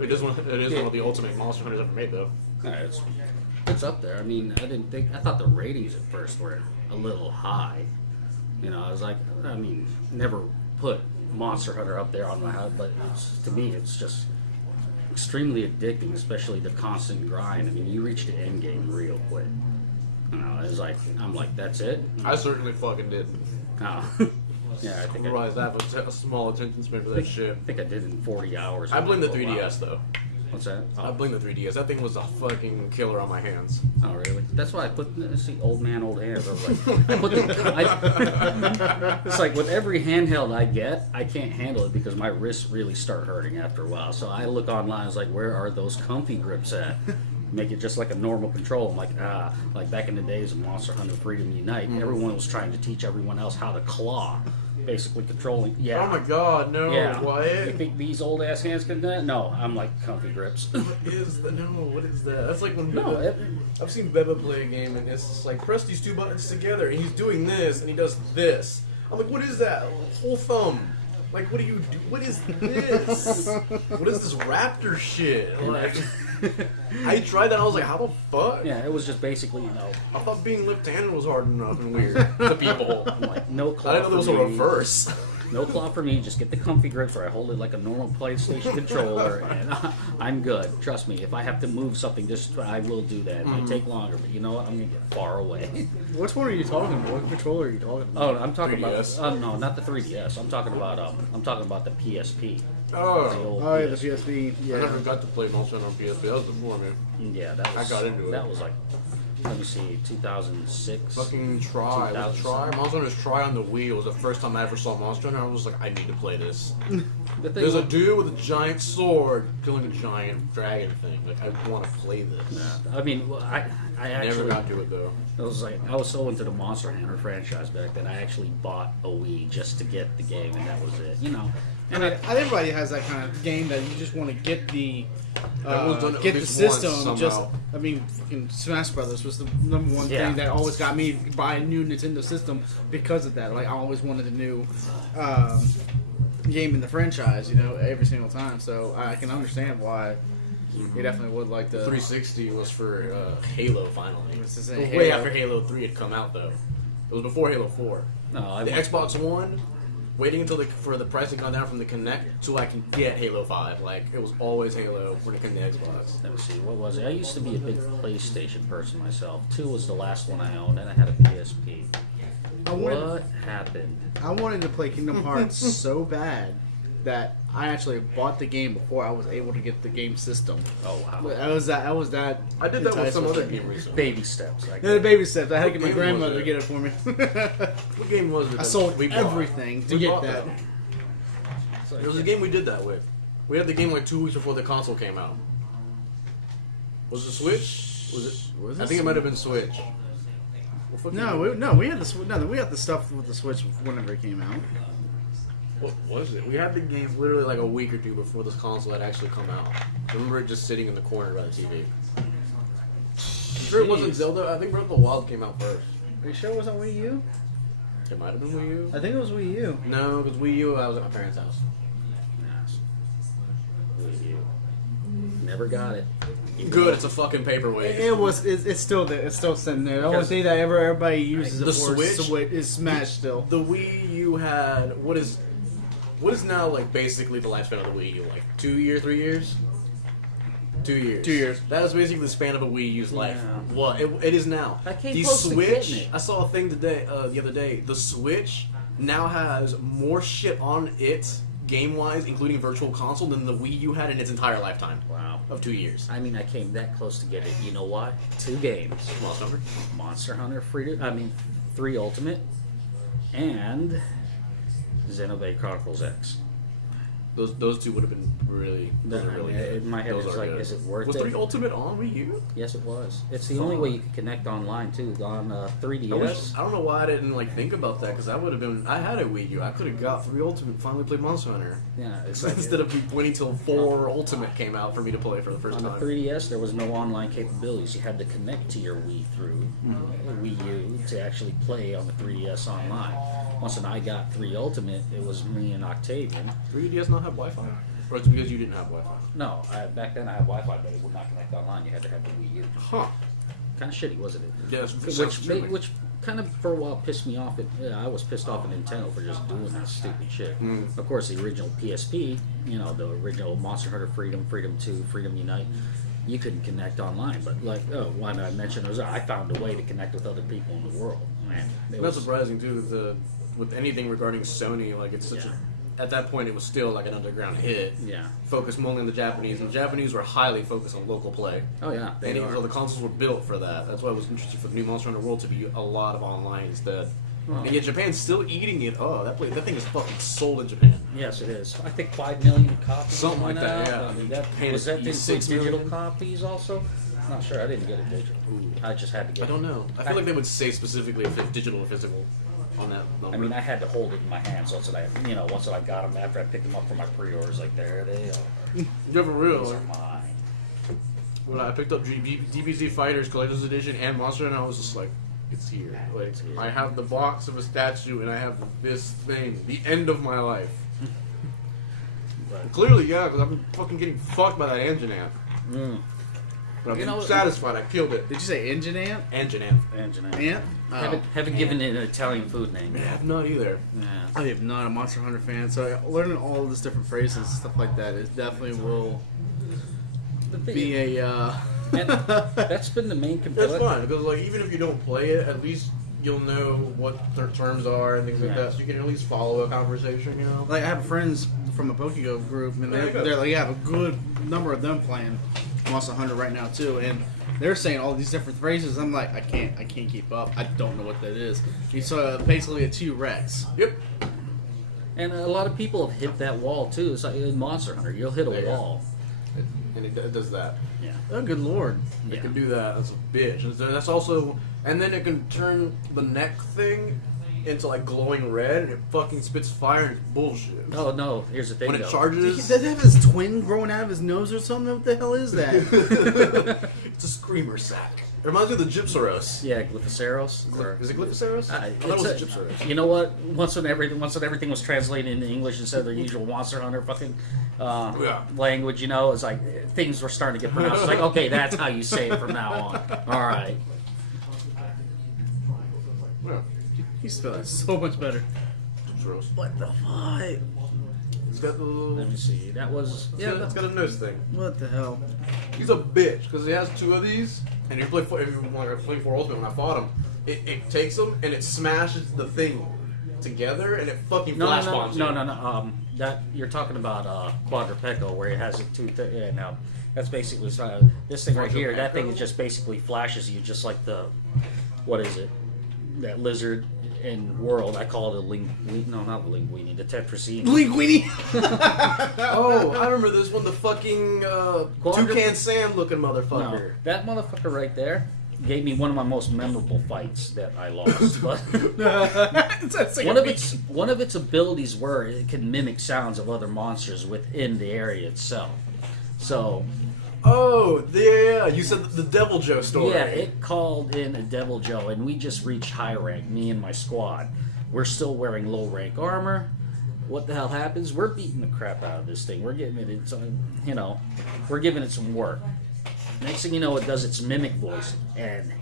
It is one of the ultimate Monster Hunters ever made, though. Yeah, it's up there. I mean, I thought the ratings at first were a little high. You know, I was like, I mean, never put Monster Hunter up there on my head, but to me, it's just extremely addicting, especially the constant grind. I mean, you reach the end game real quick. You know, it's like, I'm like, that's it? I certainly fucking did. Oh. Yeah, I think Realize that was a small attention span for that shit. I think I did it in 40 hours. I blame the 3DS, though. What's that? I blame the 3DS. That thing was a fucking killer on my hands. Oh, really? That's why I put, see, old man, old hands. I was like, it's like with every handheld I get, I can't handle it because my wrists really start hurting after a while. So I look online, I was like, where are those comfy grips at? Make it just like a normal control. I'm like, like back in the days of Monster Hunter Freedom Unite, everyone was trying to teach everyone else how to claw. Basically controlling. Yeah. Oh my god, no. Yeah. What? You think these old ass hands can do that? No, I'm like comfy grips. What is that? No, what is that? That's like when No, I've seen Beba play a game and it's just like press these two buttons together and he's doing this and he does this. I'm like, what is that? Whole thumb. Like, what do you do? What is this? What is this raptor shit? Like, I tried that and I was like, how the fuck? yeah, it was just basically, I thought being left-handed was hard enough and weird to people. I'm like, no claw I didn't know there was for a me. reverse. No claw for me. Just get the comfy grips where I hold it like a normal PlayStation controller, and I'm good. Trust me. If I have to move something, I will do that. It might take longer, but you know what? I'm gonna get far away. Which one are you talking about? What controller are you talking about? Oh, I'm talking 3DS? about. No, not the 3DS. I'm talking about the PSP. The Oh. old Oh, yeah, the PSP. PSP. I Yeah. never got to play Monster Hunter on PSP. That was before me. Yeah, that was. I got into it. That was like, let me see, 2006. Fucking Try. Was it Try? Monster Hunter's Try on the Wii. It was the first time I ever saw Monster Hunter. I was like, I need to play this. The thing There's a was- dude with a giant sword killing a giant dragon thing. Like, I want to play this. I mean, well, I Never actually. got to it though. I was so into the Monster Hunter franchise back then. I actually bought a Wii just to get the game, and that was it. You know, And everybody has that kind of game that you just want to get the Everyone's done it at get the least once system. somehow. Just, I mean, fucking Smash Brothers was the number one Yeah. thing that always got me to buy a new Nintendo system because of that. Like, I always wanted a new game in the franchise, you know, every single time. So I can understand why you definitely would like to. 360 was for Halo finally. This is It a was way Halo. after Halo 3 had come out though. It was before Halo 4. no, The Xbox One, waiting until for the price to come down from the Kinect so I can get Halo 5. Like, it was always Halo for the Xbox. Let me see, what was it? I used to be a big PlayStation person myself. 2 was the last one I owned, and I had a PSP. I wanted, What happened? I wanted to play Kingdom Hearts so bad that I actually bought the game before I was able to get the game system. Oh wow, I was that. I did that with enticed some with other it. game recently. baby steps. I Yeah, the baby steps. I had to get What my game was grandmother to it? get it for me. What game was it? I that sold we bought? everything to We get bought that. There was a game we did that with. We had the game like 2 weeks before the console came out. Was it Switch? Was I think it might have been Switch. What fucking No, game? we had we had the stuff with the Switch whenever it came out. What was it? We had the game literally like a week or two before this console had actually come out. I remember it just sitting in the corner by the TV. I'm sure it wasn't Jeez. Zelda. I think Breath of the Wild came out first. Are you sure it wasn't Wii U? It might have been Wii U. I think it was Wii U. No, because Wii U, I was at my parents' house. Never got it. Good, it's a fucking paperweight. It's still there. It's still sitting there. The only Because thing that everybody uses the it for Switch- is Smash still. The Wii U had what is now like basically the lifespan of the Wii U, like 2 years, 3 years. 2 years. 2 years. That is basically the span of a Wii U's life. Yeah. Well, it is now. I came The close to Switch. getting it. I saw a thing today, the other day. The Switch now has more shit on it, game-wise, including Virtual Console, than the Wii U had in its entire lifetime Wow. of 2 years. I mean, I came that close to get it. You know why? 2 games: Lost number. Monster Hunter 3 Ultimate, and Xenoblade Chronicles X. Those two would have been really. Those are really good. In my head, Those it's are like, good. is it worth Was it? 3 Ultimate on Wii U? Yes, it was. It's the only way you could connect online too on 3DS. I don't know why I didn't like think about that because I would have been. I had a Wii U. I could have got 3 Ultimate and finally played Monster Hunter. Yeah, it's like Instead of waiting till 4 Ultimate came out for me to play for the first on the time. 3DS, there was no online capabilities. You had to connect to your Wii through Wii U to actually play on the 3DS online. Once I got 3 Ultimate, it was me and Octavian. 3DS not have Wi-Fi? Or it's because you didn't have Wi-Fi? No, back then I had Wi-Fi, but it would not connect online. You had to have the Wii U. Huh. Kind of shitty, wasn't it? Yes. Which kind of for a while pissed me off. I was pissed off at Nintendo for just doing that stupid shit. Of course, the original PSP, the original Monster Hunter Freedom, Freedom 2, Freedom Unite, you couldn't connect online. But why did I mention those? I found a way to connect with other people in the world. Man, Not surprising too with anything regarding Sony. Like it's such at that point it was still like an underground hit. Yeah. Focused mainly on the Japanese, and the Japanese were highly focused on local play. Oh yeah, And so the consoles were built for that. That's why I was interested for the new Monster Hunter World to be a lot of online instead. And yet Japan's still eating it. Oh, that thing is fucking sold in Japan. Yes, it is. I think 5 million copies. Something like went that, out. yeah. I mean, Japan was that is the 6 digital million. copies also? Not sure. I didn't get it digital. I just had to get. I don't know. I feel like they would say specifically if it's digital or physical on that number. I mean, I had to hold it in my hand, so once that I got them after I picked them up for my pre-orders, like there they are. you're for real. These Like, are mine. when I picked up DBZ Fighters Collector's Edition and Monster Hunter, I was just like, it's here. Like, I have the box of a statue and I have this thing. The end of my life. But, Clearly, yeah, because I'm fucking getting fucked by that engine amp. But I'm satisfied. I killed it. Did you say engine amp? Engine amp. engine. Amp? Oh. Haven't given it an Italian food name. I have not either. Yeah. I am not a Monster Hunter fan, so learning all of these different phrases and stuff like that is definitely will be a. And that's been the main complaint. That's fine because like even if you don't play it, at least you'll know what their terms are and things like that, so you can at least follow a conversation. Like I have friends from a Pokego group, and There you go. they're like, yeah, a good number of them playing Monster Hunter right now too, and they're saying all these different phrases. I'm like, I can't keep up. I don't know what that is. It's basically a T-Rex. Yep. And a lot of people have hit that wall too. It's like in Monster Hunter, you'll hit a Yeah. wall. And it does that. Yeah. Oh, good lord! It Yeah. can do that. That's a bitch. And so that's also, and then it can turn the neck thing into like glowing red, and it fucking spits fire and it's bullshit. Oh no! Here's the thing. When it though. charges, Does he have his twin growing out of his nose or something? What the hell is that? it's a screamer sack. It reminds me of the Gypsaros. Yeah, Glyphosaurus. Or- Is it Glyphosaurus? I thought it was a Gypsaros. You know what? Once when everything was translated into English instead of the usual Monster Hunter fucking language, it's like things were starting to get pronounced. It's like, okay, that's how you say it from now on. All right. Yeah. He spelled it so much better. Gypsaros. What the fuck? It's got the little. Let me see. That was It's got a nose thing. What the hell? He's a bitch because he has two of these, and if you play for Ultimate, when I fought him, it takes them and it smashes the thing together, and it fucking flash bombs you. No. That you're talking about Quadrupedal, where it has a two. Yeah, no, that's basically this thing right here. That thing is just basically flashes you, just like the what is it? That lizard in World. I call it a not the linguini, the tetrazzini. Linguini. Oh, I remember this one, the fucking Toucan Sam looking motherfucker. No, that motherfucker right there gave me one of my most memorable fights that I lost. But one of its abilities were it can mimic sounds of other monsters within the area itself. So Oh, yeah, you said the Devil Joe story. yeah, it called in a Devil Joe, and we just reached high rank. Me and my squad. We're still wearing low rank armor. What the hell happens? We're beating the crap out of this thing. We're giving it some, we're giving it some work. Next thing you know, it does its mimic voice, and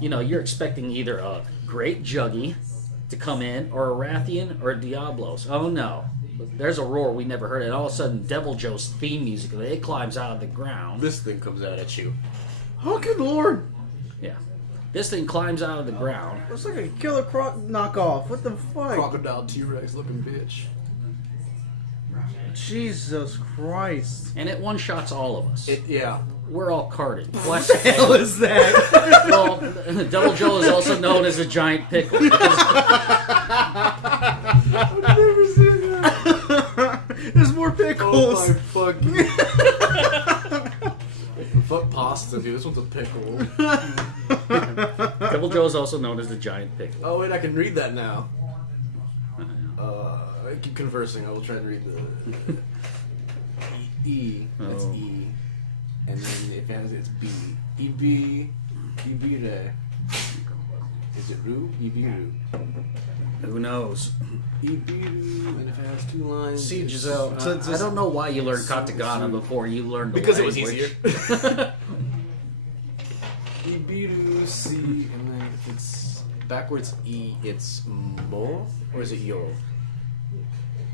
you're expecting either a Great Juggy to come in, or a Rathian, or a Diablos. Oh no, there's a roar we never heard, and all of a sudden, Devil Joe's theme music, it climbs out of the ground. This thing comes out at you. Oh, good lord! Yeah, this thing climbs out of the ground. Looks like a Killer Croc knockoff. What the fuck? Crocodile T-Rex looking bitch. Jesus Christ! And it one-shots all of us. Yeah. We're all carded. What the hell is that? Well, Devil Joe is also known as a giant pickle. Because I've never seen that. There's more Oh pickles. my fucking. Fuck pasta, dude. This one's a pickle. Devil Joe is also known as the giant pickle. Oh, wait, I can read that now. I keep conversing. I will try and read the. E. That's Oh. E. And then if it has it's B. EB. Ibire. Is it Ru? Ibiru. Who knows? Ibiru, and if it has 2 lines. See, Giselle, I don't know why you learned katakana before you learned the Because it was language. easier. Ibiru, C, and then if it's backwards E, it's Mo? Or is it Yo?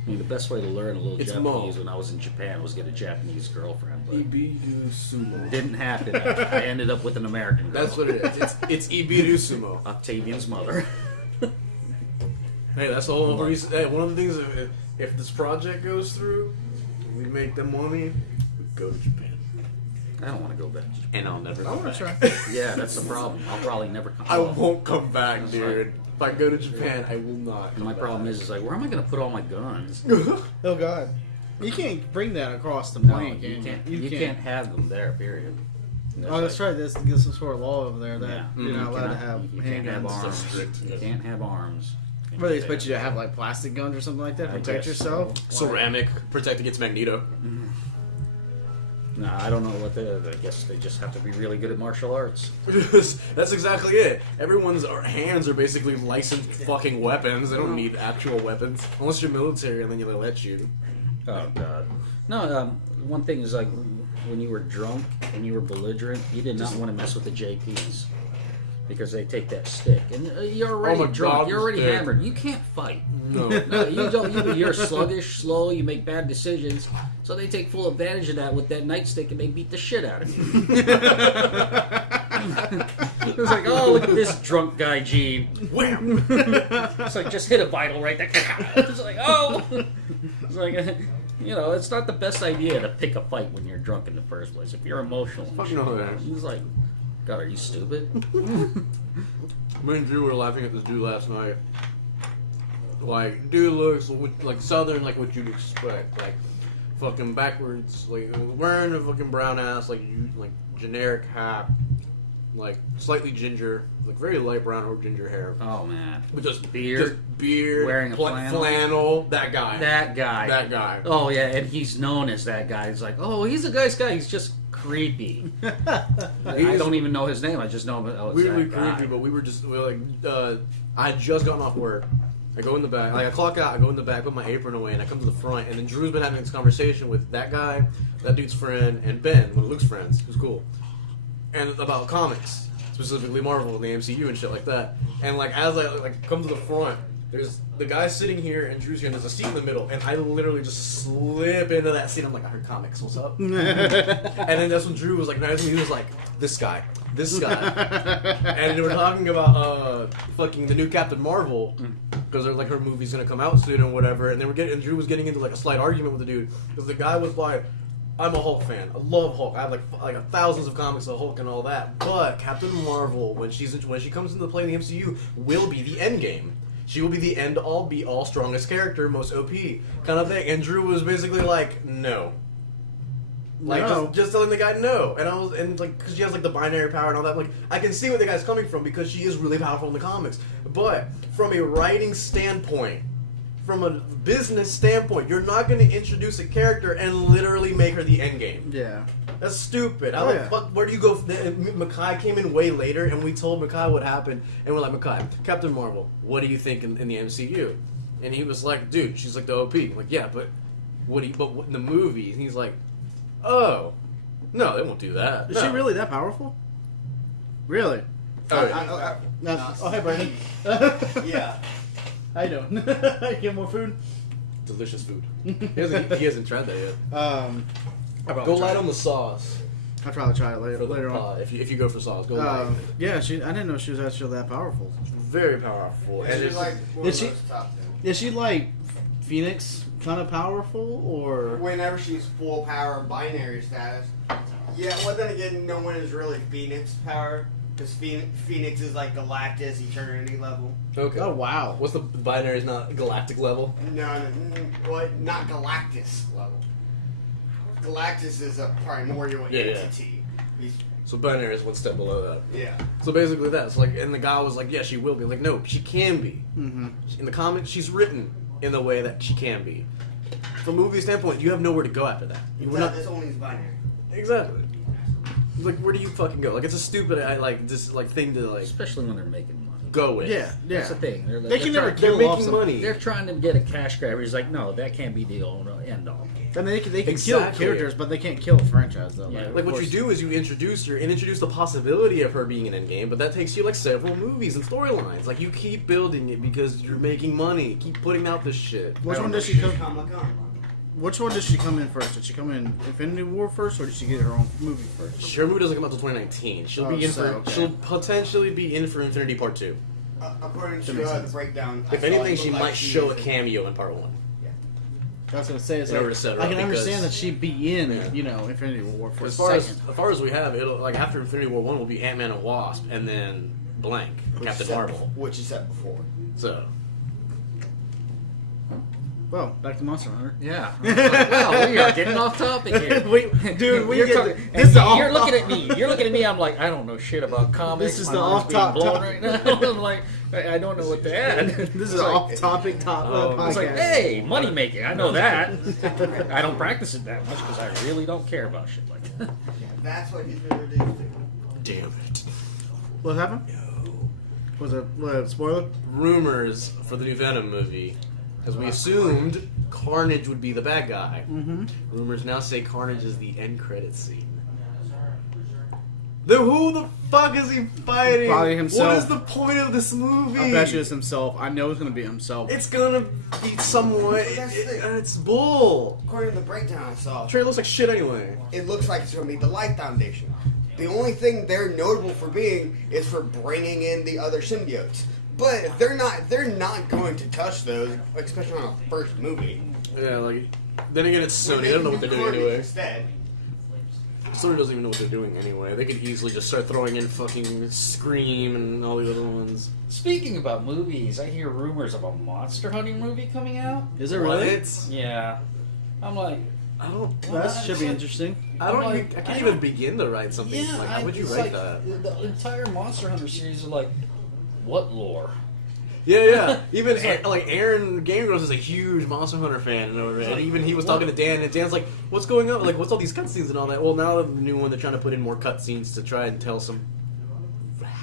I mean, the best way to learn a little It's Japanese Mo. when I was in Japan was get a Japanese girlfriend, but Ibiru Sumo. didn't happen. I ended up with an American girl. That's what it is. It's Ibiru Sumo. Octavian's mother. Hey, that's the whole reason. Hey, one of the things, if this project goes through, we make the money, we go to Japan. I don't want to go back. And I'll never I come want to back. try. Yeah, that's the problem. I'll probably never come. I won't come back, dude. If I go to Japan, I will not. My problem is like, where am I going to put all my guns? Oh God, you can't bring that across the No, plane. you can can't. You You can't have them there. Period. There's Oh, that's like- right. There's some sort of law over there that Yeah. you're not allowed to have You can't have handguns. arms. strict. You can't have arms. Where they expect you to have like plastic guns or something like that to I protect guess yourself. Ceramic, protect against Magneto. No, I don't know what they. I guess they just have to be really good at martial arts. That's exactly it. Everyone's hands are basically licensed fucking weapons. They don't need actual weapons. Unless you're military and then you let you. Oh God. No. One thing is like when you were drunk and you were belligerent, you did not want to mess with the JPs because they take that stick and you're already Oh my drunk. God, You're already stick. hammered. You can't fight. No. No, you don't. You're sluggish, slow. You make bad decisions. So they take full advantage of that with that nightstick, and they beat the shit out of you. It's like, oh, look at this drunk guy, Gene. Wham! It's like just hit a vital right there. It's like, oh, it's like, it's not the best idea to pick a fight when you're drunk in the first place. If you're emotional, Fuck no, man. it's like, God, are you stupid? Me and Drew were laughing at this dude last night. Like, dude looks like southern, like what you'd expect. Like, fucking backwards, like wearing a fucking brown ass, like generic hat, like slightly ginger, like very light brown or ginger hair. Oh man, But just Beard? beard, Wearing a flannel? that guy. that guy. That guy. Oh yeah, and he's known as that guy. It's like, oh, he's a nice guy. He's just creepy. I don't even know his name. I just know him. Oh, it's Weirdly that guy. creepy, but we were like, I had just gotten off work. I go in the back, like I clock out, I go in the back, put my apron away, and I come to the front, and then Drew's been having this conversation with that guy, that dude's friend, and Ben, one of Luke's friends, who's cool, and about comics, specifically Marvel, the MCU, and shit like that. And like as I come to the front, there's the guy sitting here, and Drew's here, and there's a seat in the middle, and I literally just slip into that seat. I'm like, I heard comics, what's up? And then that's when Drew was like, nice, and he was like, this guy. And they were talking about fucking the new Captain Marvel because they're like her movie's gonna come out soon and whatever. And and Drew was getting into like a slight argument with the dude because the guy was like, "I'm a Hulk fan. I love Hulk. I have like thousands of comics of Hulk and all that. But Captain Marvel, when she comes into play in the MCU, will be the end game. She will be the end all be all strongest character, most OP kind of thing." And Drew was basically like, "No." Like No. just telling the guy no, and like because she has like the binary power and all that. Like I can see where the guy's coming from because she is really powerful in the comics. But from a writing standpoint, from a business standpoint, you're not going to introduce a character and literally make her the end game. Yeah. That's stupid. Oh, yeah. Where do you go? Makai came in way later, and we told Makai what happened, and we're like, Makai, Captain Marvel, what do you think in the MCU? And he was like, dude, she's like the OP. I'm like, yeah, but what in the movie? And he's like, oh, no, they won't do that. Is she really that powerful? Really? Oh, yeah. Oh, hey, Brandon. Yeah. How you doing? Get more food? Delicious food. He hasn't tried that yet. I'll Go probably light try on it. the sauce I'll probably try it for later, the later on. pot. If you go for sauce, go light. Yeah, I didn't know she was actually that powerful. Very powerful. And She's it's like one Did of she- those top 10. Is she like Phoenix kind of powerful, or? Whenever she's full power binary status. Yeah, well then again, no one is really Phoenix power. Because Phoenix is like Galactus Eternity level. okay. Oh wow! What's the binary's not galactic level? No, what? Not Galactus level. Galactus is a primordial Yeah, yeah. entity. He's, So binary is one step below that. yeah. So basically that's like, and the guy was like, yeah, she will be. Like, no, she can be. Mm-hmm. In the comics, she's written in the way that she can be. From a movie standpoint, you have nowhere to go after that. We're not That's only his binary. exactly. Like, where do you fucking go? Like, it's a stupid, thing to like. Especially when they're making money. go with. Yeah, yeah. That's the thing. They can never They're kill off making some. money. They're trying to get a cash grab. He's like, no, that can't be the end all. I mean, they can Exactly. kill characters, but they can't kill a franchise though. Yeah. Like, what you do is you introduce the possibility of her being an endgame, but that takes you like several movies and storylines. Like, you keep building it because you're making money. Keep putting out this shit. Which one does she come? Comic-Con. Which one does she come in first? Did she come in Infinity War first, or did she get her own movie first? Her movie doesn't come out until 2019. She'll be in for. okay. She'll potentially be in for Infinity Part 2. According That to makes the sense. breakdown, If I saw anything, it she looked might like she show a is in- cameo in Part 1. I was gonna say, it's In like, order to set her I up, can understand because- that she'd be in, Yeah. you know, Infinity War for a As far second. as we have, it'll like after Infinity War 1 will be Ant-Man and Wasp, and then blank which Captain is said Marvel. before- Which is said before. So Well, back to Monster Hunter. Yeah. Wow, we are getting off topic here. Dude, we You're get talking- this and is the you're off- looking at me. You're looking at me. I'm like, I don't know shit about comics. This is My the mind's being off-top blown top- right now. I'm like, I don't know what to add. This is It's an like- off-topic podcast. It's like, hey, money making. I know that. I don't practice it that much because I really don't care about shit like that. That's what he's been reduced to. damn it. What happened? Was it a spoiler? Rumors for the new Venom movie, because we assumed Carnage would be the bad guy. Mm-hmm. Rumors now say Carnage is the end credit scene. Then who the fuck is he fighting? Probably himself. What is the point of this movie? I bet you it's himself. I know it's gonna be himself. It's gonna be somewhat. That's the thing. It's bull. According to the breakdown I saw, The trailer looks like shit anyway. it looks like it's going to be the Life Foundation. The only thing they're notable for being is for bringing in the other symbiotes. But they're not going to touch those, especially on a first movie. Yeah, like. Then again, it's When Sony. they They don't know can what they're do doing Carnage anyway. Instead, Sony doesn't even know what they're doing anyway. They could easily just start throwing in fucking Scream and all the other ones. Speaking about movies, I hear rumors of a monster hunting movie coming out. Is it really? What? Yeah. I'm like, I don't. That should be interesting. I don't. I'm even, like, I can't I even don't- begin to write something. yeah, Like, how would you it's write like, that? The entire Monster Hunter series is like, what lore? Yeah, yeah. Even like Aaron Game Girls is a huge Monster Hunter fan, and even he was talking to Dan, and Dan's like, "What's going on? Like, what's all these cutscenes and all that?" Well, now the new one, they're trying to put in more cutscenes to try and tell some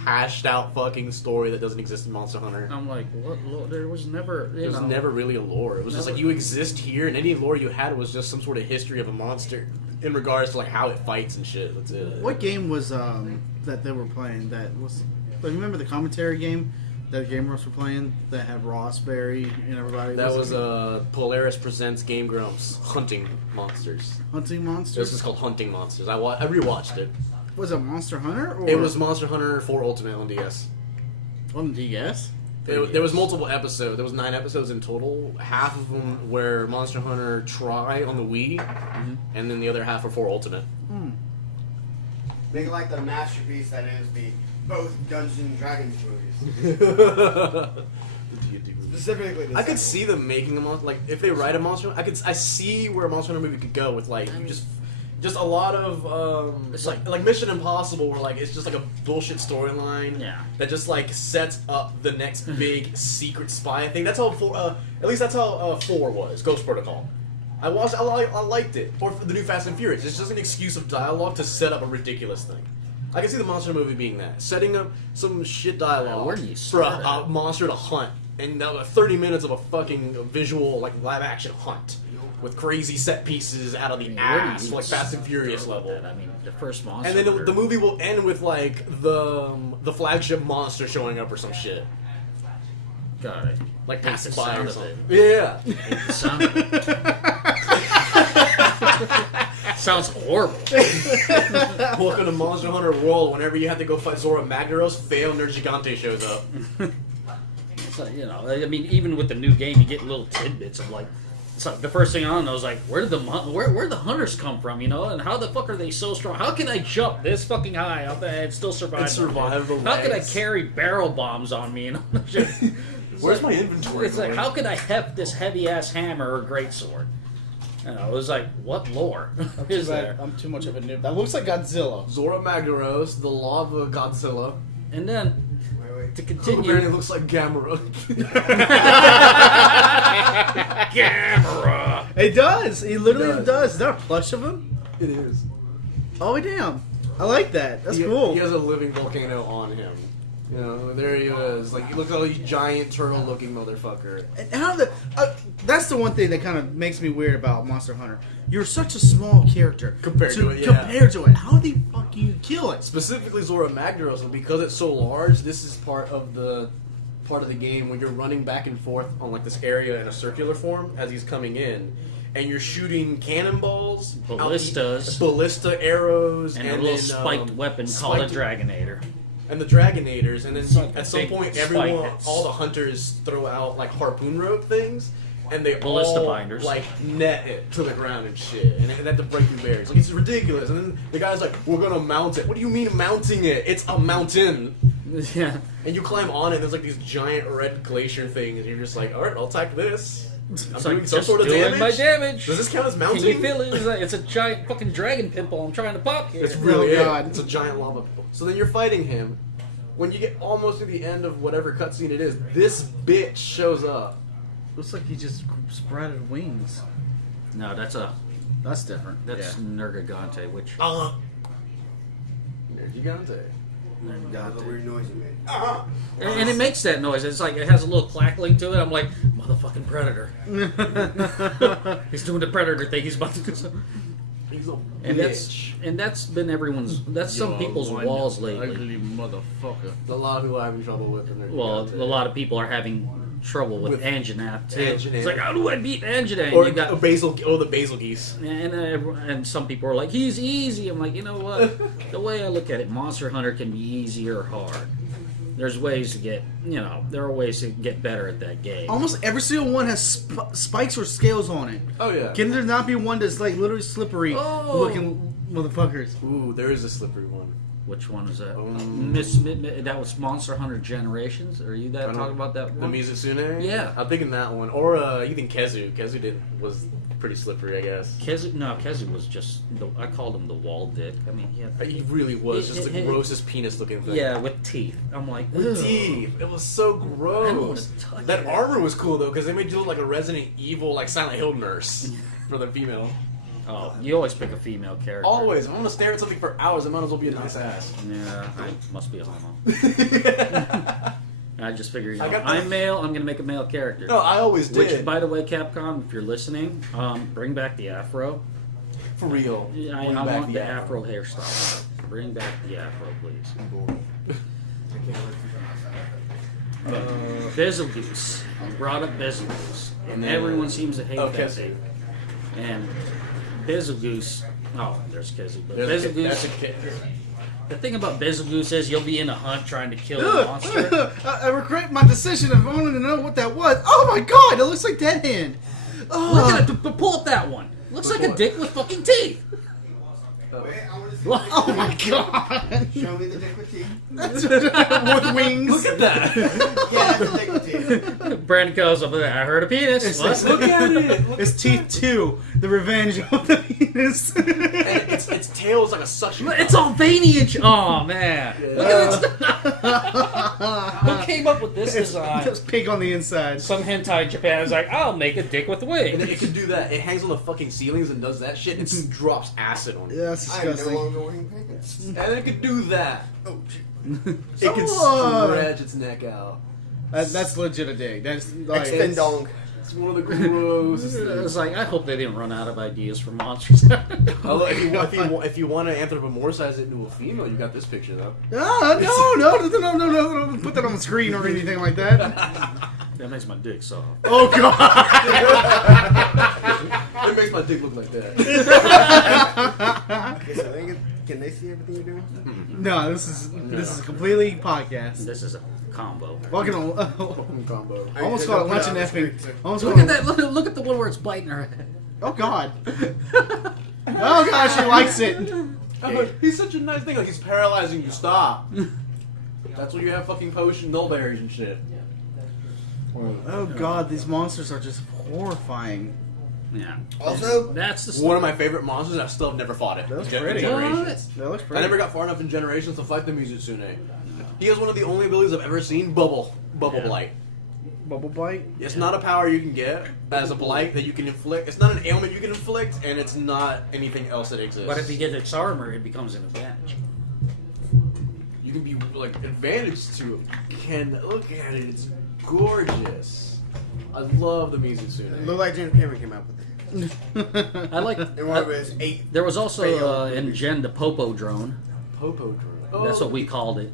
hashed out fucking story that doesn't exist in Monster Hunter. I'm like, what lore? There was never. There was never really a lore. It was just like you exist here, and any lore you had was just some sort of history of a monster in regards to like how it fights and shit. That's it. What game was that they were playing? That was. Like, remember the commentary game that gamers were playing that had Ross Berry and everybody? That was Polaris presents Game Grumps Hunting Monsters. Hunting Monsters. This is called Hunting Monsters. I rewatched it. Was it Monster Hunter? Or It was Monster Hunter 4 Ultimate on DS. on DS. There was multiple episodes. There was 9 episodes in total. Half of them were Monster Hunter Tri on the Wii, and then the other half were 4 Ultimate. they like the masterpiece that is the both Dungeons and Dragons movies. Specifically, the I could second see them making a monster. Like if they write a monster, I see where a Monster Hunter movie could go with like just a lot of It's like Mission Impossible, where like it's just like a bullshit storyline Yeah. that just like sets up the next big secret spy thing. That's how at least that's how 4 was Ghost Protocol. I watched. I liked it. Or for the new Fast and Furious, it's just an excuse of dialogue to set up a ridiculous thing. I can see the monster movie being that, setting up some shit dialogue where do you for start a at? monster to hunt, and 30 minutes of a fucking visual like live action hunt with crazy set pieces out of the ass, like Fast and Furious level. I mean, the first monster. And then Hunter- the movie will end with like the flagship monster showing up or some shit, God, like hate passing the by sound or of something. it. Yeah. The sound of it. Sounds horrible. Welcome to Monster Hunter World. Whenever you have to go fight Zora Magdaros, Fail Nerd Gigante shows up. So, you know, I mean, even with the new game, you get little tidbits of like. It's like the first thing I know is like, where did the hunters come from? You know, and how the fuck are they so strong? How can I jump this fucking high up there and still survive? And survive the How can I legs. carry barrel bombs on me? And all that shit? Where's my inventory? It's like, how can I heft this heavy ass hammer or greatsword? You know, it was like, what lore is there? I'm too much of a noob. That looks like Godzilla. Zora Magdaros, the lava Godzilla. And then Wait. to Who continue, apparently looks like Gamera. Gamera. It does. He literally It does. Is that a plush of him? It is. Oh damn! I like that. That's He cool. has a living volcano on him. You know, there he is. Like, he looks like a giant turtle-looking motherfucker. And how that's the one thing that kind of makes me weird about Monster Hunter. You're such a small character Compared to it, yeah. Compared to it, how the fuck do you kill it? Specifically Zora Magdaros, and because it's so large, this is part of the game when you're running back and forth on like this area in a circular form as he's coming in, and you're shooting cannonballs, Ballistas. ballista arrows, And a little then, spiked weapon called a spiked- Dragonator. and the Dragonators, and then like at some big point, spike everyone, hits. all the hunters throw out like harpoon rope things, and they Ballista all binders. like net it to the ground and shit, and they have to break through barriers. Like, it's ridiculous. And then the guy's like, "We're gonna mount it." What do you mean mounting it? It's a mountain. Yeah. And you climb on it, and there's like these giant red glacier things, and you're just like, "All right, I'll attack this." I'm It's doing like, some just sort of doing damage. my damage. Does this count as mounting? Can you feel it? It's a giant fucking dragon pimple I'm trying to pop here. It's really Oh, God. It's a giant lava pool. So then you're fighting him. When you get almost to the end of whatever cutscene it is, this bitch shows up. Looks like he just spreaded wings. No, that's different. that's Nergigante, which Nergigante. That was a weird noise you made. and it makes that noise. It's like it has a little clackling to it. I'm like, motherfucking predator. He's doing the predator thing. He's about to do something. He's a And bitch. that's been everyone's. That's some people's walls lately. Ugly motherfucker. A lot who I'm having trouble with. In Nergigante. Well, a lot of people are having trouble with With Anjanath too. Anjanath. It's like, how do I beat Anjanath? Or You got the basil geese. and some people are like, he's easy. I'm like, you know what? The way I look at it, Monster Hunter can be easy or hard. There's ways to get, there are ways to get better at that game. Almost every single one has spikes or scales on it. Oh yeah. Can there not be one that's like literally slippery looking motherfuckers? Ooh, there is a slippery one. Which one is that? Um, That was Monster Hunter Generations. Are you that I don't- talking about that The one? Mizusune? Yeah. I'm thinking that one. Or you think Kezu. Kezu was pretty slippery, I guess. Kezu was just. I called him the wall dick. I mean, He really was just the It- grossest penis looking thing. yeah, with teeth. I'm like, With ugh. teeth. It was so I don't gross. wanna touch That it. armor was cool though, because they made you look like a Resident Evil, like Silent Hill nurse for the female. Oh, you always pick a female character. Always. If I'm gonna stare at something for hours, it might as well be a nice ass. Yeah, I must be a homo. I just figured, I got the- I'm male. I'm gonna make a male character. No, I always did. Which, by the way, Capcom, if you're listening, bring back the afro. for real. Yeah, I Bring back want the afro hairstyle. Bring back the afro, please. Bezelgoose. You brought up Bezelgoose. And everyone seems to hate that Kezu. thing. And Bezelgoose. Oh, there's Kezu. But That's a Bezelgoose. kid. The thing about Bezelgoose is you'll be in a hunt trying to kill a monster. I regret my decision of wanting to know what that was. Oh my god, it looks like Dead Hand. Look at it. Pull up that one. Looks like a what? dick with fucking teeth. Wait, I want to see. Oh my god. Show me the dick with teeth. With wings. Look at that. Yeah, that's a dick with teeth. Brandon goes up there. I heard a penis. What? Look at it. Look It's Teeth 2, the revenge of the penis. And its tail is like a suction. It's all veiny and oh man! Look at this. Who came up with this design? There's pig on the inside. Some hentai in Japan is like, I'll make a dick with And then wings. it can do that. It hangs on the fucking ceilings and does that shit and drops acid on it. Yeah, that's I am no disgusting. longer wearing pants. And then it can do that. Oh, It can stretch its neck out. That's legit a dig. That's like, Extend dong. It's one of the grossest things. It's like I hope they didn't run out of ideas for monsters. Although, if you want to anthropomorphize it into a female, you got this picture though. No, put that on the screen or anything like that. That makes my dick soft. Oh god. It makes my dick look like that. Okay, so can they see everything you're doing? No, this is a completely podcast. This is a combo. Walking on. Combo. Almost called it lunch and effing. Almost Look called at it. that! Look at the one where it's biting her head. Oh god. Oh god, she likes it. He's such a nice thing. Like he's paralyzing you. Stop. That's when you have fucking potion nullberries and shit. Oh god, these monsters are just horrifying. Yeah. Also, That's the One of my favorite monsters. I still have never fought it. That's Gen- pretty. Generations. That looks I pretty. never got far enough in Generations to fight the Mizusune. He has one of the only abilities I've ever seen. Bubble Yeah. Blight. Bubble bite. It's not a power you can get as a blight that you can inflict. It's not an ailment you can inflict, and it's not anything else that exists. But if you get its armor, it becomes an advantage. you can be like advantaged to it. Can look at it, it's gorgeous. I love the Mizusune. Look like James Cameron came out with it. I like. And one of his 8. There was also failed in movies. Gen the Popo drone. Popo drone. That's what we called it.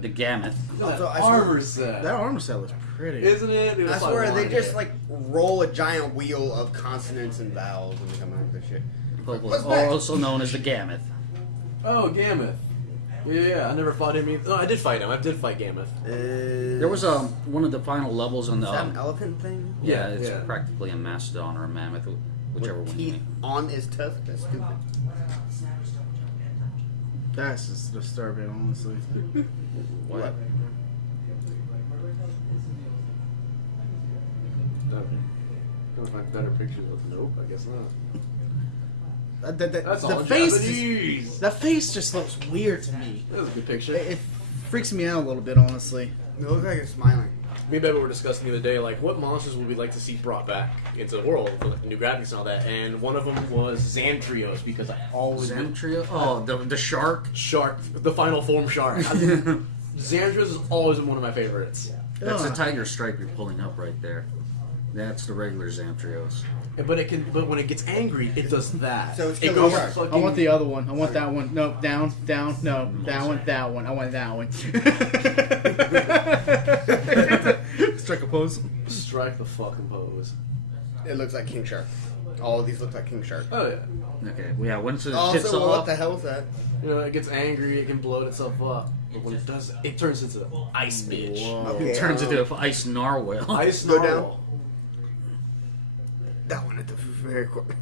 The Gammoth. Also, I armor swear- set. That armor set looks pretty. Isn't it? Dude, I that's why swear they wanted just it. like roll a giant wheel of consonants and vowels and come up with this shit. Popo, What's next? also known as the Gammoth. Oh, Gammoth. Yeah, I never fought him either. No, I did fight him. I did fight Gammoth. There was one of the final levels on the. Is that an elephant thing? Yeah, it's Yeah. practically a mastodon or a mammoth, whichever one. you Teeth mean. on his tusk? That's stupid. That's just disturbing, honestly. What? Gonna find better pictures of Nope, I guess not. That's The all face, Japanese. the face just looks weird to me. That was a good picture. It freaks me out a little bit, honestly. It looks like it's smiling. Me and Beba were discussing the other day, like, what monsters would we like to see brought back into the world with like, new graphics and all that. And one of them was Xantrios, because I always Xantrio? Oh, the shark. Shark, the final form shark. Xantrios has always been one of my favorites. That's the Ugh. tiger stripe you're pulling up right there. That's the regular Xantrios. But when it gets angry, it does that. So it's it Killer goes Shark. fucking. I want the other one. I want that one. No, down, down, no, that one, that one. I want that one. Strike a pose. Strike the fucking pose. It looks like King Shark. All of these look like King Shark. Oh yeah. Okay, yeah, once it hits Also, what off, the hell is that? You know, it gets angry, it can bloat itself up. But when it does, it turns into ice bitch. Okay, it turns into an ice narwhal. Ice Go down. narwhal. That one at the very corner.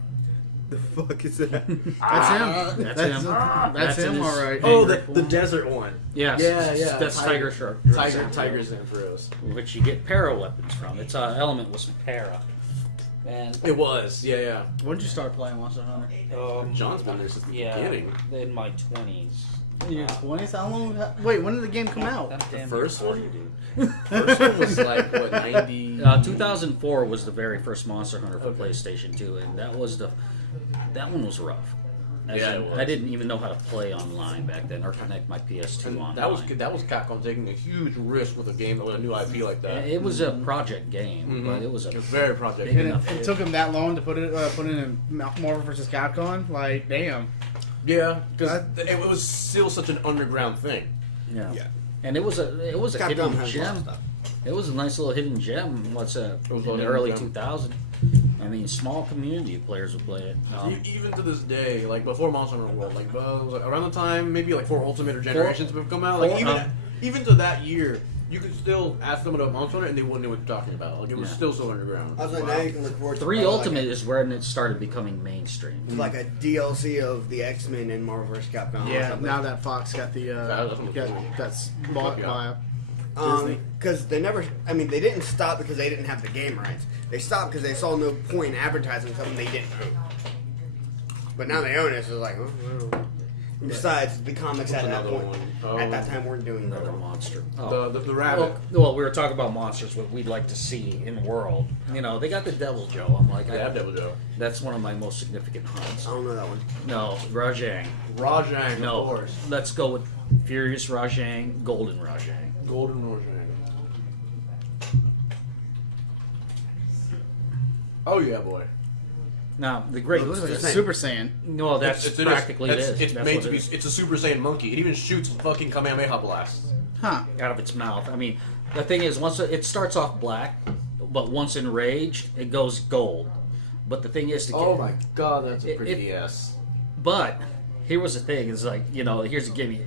The fuck is that? That's him. That's him. That's in him, his all right. Oh, angry the form. desert one. Yes, Yeah. that's Tiger Shark. Tiger Xantrios. Which you get para weapons from. Its element was para. And It was, yeah. When did you start playing Monster Hunter? John's been there since the beginning. in my 20s. In your 20s? How long? Wait, when did the game come out? The first one? First one was like, what, 90? 2004 was the very first Monster Hunter for Okay. PlayStation 2, and that one was rough. As Yeah, in, it was. I didn't even know how to play online back then or connect my PS2 And online. that was Capcom taking a huge risk with a game with a new IP like that. It was a project game, but it was a It's very project. Big And enough. it took him that long to put in Marvel vs. Capcom? Like, damn. Yeah, because it was still such an underground thing. yeah. Yeah. And it was a Capcom hidden has a lot of gem. stuff. It was a nice little hidden gem. was In a the hidden early gem. 2000s. I mean, small community of players would play it. Even to this day, like before Monster Hunter World, like around the time maybe like 4 Ultimate or Generations would come out, like even to that year, you could still ask them about Monster Hunter and they wouldn't know what you're talking about. Like it was Yeah. still so underground. I was like, now you can record 3 Ultimate is when it started becoming mainstream. like a DLC of the X-Men and Marvel vs. Capcom. or Yeah, something. now that Fox got the that's bought by Disney. Because they never, I mean, they didn't stop because they didn't have the game rights. They stopped because they saw no point in advertising something they didn't own. But now they own it, so it's like, oh, well. Besides, the comics at that another point, one? at that time, weren't doing Another that. monster. The rabbit. Well, we were talking about monsters, what we'd like to see in the world. You know, they got the Devil Joe. I'm like, I have Devil Joe. that's one of my most significant hunts. I don't know that one. No, Rajang. Rajang, No, of course. let's go with Furious Rajang, Golden Rajang. Golden Rajang. Oh yeah, boy. Now, the great. Looks Look at the this. same. Super Saiyan. No, that's practically it is. It's That's made what to it be. is. It's a Super Saiyan monkey. It even shoots fucking Kamehameha blasts. Huh. Out of its mouth. I mean, the thing is, once it starts off black, but once enraged, it goes gold. But the thing is, to Oh my god, that's a It- pretty ass. But here was the thing: is like, you know, here's a gimme.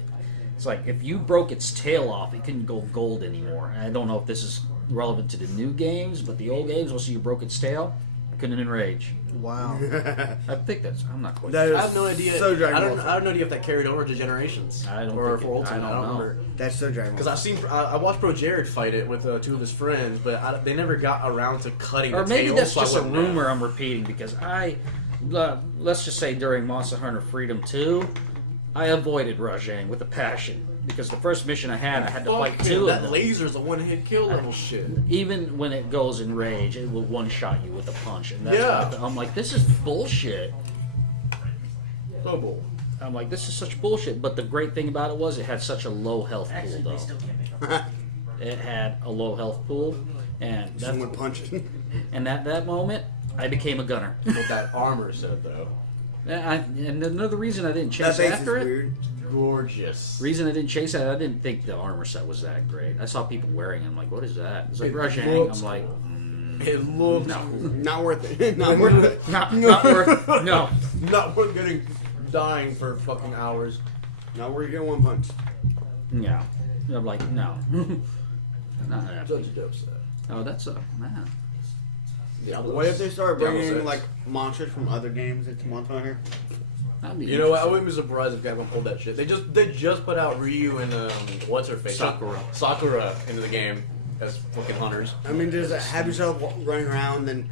It's like if you broke its tail off, it couldn't go gold anymore. And I don't know if this is relevant to the new games, but the old games, once you broke its tail, it couldn't enrage. Wow. I think that's. I'm not quite. That is I have no idea. so Dragon I Ball. have no idea if that carried over to Generations. I don't or think for it- Ultimate. I I don't don't know. remember. That's so Dragon Ball. Because I watched Bro Jared fight it with 2 of his friends, but they never got around to cutting Or the maybe tail, that's so I just a wouldn't know. rumor I'm repeating because let's just say during Monster Hunter Freedom 2, I avoided Rajang with a passion because the first mission I had to fight Fuck, 2 of that them. laser's a one-hit kill level shit. Even when it goes in rage, it will one-shot you with a punch, and that's Yeah. I'm like, this is bullshit. Double. I'm like, this is such bullshit. But the great thing about it was it had such a low health pool, Actually, though. they still can't make it. It had a low health pool, and that's, Someone punching. and at that moment, I became a gunner. What that armor said though. And another reason I didn't That chase face is after it. weird. Gorgeous. Reason I didn't chase it, I didn't think the armor set was that great. I saw people wearing it. I'm like, what is that? It's like It Rajang. looks- I'm like, It looked no, Not worth it. Not worth it. not worth. No, not worth getting dying for fucking hours. Not worth getting one punch. yeah. I'm like, no, not Such a happening. dope set. Oh, that's a man. What if they start Diablo bringing 6. like monsters from other games into Monster Hunter? That'd be You know what? I interesting. wouldn't be surprised if Capcom pulled that shit. They just put out Ryu and what's her face Sakura into the game as fucking hunters. I mean, just have yourself running around, then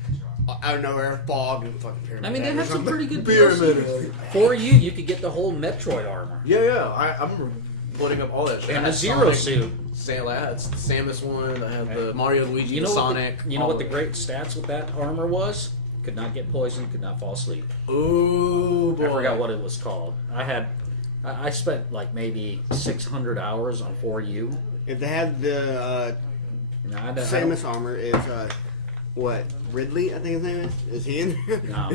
out of nowhere, fog and fucking pyramid. I mean, they Head or had some something. pretty good Pyramid DLC. Head. For you could get the whole Metroid armor. Yeah. I remember loading up all that shit. And I had the Zero Sonic, suit. I had the Samus one. I had the Mario, Luigi, You know Sonic. what? You know what the great stats with that armor was? Could not get poisoned. Could not fall asleep. Ooh, boy. I forgot what it was called. I spent like maybe 600 hours on 4U. If they had the You know, I don't- Samus armor, is what Ridley? I think his name is. Is he in there? No.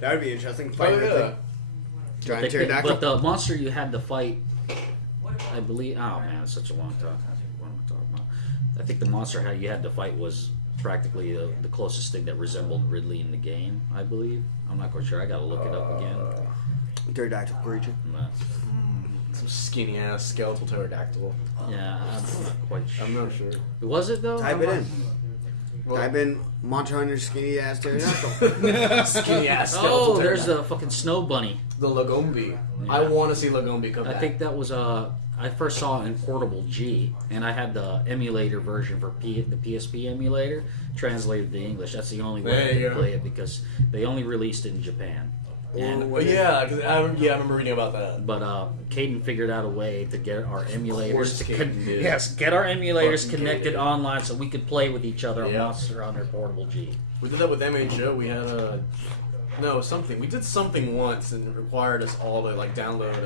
That would be interesting. Oh, Fight yeah. Ridley. Giant But pterodactyl. the monster you had to fight, I believe. Oh man, it's such a long time. What am I talking about? I think the monster you had to fight was practically the closest thing that resembled Ridley in the game. I believe. I'm not quite sure. I gotta look it up again. Pterodactyl creature. But, Some skinny ass skeletal pterodactyl. yeah, I'm not quite sure. I'm not sure. Was it though? Type I'm it not- in. Well- Type in Monster Hunter skinny ass pterodactyl. Skinny ass skeletal Oh, there's pterodactyl. the fucking snow bunny. The Lagombi. Yeah. I want to see Lagombi come I back. think that was I first saw it in Portable G, and I had the emulator version for the PSP emulator translated to English. That's the only way There I you could go. play it because they only released it in Japan. And, Well, yeah, because I remember reading about that. but Caden figured out a way to get our emulators course to Caden did. get our emulators Fucking connected Caden. online so we could play with each other on Yeah. Monster Hunter Portable G. We did that with MHO. We had something. We did something once and it required us all to like download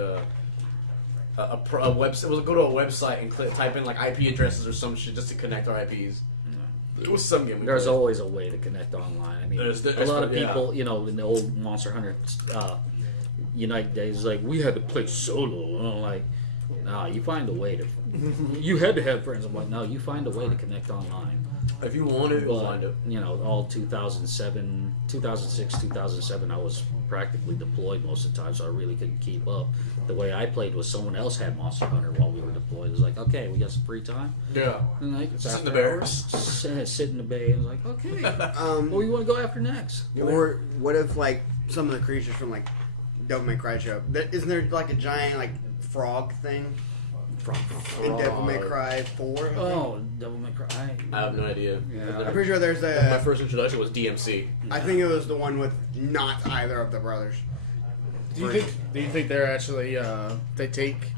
a website. We'll go to a website and type in like IP addresses or some shit just to connect our IPs. It was some game. We There's played. always a way to connect online. I mean, There's- a lot of yeah. people, you know, in the old Monster Hunter Unite days, like we had to play solo. And I'm like, nah, you find a way to. You had to have friends. I'm like, no, you find a way to connect online. If you want it, you'll But find it. you know, all 2007, 2006, 2007, I was practically deployed most of the time, so I really couldn't keep up. The way I played was someone else had Monster Hunter while we were deployed. It was like, okay, we got some free time. Yeah. And like, it's Sit in the after barracks. hours. Sit in the bay. And I was like, okay, Um, what do you want to go after next? Or what if like some of the creatures from like Devil May Cry show up? Isn't there like a giant like frog thing in Devil May Cry 4? I think? Oh, Devil May Cry. I have no idea. Yeah. I'm pretty sure there's My a. first introduction was DMC. I think it was the one with not either of the brothers. Do you think they're actually they take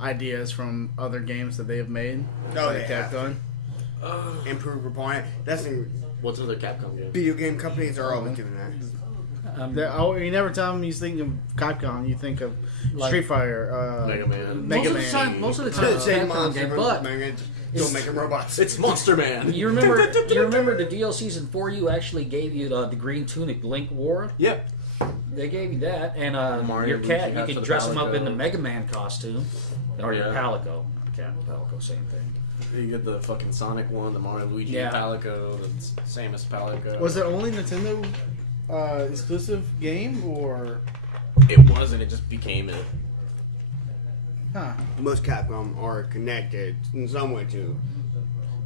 ideas from other games that they have made? Oh, like they have. Capcom? Improve upon it. That's in What's another Capcom game? video game companies are always doing that. You never tell them you think of Capcom, you think of Street Fighter, Mega Man. Mega most Man. Most of the time, it's Same Capcom monster game, from but Mega, don't make them robots. It's Monster Man. you remember the DLCs in 4U actually gave you the green tunic Link wore. Yep. They gave you that, and Mario your Luigi cat. hat You for can the dress him up Palico. in the Mega Man costume, or your Yeah. Palico. Cat Palico, same thing. You get the fucking Sonic one, the Mario Luigi Yeah. Palico, the Samus Palico. Was it only Nintendo exclusive game, or It wasn't. It just became it. Most Capcom are connected in some way to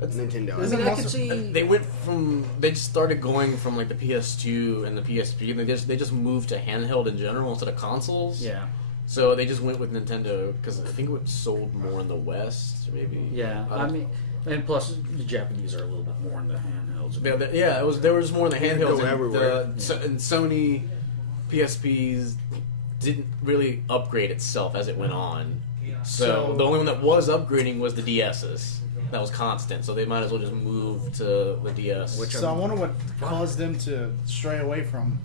Nintendo. Is I it mean, I also- could see. They went from they just started going from like the PS2 and the PSP, and they just moved to handheld in general instead of consoles. Yeah, So they just went with Nintendo because I think it sold more in the West, maybe. yeah. I I don't- mean, and plus the Japanese are a little bit more in the handhelds. Yeah, it was. There was more in the They handhelds. go everywhere. And Sony PSPs didn't really upgrade itself as it went on. So the only one that was upgrading was the DSs. That was constant. So they might as well just move to the DS. Which so I wonder what caused them to stray away from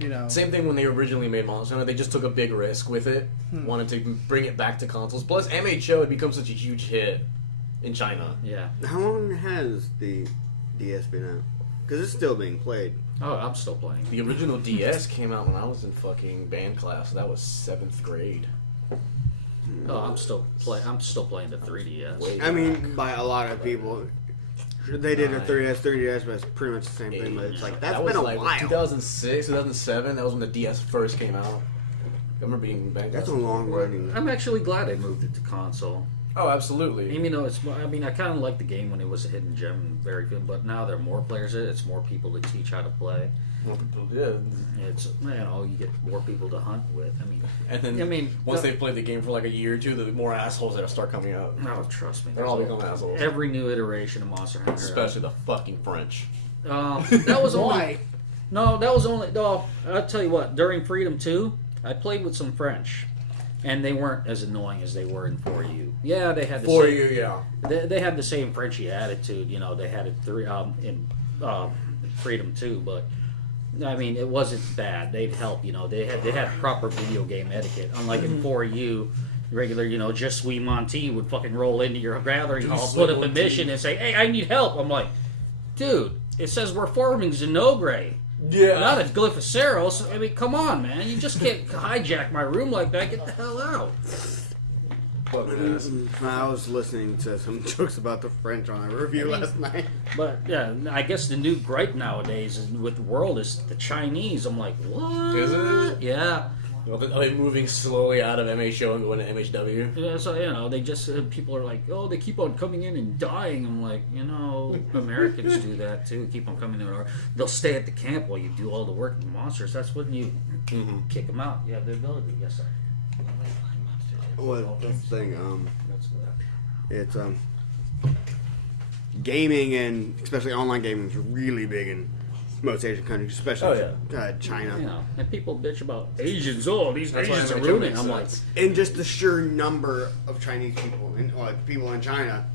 You know. Same thing when they originally made Monster Hunter. They just took a big risk with it, wanted to bring it back to consoles. Plus, MHO had become such a huge hit in China. Yeah. How long has the DS been out? Because it's still being played. Oh, I'm still playing. The original DS came out when I was in fucking band class. That was 7th grade. Oh, I'm still playing the 3DS. Way I mean, back. by a lot of people, they did a 3DS, but it's pretty much the same thing. But it's like that's that was been a like while. 2006, 2007. That was when the DS first came out. I remember being in band class. That's a long running. I'm actually glad I moved it to console. Oh, absolutely. Even though I kind of liked the game when it was a hidden gem and very good, but now there are more players in it. It's more people to teach how to play. More people did. It's, you get more people to hunt with. And then, once they've played the game for like a year or two, the more assholes that'll start coming out. No, trust me. They're all becoming assholes. Every new iteration of Monster Hunter. Especially the fucking French. That was only. Why? No, that was only. No, I'll tell you what. During Freedom 2, I played with some French, and they weren't as annoying as they were in 4U. Yeah, they had the For same, you, yeah. They had the same Frenchy attitude. They had it in Freedom 2, but I mean, it wasn't bad. They'd help. They had proper video game etiquette. Unlike in 4U, regular, just Sweet Monty would fucking roll into your gathering hall, put up a mission, and say, "Hey, I need help." I'm like, dude, it says we're forming Xenogray. Yeah. Not a Glyphoceros. I mean, come on, man. You just can't hijack my room like that. Get the hell out. I was listening to some jokes about the French on a review last night. But, yeah, I guess the new gripe nowadays with the world is the Chinese. I'm like, what? Is it? Yeah. Are they moving slowly out of MHO and going to MHW? Yeah, so, they just, people are like, oh, they keep on coming in and dying. I'm like, Americans do that too. Keep on coming in. Or they'll stay at the camp while you do all the work with the monsters. That's when you kick them out. You have the ability. Yes, sir. Well, that's the thing. That's It's gaming and especially online gaming is really big in most Asian countries, especially China. And people bitch about Asians. Oh, these That's why Asians are MHO ruining. makes I'm like, sense. And just the sheer number of Chinese people and people in China,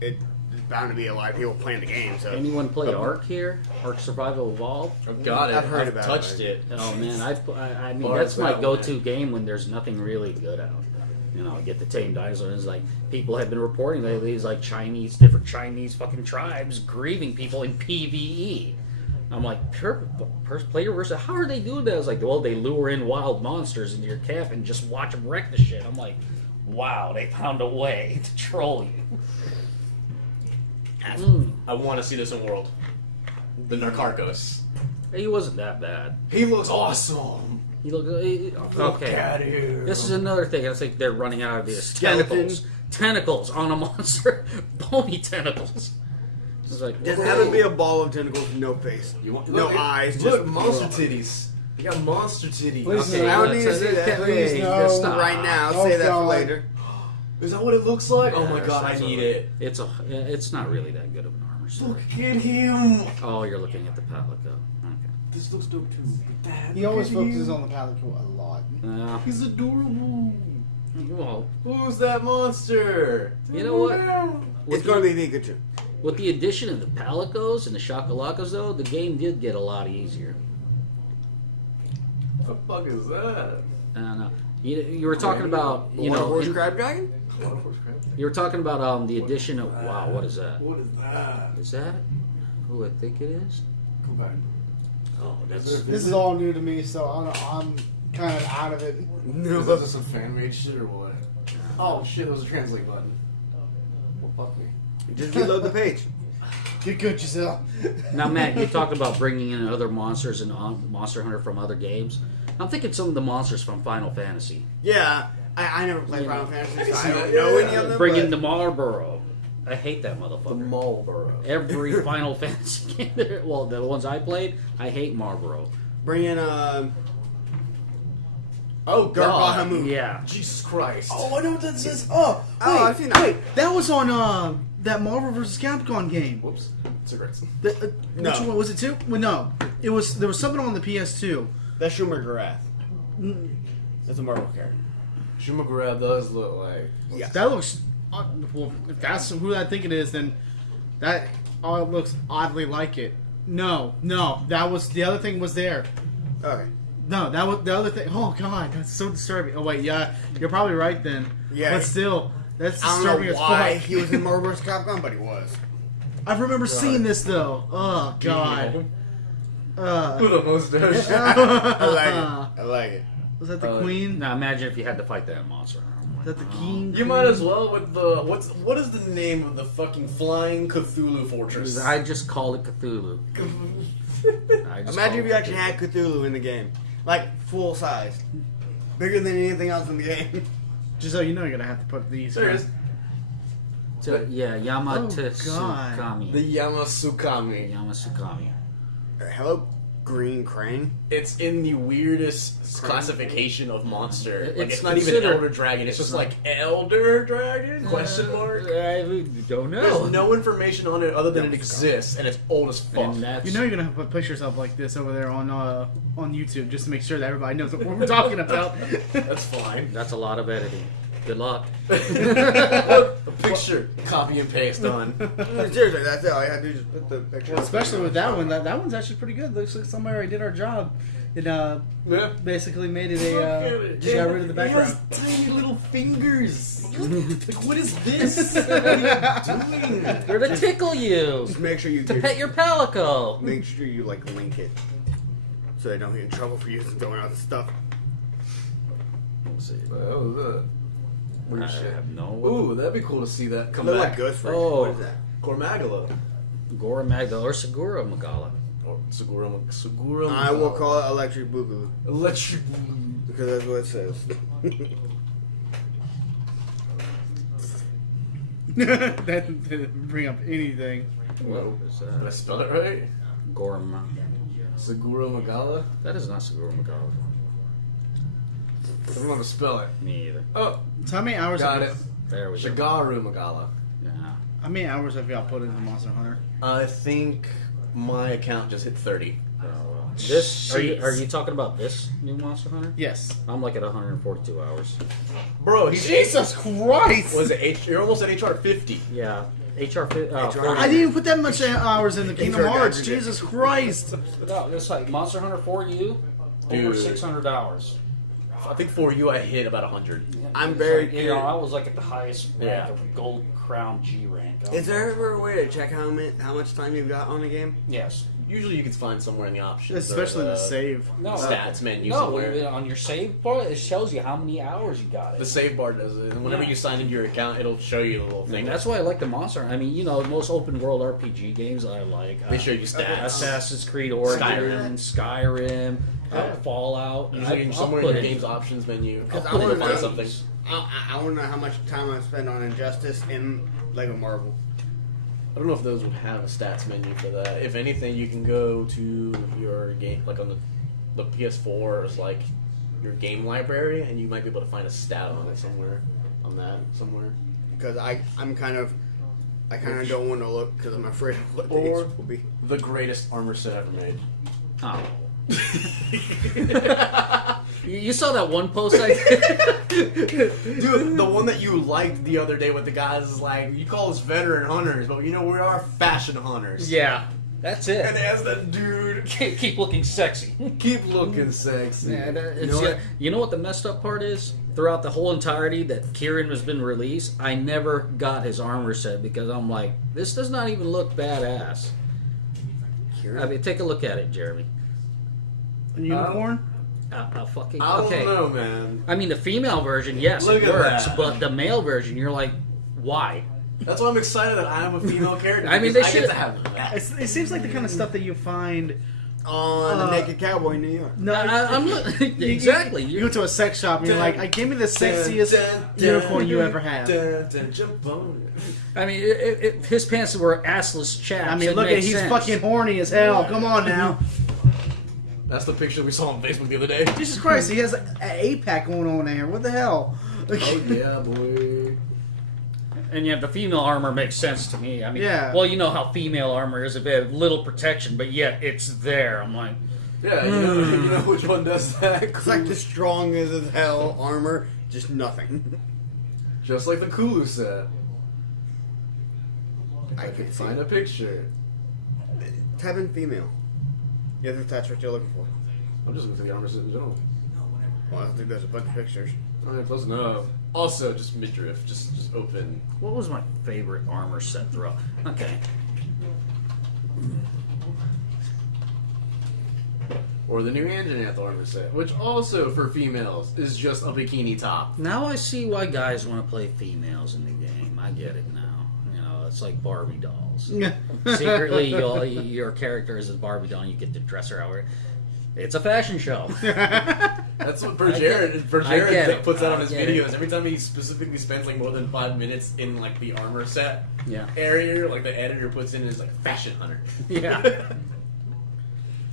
it's bound to be a lot of people playing the game. So anyone play Ark here? Ark Survival Evolved? I've got it. I've heard I've about touched it. it. Oh man, I mean Bars that's my that go-to way. game when there's nothing really good out. Get the tame dinosaurs. It's like people have been reporting lately. These like different Chinese fucking tribes grieving people in PVE. I'm like, player versus. How are they doing that? I was like, well, they lure in wild monsters into your camp and just watch them wreck the shit. I'm like, wow, they found a way to troll you. I want to see this in World. The Narcarcos. He wasn't that bad. He looks awesome. He looked Look okay. at him. This is another thing. I think they're running out of these Skeleton. tentacles on a monster, bony tentacles. It's like, just have it be a ball of tentacles, no face, no eyes. Look, just monster titties. You got monster titties. Please Okay, I don't need to see that. Please, no. Stop. Right now, Oh, say that for God. later. Is that what it looks like? Oh my Yeah, god, I sounds need like- it. It's not really that good of an armor set. Look at him. Oh, you're looking at the Palico. Okay. This looks dope too. Dad, He always look at focuses him. on the Palico a lot. He's adorable. Well, Who's that monster? You know what? It's going to be Pikachu. with the addition of the Palicos and the Shakalakos, though, the game did get a lot easier. The fuck is that? I don't know. You were talking about, Horse Crab Dragon? you were talking about the addition of, wow, what is that? What is that? Is that who I think it is? Go back. Oh, that's This is all new to me, so I'm kind of out of it. No. Is that just some fan made shit or what? Oh shit, it was a translate button. Well, fuck me. Just reload the page. Get good, Giselle. Now, Matt, you talk about bringing in other monsters and Monster Hunter from other games. I'm thinking some of the monsters from Final Fantasy. Yeah, I never played Final Fantasy, can so see I don't that, know yeah. any of them. Bring but in the Marlboro. I hate that The motherfucker. Marlboro. Every Final Fantasy game, well, the ones I played, I hate Marlboro. Bring in Oh god. Bahamut. Yeah. Jesus Christ. Oh, I know what that says. Oh, wait, I've seen that. wait. That was on that Marvel vs. Capcom game. Whoops. Cigarettes. No. Which one was it? Two? Well, no, it was. There was something on the PS2. That's Schumer Garath. That's a Marvel character. Shumagura does look like. Yeah. That looks. Well, if that's who I think it is, then that looks oddly like it. No, that was the other thing was there. Okay. No, that was the other thing. Oh god, that's so disturbing. Oh wait, yeah, you're probably right then. Yeah. But still, that's I disturbing don't know as why fuck. he was in Marvel vs. Capcom, but he was. I remember seeing this though. Oh god. With a mustache. I like it. I like it. Was that the queen? Now imagine if you had to fight that monster. Was that the king? You might as well with the what is the name of the fucking flying Cthulhu fortress? I just call it Cthulhu. I just Imagine call if it you actually had Cthulhu in the game. Like, full size. Bigger than anything else in the game. Just so you know, you're gonna have to put these. There it is. So, yeah, Yamata Oh, God. Sukami. The Yamasukami. Yamasukami. Hello, Green Crane. It's in the weirdest classification of monster. Like It's it's not even considered- Elder Dragon. It's just like Elder Dragon? Question mark. I don't know. There's no information on it other than it exists, and it's old as fuck. And that's, You know, you're gonna have to put pictures up like this over there on YouTube just to make sure that everybody knows what we're talking about. That's fine. that's a lot of editing. Good luck. A picture, copy and paste done. Seriously, that's it. All you had to do is just put the picture. Especially with that one. That one's actually pretty good. Looks like somebody already did our job. It Yeah. basically made it a. Just got rid of the background. It has tiny little fingers. Like, what is this? What are you doing? They're to tickle you. Just make sure you To pet your palico. make sure you like link it, so they don't get in trouble for using throwing out the stuff. Let's see. Weird I shit. have no. Ooh, that'd be cool to see that come Look back. like Ghost Freak. Oh. What is that? Gormagala. Gora Magdala or Segura Magala. Or Segura. I will call it Electric Boogaloo Electric. because that's what it says. That didn't bring up anything. What is Did I that? spell it right? Gorma. Segura Magala? That is not Segura Magala. I don't know how to spell it. Me either. Oh, So how many hours? got it. There we go. Shagaru Magala. Yeah. How many hours have y'all put into Monster Hunter? I think my account just hit 30. This are Jeez. you talking about this new Monster Hunter? Yes. I'm like at 142 hours. Bro, he's Christ! Was it You're almost at HR 50. Yeah. HR. HR. 40. I didn't even put that much hours into Kingdom Sure, Hearts. God, you did. Jesus Christ! No, it's like Monster Hunter 4U. Over Dude. 600 hours. I think for you, I hit about 100. I'm It's very like, you know, I was like at the highest rank of Gold Crown G rank. Is there ever a way to check how much time you've got on the game? Yes. Usually you can find somewhere in the options. Especially or in the save. No. stats menu No, somewhere. on your save part, it shows you how many hours you got. The save bar does it. And whenever Yeah. you sign into your account, it'll show you the little thing. And that's why I like the Monster. I mean, you know, most open world RPG games I like. They show you stats. Assassin's Creed Origins, Skyrim, Fallout. Usually I'll somewhere put in your in- game's options menu. Because I You'll want to find know something. I want to know how much time I spend on Injustice in Lego Marvel. I don't know if those would have a stats menu for that. If anything, you can go to your game, like on the PS4, is like your game library, and you might be able to find a stat on it somewhere. On that somewhere. Because I kind of don't want to look because I'm afraid of what the Or- hits will be. The greatest armor set ever made. Oh. You saw that one post I did? Dude, the one that you liked the other day with the guys is like, you call us veteran hunters, but you know, we are fashion hunters. Yeah, that's And it. it has that dude. Keep looking sexy. Keep looking sexy. Yeah, You know what? you know what the messed up part is? Throughout the whole entirety that Kieran has been released, I never got his armor set because I'm like, this does not even look badass. I mean, take a look at it, Jeremy. A unicorn? Fucking I don't okay. know, man. I mean, the female version, yes, Look it at works, that. but the male version, you're like, why? That's why I'm excited that I am a female character. I mean, because they I get should- to have that. It seems like the kind of stuff that you find. On the Naked Cowboy in New York. No, I'm not, exactly. You go to a sex shop and you're like, give me the sexiest unicorn you ever have. Jump on it. I mean, if his pants were assless chaps. I mean, it look at makes he's sense. fucking horny as hell. Come on now. That's the picture we saw on Facebook the other day. Jesus Christ, he has an 8-pack going on there. What the hell? Oh yeah, boy. And yet the female armor makes sense to me. I mean, Yeah. well, you know how female armor is a bit of little protection, but yet it's there. I'm like, Yeah, you know which one does that? It's like the strong as hell armor, just nothing. Just like the Kulu set. I I can can find find a picture. Type in female. Yeah, that's what you're looking for. I'm just looking at the armor set in general. Well, I don't think there's a bunch of pictures. Alright, close enough. Also, just midriff, just open. What was my favorite armor set throughout? Okay. Or the new Anjanath armor set, which also for females is just a bikini top. Now I see why guys want to play females in the game. I get it now. You know, it's like Barbie dolls. Secretly, your character is a Barbie doll and you get to dress her out. It's a fashion show. That's what I get it. puts out on I his get videos. it. Every time he specifically spends like more than 5 minutes in like the armor set Yeah. area, like the editor puts in is like fashion hunter. Yeah.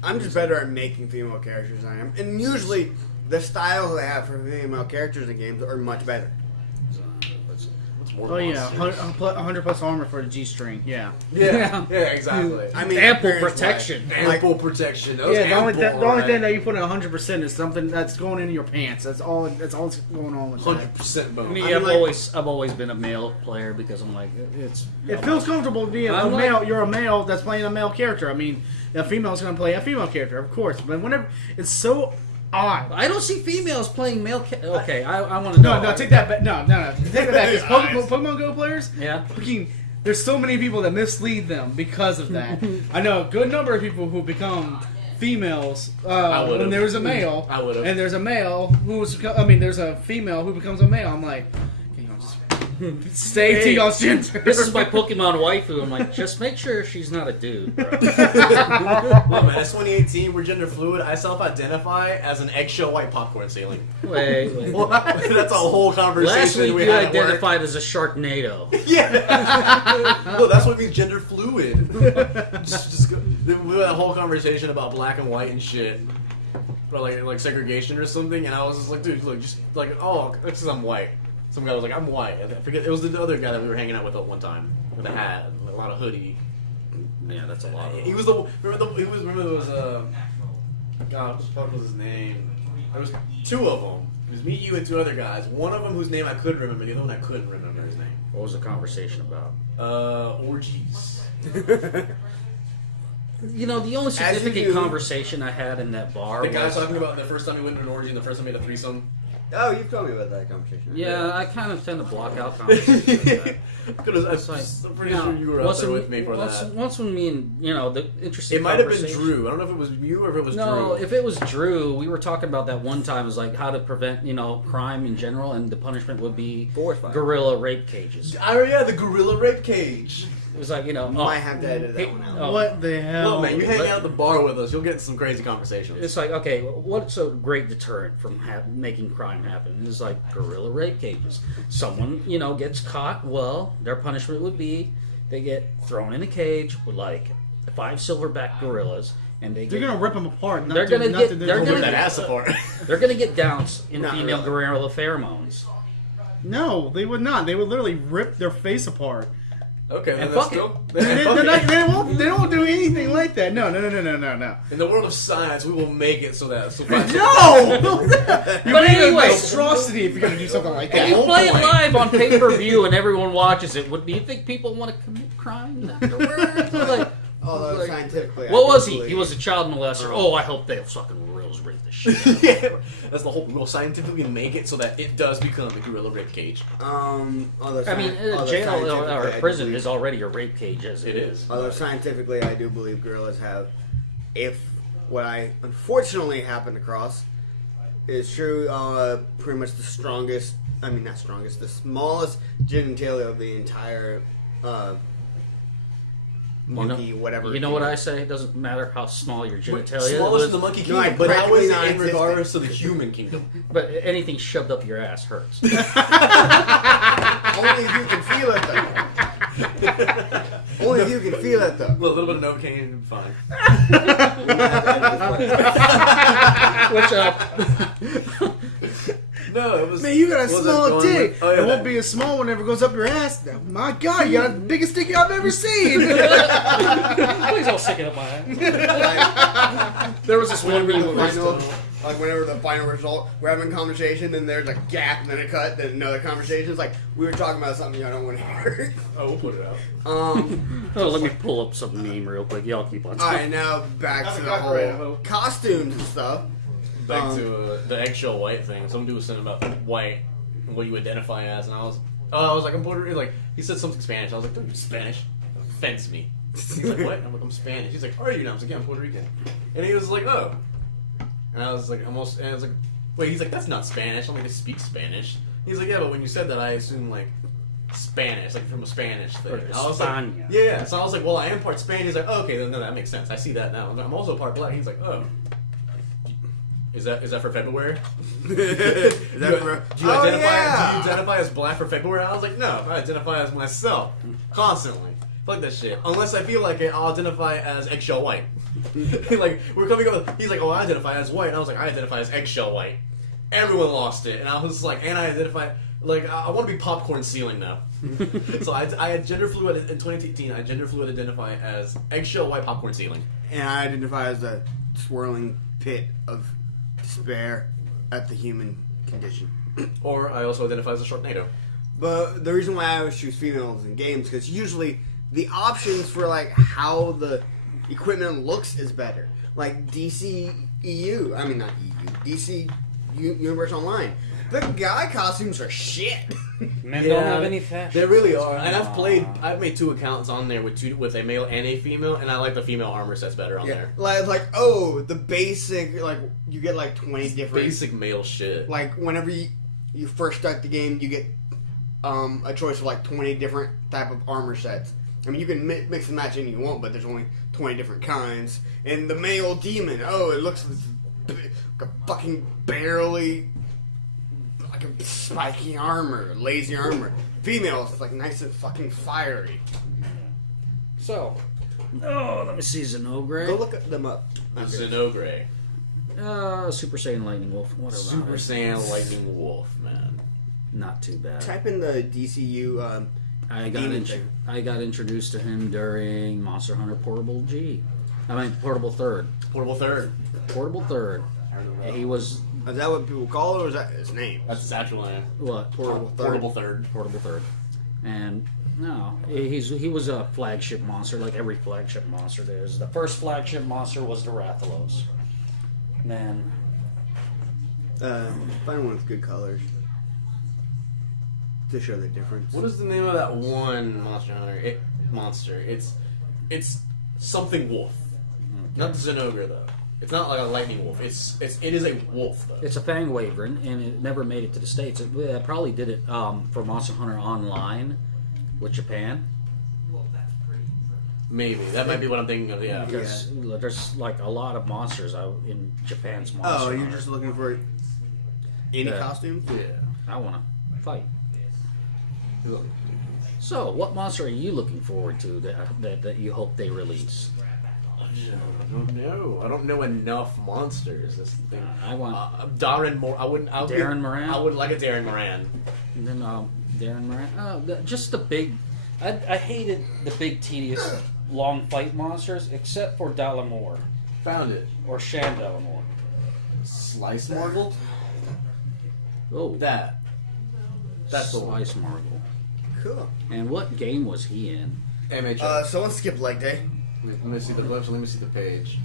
I'm just better at making female characters than I am. And usually, the styles they have for female characters in games are much better. What's more Oh yeah, monsters? 100 plus armor for the G-string. Yeah. Yeah, exactly. I mean, Ample appearance-wise. protection. Ample protection. That was Yeah, the only, ample, the only right? thing that you put in 100% is something that's going into your pants. That's all. That's all that's going on with that. 100% bone. Me, I mean, I've like- always been a male player because I'm like it's. It feels comfortable being a I'm male. like- You're a male that's playing a male character. I mean, a female's going to play a female character, of course. But whenever it's so odd. I don't see females playing male. Okay, I want to know. No, take that back. No, take that back. Because Pokemon Go players, Yeah. there's so many people that mislead them because of that. I know a good number of people who become females would've. when there was a male, I would've. and there's a male there's a female who becomes a male. I'm like, can y'all just stay to y'all's gender? This is my Pokemon waifu. I'm like, just make sure she's not a dude, bro. Look, man, it's 2018. We're gender fluid. I self-identify as an eggshell white popcorn ceiling. Wait. That's a whole conversation Last week we you had at work. identified as a Sharknado. Yeah. Well, that's what means gender fluid. just go, we had a whole conversation about black and white and shit, or like segregation or something. And I was just like, dude, look, just like, oh, it's because I'm white. Some guy was like, I'm white. I forget. It was the other guy that we were hanging out with at one time with a hat, a lot of hoodie. Yeah, that's a lot of. He was the remember there was God, what the fuck was his name? There was two of them. It was me, you, and two other guys. One of them whose name I could remember. The other one I couldn't remember his name. What was the conversation about? Orgies. You know, the only As you significant do. conversation I had in that bar The guy was... talking about the first time he went to an orgy and the first time he had a threesome. Oh, you've told me about that conversation. Yeah, I kind of tend to block out conversations like that. Because It's I'm pretty sure you were out there with me for that. Once when me and, the interesting It might have been conversation- Drew. I don't know if it was you or if it was No, Drew. if it was Drew, we were talking about that one time. It was like how to prevent, crime in general, and the punishment would be Forest fire. gorilla rape cages. Oh yeah, the gorilla rape cage. It was like, Might have to edit that one out. oh, What the hell? Look, man, you hang out at the bar with us, you'll get some crazy conversations. It's like, okay, what's a great deterrent from making crime happen? It's like gorilla rape cages. Someone, gets caught. Well, their punishment would be they get thrown in a cage with like 5 silverback gorillas, and They're gonna rip them apart. They're gonna get- they're Rip gonna that get- ass apart. they're gonna get doused in Not female really. gorilla pheromones. No, they would not. They would literally rip their face apart. Okay, then And that's fuck still. They won't do anything like that. No. In the world of science, we will make it so that. No! You But made a anyway- monstrosity if you're gonna do something like If that. you whole play it point. live on pay-per-view and everyone watches it, do you think people want to commit crimes afterwards? Like, Although like- scientifically, I what do was he? believe- He was a child molester. Oh, I hope they fucking rails rape the shit out of him. Yeah, that's the whole. We'll scientifically make it so that it does become a gorilla rape cage. Although I mean, although jail scientifically, or I do prison believe- is already a rape cage as it is. Although scientifically, I do believe gorillas have, if what I unfortunately happened across is true, pretty much the strongest. I mean, not strongest, the smallest genitalia of the entire monkey, whatever. You know what I say? It doesn't matter how small your genitalia Smallest is, in the monkey No, kingdom, but how practically is it in non-existent. regards to the human kingdom? but anything shoved up your ass hurts. Only if you can feel it, though. Only if you can feel it, though. A little bit of Novocaine, fine. Which, No, it was. Man, you got a was it small going dick. with- Oh, yeah, It won't be a small one whenever it goes up your ass. My God, you got the biggest dick I've ever seen. please don't stick it up my ass. There was this one Whenever meme the where final, like whenever the final result, we're having a conversation, then there's a gap, and then a cut, then another conversation. It's like we were talking about something y'all don't want to hear. Oh, we'll put it out. Oh, let me pull up some meme real quick. Y'all keep on All talking. right, now back That's to a the copyright, whole though. costumes and stuff. back to the eggshell white thing. Some dude was saying about white and what you identify as, and I was like, I'm Puerto Rican. Like, he said something Spanish. I was like, don't you Spanish? Offends me. He's like, what? I'm like, I'm Spanish. He's like, are you now? I was like, yeah, I'm Puerto Rican. And he was like, oh. And I was like, almost. And I was like, wait. He's like, that's not Spanish. I'm like, I speak Spanish. He's like, yeah, but when you said that, I assumed like Spanish, like from a Spanish thing. Or I was like, España. yeah. So I was like, well, I am part Spanish. He's like, oh, okay, then no, that makes sense. I see that now. I'm also part black. He's like, oh. Is that for February? Is that for? Do you identify as black for February? I was like, no, I identify as myself constantly. Fuck that shit. Unless I feel like it, I'll identify as eggshell white. Like, we're coming up with, he's like, oh, I identify as white. And I was like, I identify as eggshell white. Everyone lost it. And I was like, and I identify, like, I want to be popcorn ceiling now. So I had gender fluid in 2018. I gender fluid identify as eggshell white popcorn ceiling. And I identify as a swirling pit of despair at the human condition. Or I also identify as a Sharknado. But the reason why I always choose females in games, because usually the options for like how the equipment looks is better. Like DC EU, I mean not EU, DC Universe Online. The guy costumes are shit. Men don't have any fashion. They really are. And I've made 2 accounts on there with a male and a female, and I like the female armor sets better on there. Like oh, the basic, like you get like 20 different Basic male shit. like whenever you first start the game, you get a choice of like 20 different type of armor sets. I mean, you can mix and match any you want, but there's only 20 different kinds. And the male demon, oh, it looks like a fucking barely like a spiky armor, lazy armor. Female, it's like nice and fucking fiery. So, let me see Xenogre. Go look them up. Xenogre. Super Saiyan Lightning Wolf. What about Super it? Saiyan Lightning Wolf, man. Not too bad. Type in the DCU. Demon thing. I got introduced to him during Monster Hunter Portable G. I mean Portable Third. Portable Third. Portable Third. He was Is that what people call it, or is that his name? That's his actual name. what? Portable Third. Portable Third. Portable Third. And no, he was a flagship monster, like every flagship monster there is. The first flagship monster was the Rathalos. And then Find one with good colors to show the difference. What is the name of that one Monster Hunter? It's something wolf. Not the Xenogre though. It's not like a lightning wolf. It is a wolf though. it's a Fang Wyvern, and it never made it to the States. It probably did it for Monster Hunter Online with Japan. Maybe that might be what I'm thinking of. Yeah. Because there's like a lot of monsters out in Japan's Monster Oh, you're Hunter. just looking for any Yeah. costume? Yeah. I want to fight. So, what monster are you looking forward to that you hope they release? I don't know. I don't know enough monsters. That's the thing. I want Darren Moran. Darren Moran? I would like a Darren Moran. and then Darren Moran. Oh, just the big. I hated the big, tedious, long fight monsters, except for Dalamore Found it. or Shandalamore. Slice Marble. Oh, That's the one. Slice Marble. Cool. And what game was he in? MHO. Someone skipped leg day. Let me see the website. Let me see the page.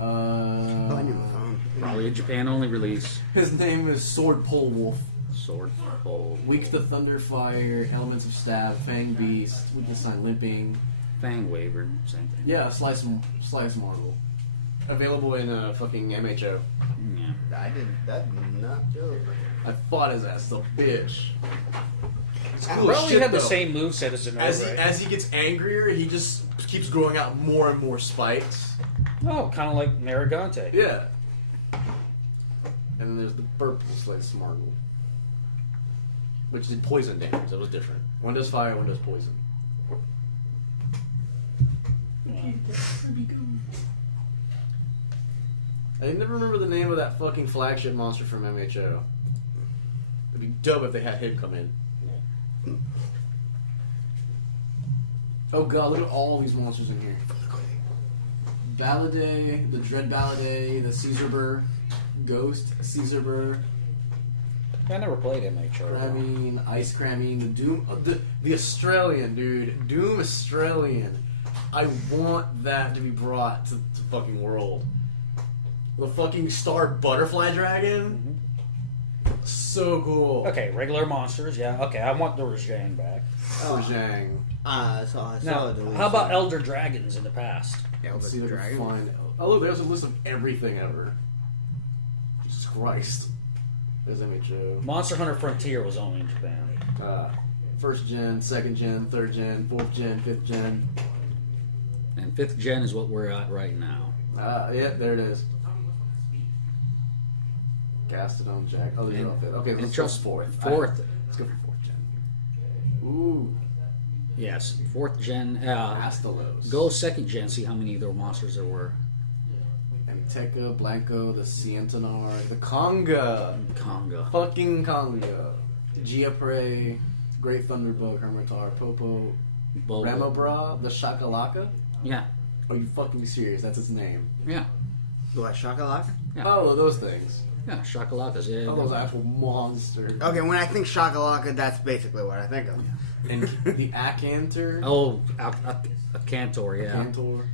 Oh, I knew my phone. Probably a Japan only release. His name is Sword Pole Wolf. Sword Pole. Weak to Thunder Fire, Elements of Stab, Fang Beast, Weakness Sign Limping. Fang Wyvern, same thing. Yeah, Slice Marble. Available in fucking MHO. Yeah. That did not joke. I fought his ass, the bitch. It's cool as probably shit, had the though. same moveset as Xenogre. As he gets angrier, he just keeps growing out more and more spikes. Oh, kind of like Narragante. Yeah. And then there's the purple Slice Marble, which did poison damage. That was different. One does fire, one does poison. I never remember the name of that fucking flagship monster from MHO. It'd be dope if they had him come in. Oh god, look at all these monsters in here. Balladay, the Dread Balladay, the Caesar Burr, Ghost, Caesar Burr, I never played MHO. Cramine, Ice Cramine, the Doom, the Australian, dude. Doom Australian. I want that to be brought to the fucking world. The fucking star butterfly dragon. So cool. Okay, regular monsters. Yeah. Okay, I want the Rajang back. For Zhang. I saw Now, the how about Elder Dragons in the past? Let's see if I can find. Oh look, there's a list of everything ever. Jesus Christ. There's MHO. Monster Hunter Frontier was only in Japan. First gen, second gen, third gen, fourth gen, fifth gen. And 5th gen is what we're at right now. Yeah, there it is. Gastrodon Jack. Oh, these are all fifth. Okay, And let's go just fourth. fourth. Let's go for fourth gen. Ooh, Yes, 4th gen. Astalos. Go 2nd gen, see how many of their monsters there were. Amteca, Blanco, the Ciantanar, the Conga. Conga. Fucking Conga. Giapre, Great Thunderbug, Hermitar, Popo, Bobo. Ramobra, the Shakalaka. Yeah, Are you fucking serious? That's his name. yeah, What, Shakalaka? Yeah. Oh, those things. yeah. Shakalakas. Yeah, Oh, those actual monsters. Okay, when I think Shakalaka, that's basically what I think of. And the Acantor. Oh, a Cantor. Yeah. Cantor.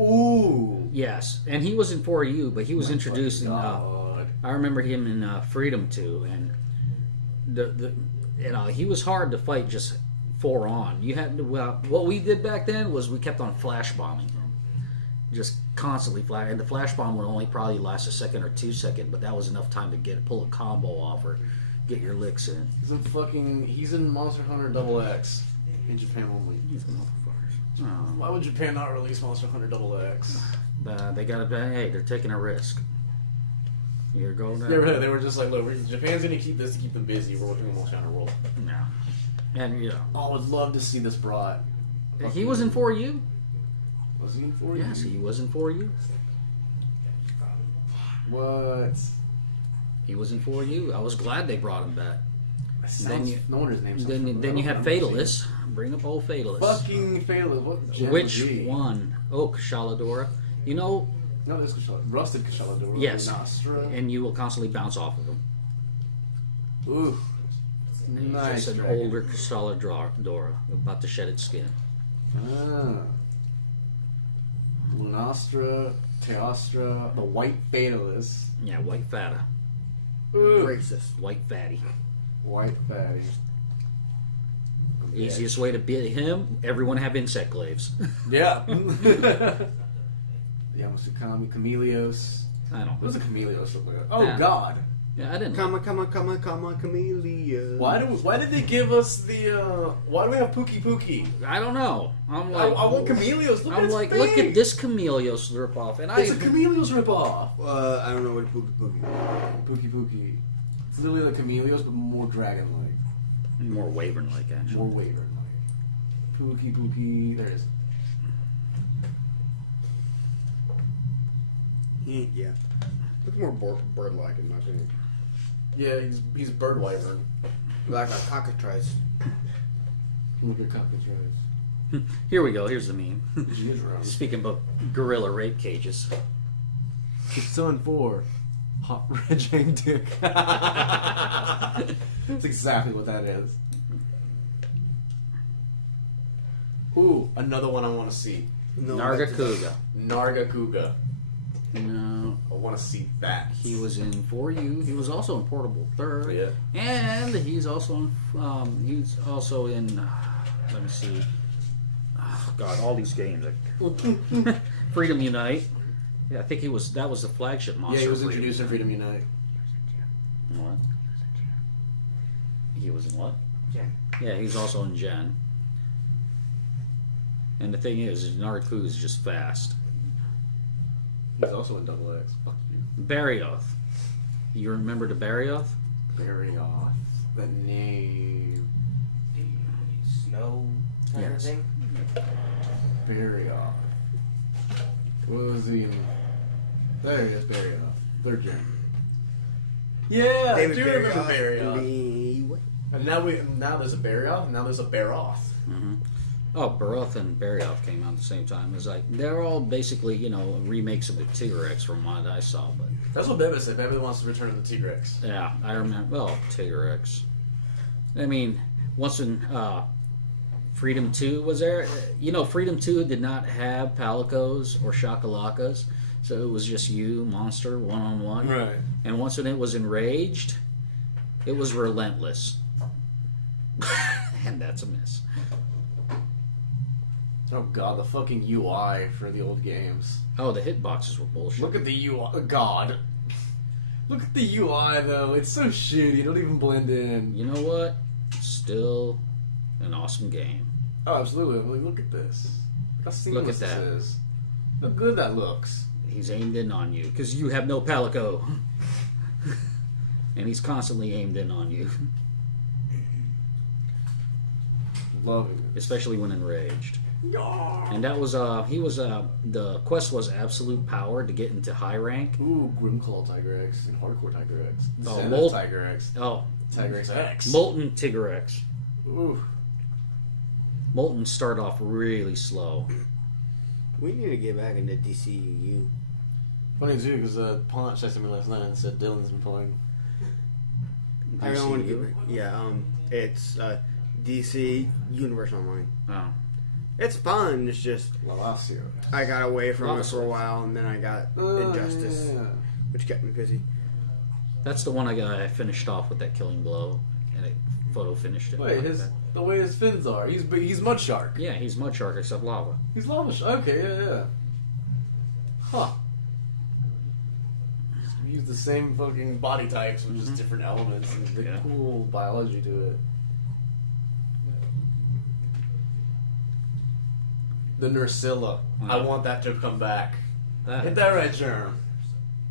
Ooh. Yes, and he was in 4U, but he was introduced in. God. I remember him in Freedom 2, and he was hard to fight just 4 on. You had to, what we did back then was we kept on flash bombing him, just constantly flash. And the flash bomb would only probably last a second or 2 seconds, but that was enough time to pull a combo off or get your licks in. He's in Monster Hunter XX in Japan only. Oh, Why would Japan not release Monster Hunter XX? they gotta. Hey, they're taking a risk. You're going. They were just like, look, Japan's gonna keep this to keep them busy. We're working on Monster Hunter World. No. And I would love to see this brought. he was in 4U. Was he in 4U? Yes, he was in 4U. What? He was in 4U. I was glad they brought him back. No wonder his name's. Then you have Fatalist. Bring up old Fatalist. Fucking Fatalist. What gen Which would be? one? Oh, Kashaladora. You know, No, this is Rusted Kashaladora. yes. Nostra. And you will constantly bounce off of him. Ooh. Nice. Just an dragon. older Kashaladora about to shed its skin. Ah. Lunastra, Teostra, the White Fatalist. Yeah, white fata. Ooh. Racist. White fatty. White Fatty. Easiest way to beat him, everyone have insect glaives. Yeah. Yamasukami, Chameleos. I don't What does a know. Chameleos look like? Oh, Yeah. God. Yeah, I didn't know. Camellia. Why did they give us the, why do we have Pookie Pookie? I don't know. I'm I like, want Chameleos. Look at I'm its like, face. look at this Chameleos ripoff, and It's a Chameleos ripoff. I don't know what Pookie Pookie. Pookie Pookie. It's literally like Chameleos, but more dragon-like. more Wyvern-like actually. More Wyvern-like. Pookie Pookie. There it is. Yeah. Looks more bird-like in my opinion. Yeah, he's a bird wyvern. Like a cockatrice. Look at cockatrice. Here we go. Here's the meme. She is round. Speaking about gorilla rape cages. Son 4. Hot red Jane dick. That's exactly what that is. Ooh, another one I want to see. No, Nargacuga. Nargacuga. No, I want to see that. he was in 4U. He was also in Portable Third. Yeah. And he's also in. Let me see. Oh, God, all these games. Freedom Unite. Yeah, I think he was. That was the flagship monster. Yeah, he was of Freedom introduced in Freedom Unite. What? He was in what? Gen. Yeah, he's also in Gen. And the thing is Nargacuga is just fast. He's also in Double X. Fuck you. Barioth. You remember the Barioth? Barioth. The name. Snow kind Yes. of thing. Barioth. What was he in? There he is, Barioth. Third gen. Yeah, I do remember Barioth. And now there's a Barioth, and now there's a Baroth. Mm-hmm. Oh, Baroth and Barioth came out at the same time. It's like they're all basically, remakes of the Tigrex from what I saw. But That's what Beba said. Beba wants to return to the T-Rex. yeah, I remember. Well, Tigrex. I mean, once in Freedom 2 was there. Freedom 2 did not have Palicos or Shakalakas, So it was just you, monster, one-on-one. Right. And once when it was enraged, it was relentless. And that's a miss. Oh god, the fucking UI for the old games. Oh, the hitboxes were bullshit. Look at the UI. God. Look at the UI though. It's so shitty. It don't even blend in. You know what? Still an awesome game. Oh, absolutely. Like, look at this. Look how seamless Look at that. this is. How good that looks. He's aimed in on you because you have no palico. And he's constantly aimed in on you, Loving it. especially when enraged. Yeah. And that was the quest was absolute power to get into high rank. Ooh, Grimclaw Tiger X and Hardcore Tiger X. Oh, Zenith Molt- Tiger X. Oh, Tiger X X. Molten Tigrex. Ooh. Molten start off really slow. We need to get back into DCU. Funny too, because Punch texted me last night and said Dylan's been playing. I don't want to get back. Yeah, it's DC Universe Online. Oh. It's fun. It's just Lavasio. I got away from it for a Lavasio. while, and then I got Injustice, Yeah. which kept me busy. That's the one I finished off with that killing blow, and it photo finished it. Wait, like his that. the way his fins are. He's Mud Shark. Yeah, he's Mud Shark except lava. He's Lava Shark. Okay, yeah. Huh. Use the same fucking body types with just different elements and the Yeah. cool biology to it. The Nursilla. I Yeah. want that to come back. That Hit that right, Germ.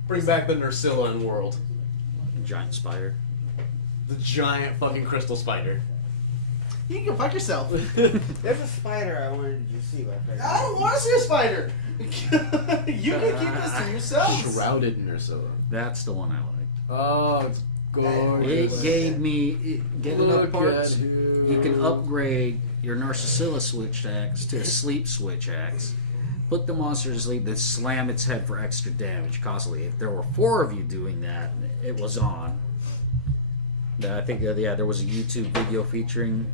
Bring back the Nursilla in world. giant spider. The giant fucking crystal spider. You can go fuck yourself. There's a spider I wanted you to see, but I I don't want to see a spider. You can keep this to yourself. Shrouded Nursilla. That's the one I like. Oh, it's gorgeous. It gave me get enough Look parts. at you. You can upgrade your Narcissilla switch axe to a sleep switch axe. Put the monster to sleep, then slam its head for extra damage constantly. If there were 4 of you doing that, it was on. I think there was a YouTube video featuring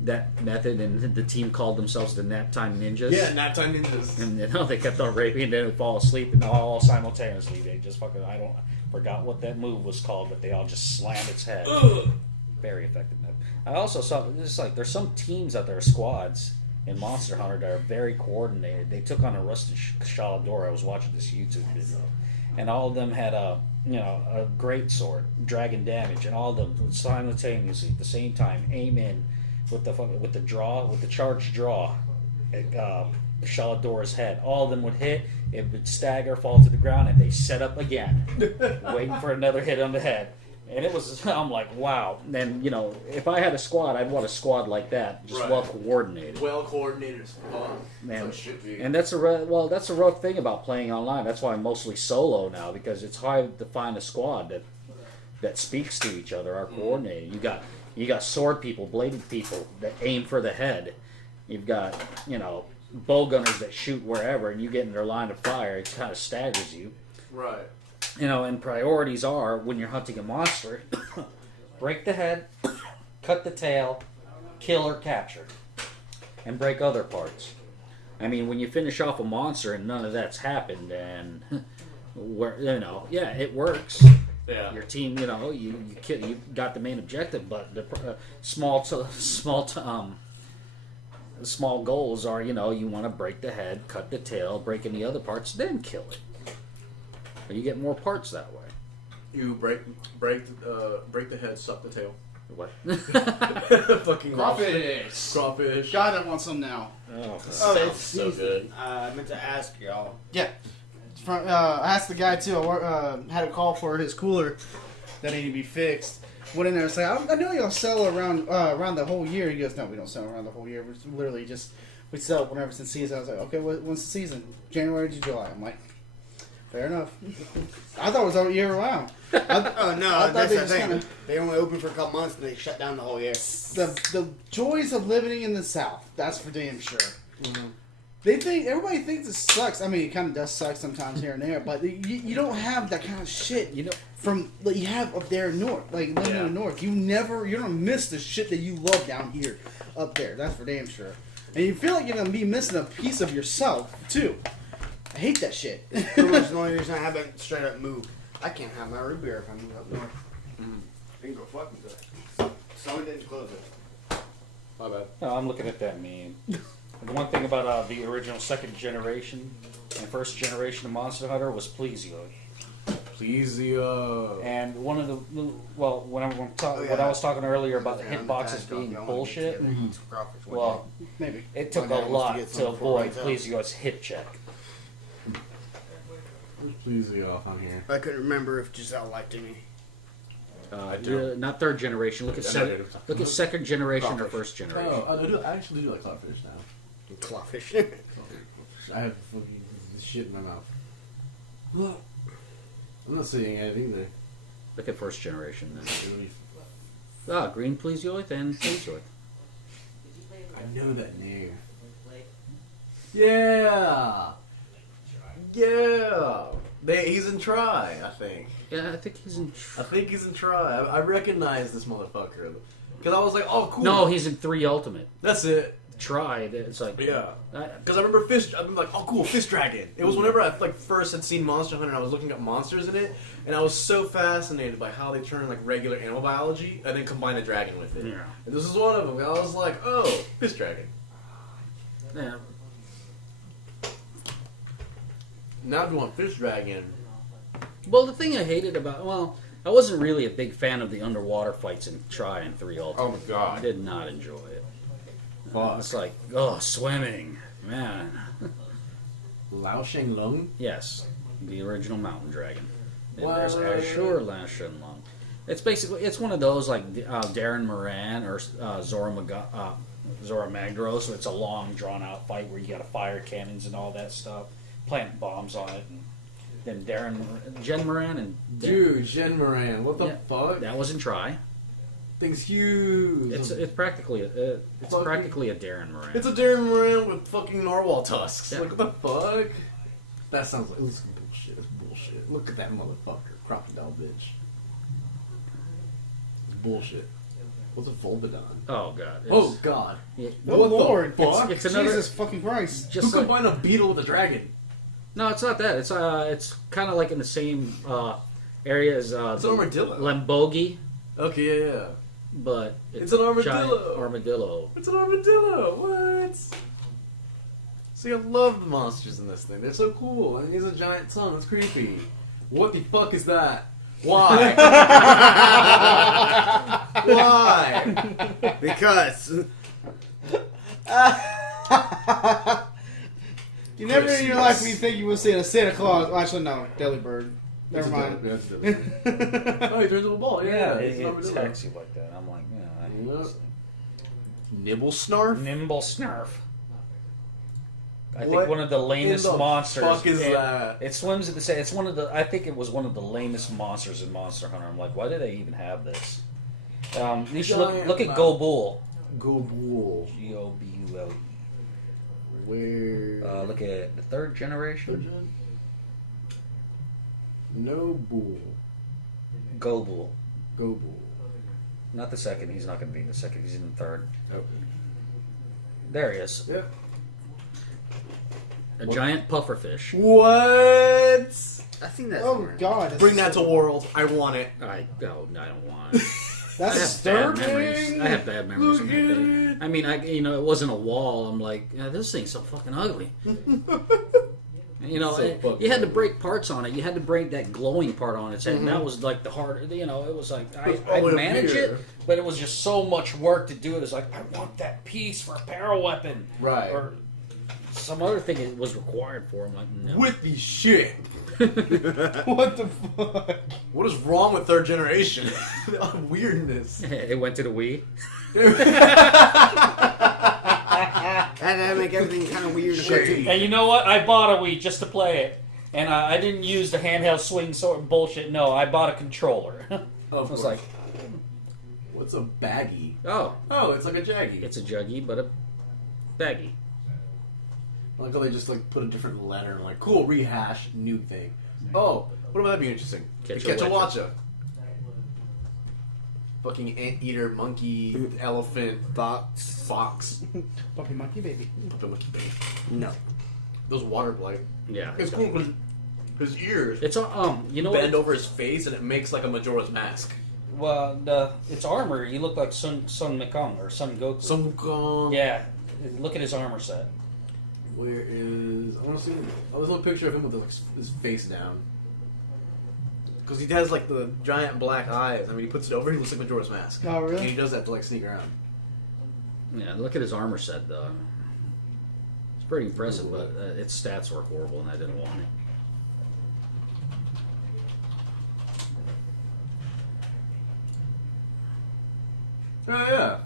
that method, and the team called themselves the Naptime Ninjas. Yeah, Naptime Ninjas. And they kept on raping, and then would fall asleep, and all simultaneously they just fucking forgot what that move was called, but they all just slammed its head. Very effective move. I also saw it's like there's some teams out there, squads in Monster Hunter that are very coordinated. They took on a Rusted Shalador. I was watching this YouTube video, and all of them had a great sword, dragon damage, and all of them would simultaneously at the same time aim in with the charged draw at Shalador's head. All of them would hit. It would stagger, fall to the ground, and they set up again, waiting for another hit on the head. And it was, I'm like, wow. And, if I had a squad, I'd want a squad like that, just Right. well coordinated. Well coordinated as fuck. Man. So it should be. And that's a rough thing about playing online. That's why I'm mostly solo now, because it's hard to find a squad that speaks to each other, are coordinated. You got sword people, bladed people that aim for the head. You've got, bow gunners that shoot wherever, and you get in their line of fire. It kind of staggers you. Right. And priorities are, when you're hunting a monster, break the head, cut the tail, kill or capture, and break other parts. I mean, when you finish off a monster and none of that's happened, and it works. Yeah. Your team, you got the main objective, but the small goals are, you want to break the head, cut the tail, break any other parts, then kill it. You get more parts that way. You break the head, suck the tail. What? Fucking Crawfish. Crawfish. God, I want some now. Oh, Sounds so good. I meant to ask y'all. Yeah. I asked the guy too. I had a call for his cooler that needed to be fixed. Went in there and said, I know y'all sell around the whole year. He goes, no, we don't sell around the whole year. We're literally we sell whenever it's in season. I was like, okay, when's the season? January to July. I'm like, fair enough. I thought it was all year round. Oh no, I thought that's they the just thing. kinda- They only open for a couple months and they shut down the whole year. The joys of living in the South. That's for damn sure. Everybody thinks it sucks. I mean, it kind of does suck sometimes here and there, but you don't have that kind of shit. From that you have up there north, like living in the north. You don't miss the shit that you love down here, up there. That's for damn sure. And you feel like you're gonna be missing a piece of yourself too. I hate that shit. Pretty much the only reason I haven't straight up moved. I can't have my root beer if I move up north. I can go fucking good. Someone didn't close it. My bad. No, I'm looking at that meme. The one thing about the original second generation and first generation of Monster Hunter was Plesios. Plesio. And one of the when I yeah. was talking earlier about the Yeah, hitboxes being y'all wanna get bullshit, together and eat some crawfish one well, Maybe. it took My a dad wants to lot get to some before avoid he goes out. Plesios hit check. Where's Plesio on here? day. I couldn't remember if Giselle liked me. Not third generation. Look at second generation or Crawfish. first generation. I actually do like crawfish now. Clawfish. I have fucking shit in my mouth. I'm not saying it either. Look at first generation then. It'll be- Green plesioid and plesioid. I know that name. Yeah. Yeah. He's in Try, I think. Yeah, I think he's in. I think he's in Try. I recognize this motherfucker. Because I was like, oh, cool. No, he's in 3 Ultimate. That's it. Tried. It's like Yeah. I- Because I remember I'm like, oh, cool, Fist Dragon. It was whenever I first had seen Monster Hunter and I was looking up monsters in it, and I was so fascinated by how they turn regular animal biology and then combine a dragon with it. Yeah. And this is one of them. I was like, oh, Fist Dragon. yeah. Now if you want Fist Dragon, Well, the thing I hated about I wasn't really a big fan of the underwater fights in Try and 3 Ultimate. oh my I god. did not enjoy it. Fuck. It's like, swimming, man. Lao Sheng Lung? Yes, the original Mountain Dragon. And What? there's Ashur Lao Shenlong. It's one of those like Darren Moran or Zora Magdaros. So it's a long, drawn out fight where you got to fire cannons and all that stuff, plant bombs on it, and then Jen Moran and Dude, Jen Moran, what the Yeah. fuck? that was in Try. Thing's huge. It's practically a Darren Moran. It's a Darren Moran with fucking narwhal tusks. Yeah. Like, what the fuck? That sounds like it's bullshit. It's bullshit. Look at that motherfucker. Crocodile bitch. It's bullshit. What's a Volvidon? Oh god. Oh god. Yeah. Oh What the Lord, fuck? It's another. Jesus fucking Christ. Who Just like, combined a beetle with a dragon? no, it's not that. It's kind of like in the same area as It's an armadillo. Lambogi, Okay, yeah. but It's an armadillo. giant armadillo. It's an armadillo. What? See, I love the monsters in this thing. They're so cool. And he's a giant tongue. It's creepy. What the fuck is that? Why? Why? Because. You never in your life would you think you would see a Santa Claus. Oh, actually, no, Delibird. Never mind. That's oh, he turns into a ball. Yeah, it it's an armadillo. attacks you like that. I'm like, I hate Yep. this thing. Nibble Snarf? Nimble Snarf. I What think one of the lamest in the monsters. fuck is and that? It swims at the same. It's one of the. I think it was one of the lamest monsters in Monster Hunter. I'm like, why do they even have this? You should look at Go Bull. Go Bull. Gobule. Where? Look at the third generation. No Bull. Go Bull. Go Bull. Not the second. He's not going to be in the second. He's in the third. Oh. There he is. Yeah. A giant pufferfish. What? I think that's. Oh God! that's Bring that to so- world. I want it. I don't want it. That's I his have bad third memories. thing. I have bad memories of Look that at thing. it. I mean, it wasn't a wall. I'm like, this thing's so fucking ugly. So fucking You had to break parts on it. You had to break that glowing part on its head, and that was like the hard. It was like It's all I'd the way up manage here. it, but it was just so much work to do it. It's like I want that piece for a power weapon, Right. or some other thing it was required for. I'm like, no. With the shit. What the fuck? What is wrong with third generation? Weirdness. It went to the Wii. And that make everything kind of weird. Shady. And you know what? I bought a Wii just to play it, and I didn't use the handheld swing sort of bullshit. No, I bought a controller. I Of was course. like, What's a baggie? oh, Oh, it's like a jaggy. it's a juggy, but a baggy. I like how they just put a different letter and cool, rehash, new thing. Oh, what about that be interesting? Quechua-Huacha. Fucking anteater, monkey, elephant, Box. fox. Puppy monkey baby. Puppet monkey baby. No. Those water blight. Yeah. It's cool because his ears It's you know bend what? over his face and it makes like a Majora's Mask. Well, its armor, you look like Sun Wukong or Sun Goku. Some Yeah, look at his armor set. Where is? I want to see. Oh, there's a little picture of him with his face down. Because he has like the giant black eyes. I mean, he puts it over. He looks like Majora's Mask. Oh, really? And he does that to like sneak around. Yeah, look at his armor set though. It's pretty impressive, but its stats were horrible, and I didn't want it. Oh yeah.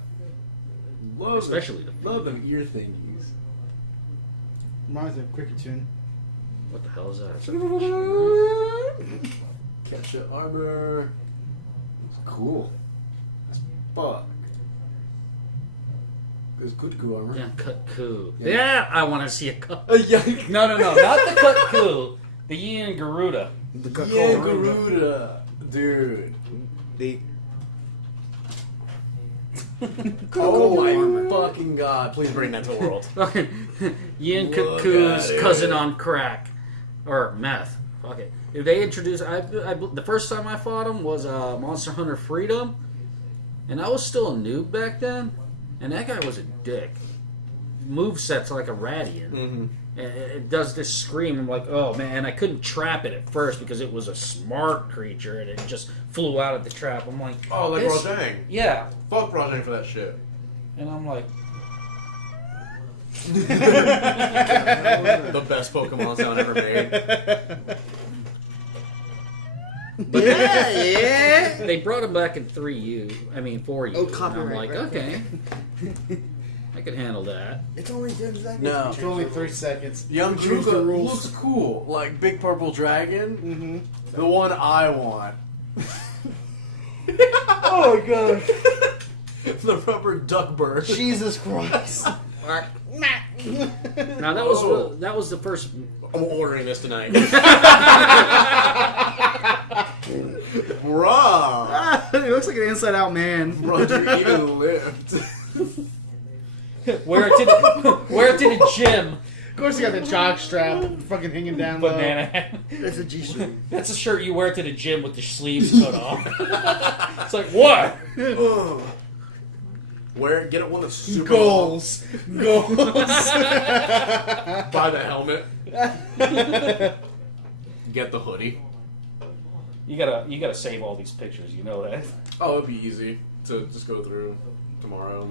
Love Especially them. the Love them ear thingies. Reminds me of Cricket Tune. What the hell is that? Catch your armor. It's cool. As fuck. There's good goo armor. Yeah, cut coup. Yeah. Yeah, I want to see a cut. Yeah. No, not the Cut Coup. The Yin Garuda. The Yeah, Garuda. Dude. The Oh my fucking god. Please bring that to the world. Yin Look Cuckoo's at it. cousin on crack. Or meth. Fuck it. If they introduced... the first time I fought him was Monster Hunter Freedom. And I was still a noob back then. And that guy was a dick. Moveset's like a Radian. Mm-hmm. It does this scream. I'm like, oh man. And I couldn't trap it at first because it was a smart creature. And it just flew out of the trap. I'm like... Oh, like this- Rajang. Yeah. Fuck Rajang for that shit. And I'm like, The best Pokemon sound ever made. Yeah. They brought him back in 3U. I mean 4U. Oh, And I'm copyright, like, right? okay. I can handle that. it's only 10 seconds. No. It's only 3 seconds. Young Choose the Druga rules. looks cool. Like Big Purple Dragon. Mm-hmm. The one I want. Oh my god. The rubber duck bird. Jesus Christ. Now Oh. that was the first. I'm ordering this tonight. Bruh. He looks like an inside out man. Roger even lived. wear it to the gym. Of course, he got the jock strap fucking hanging down low. Banana. It's a G-string. That's a shirt you wear to the gym with the sleeves cut off. It's like, what? Get it one that's super long. Goals. Goals. Buy the helmet. Get the hoodie. You gotta save all these pictures, you know that. Oh, it'd be easy to just go through tomorrow.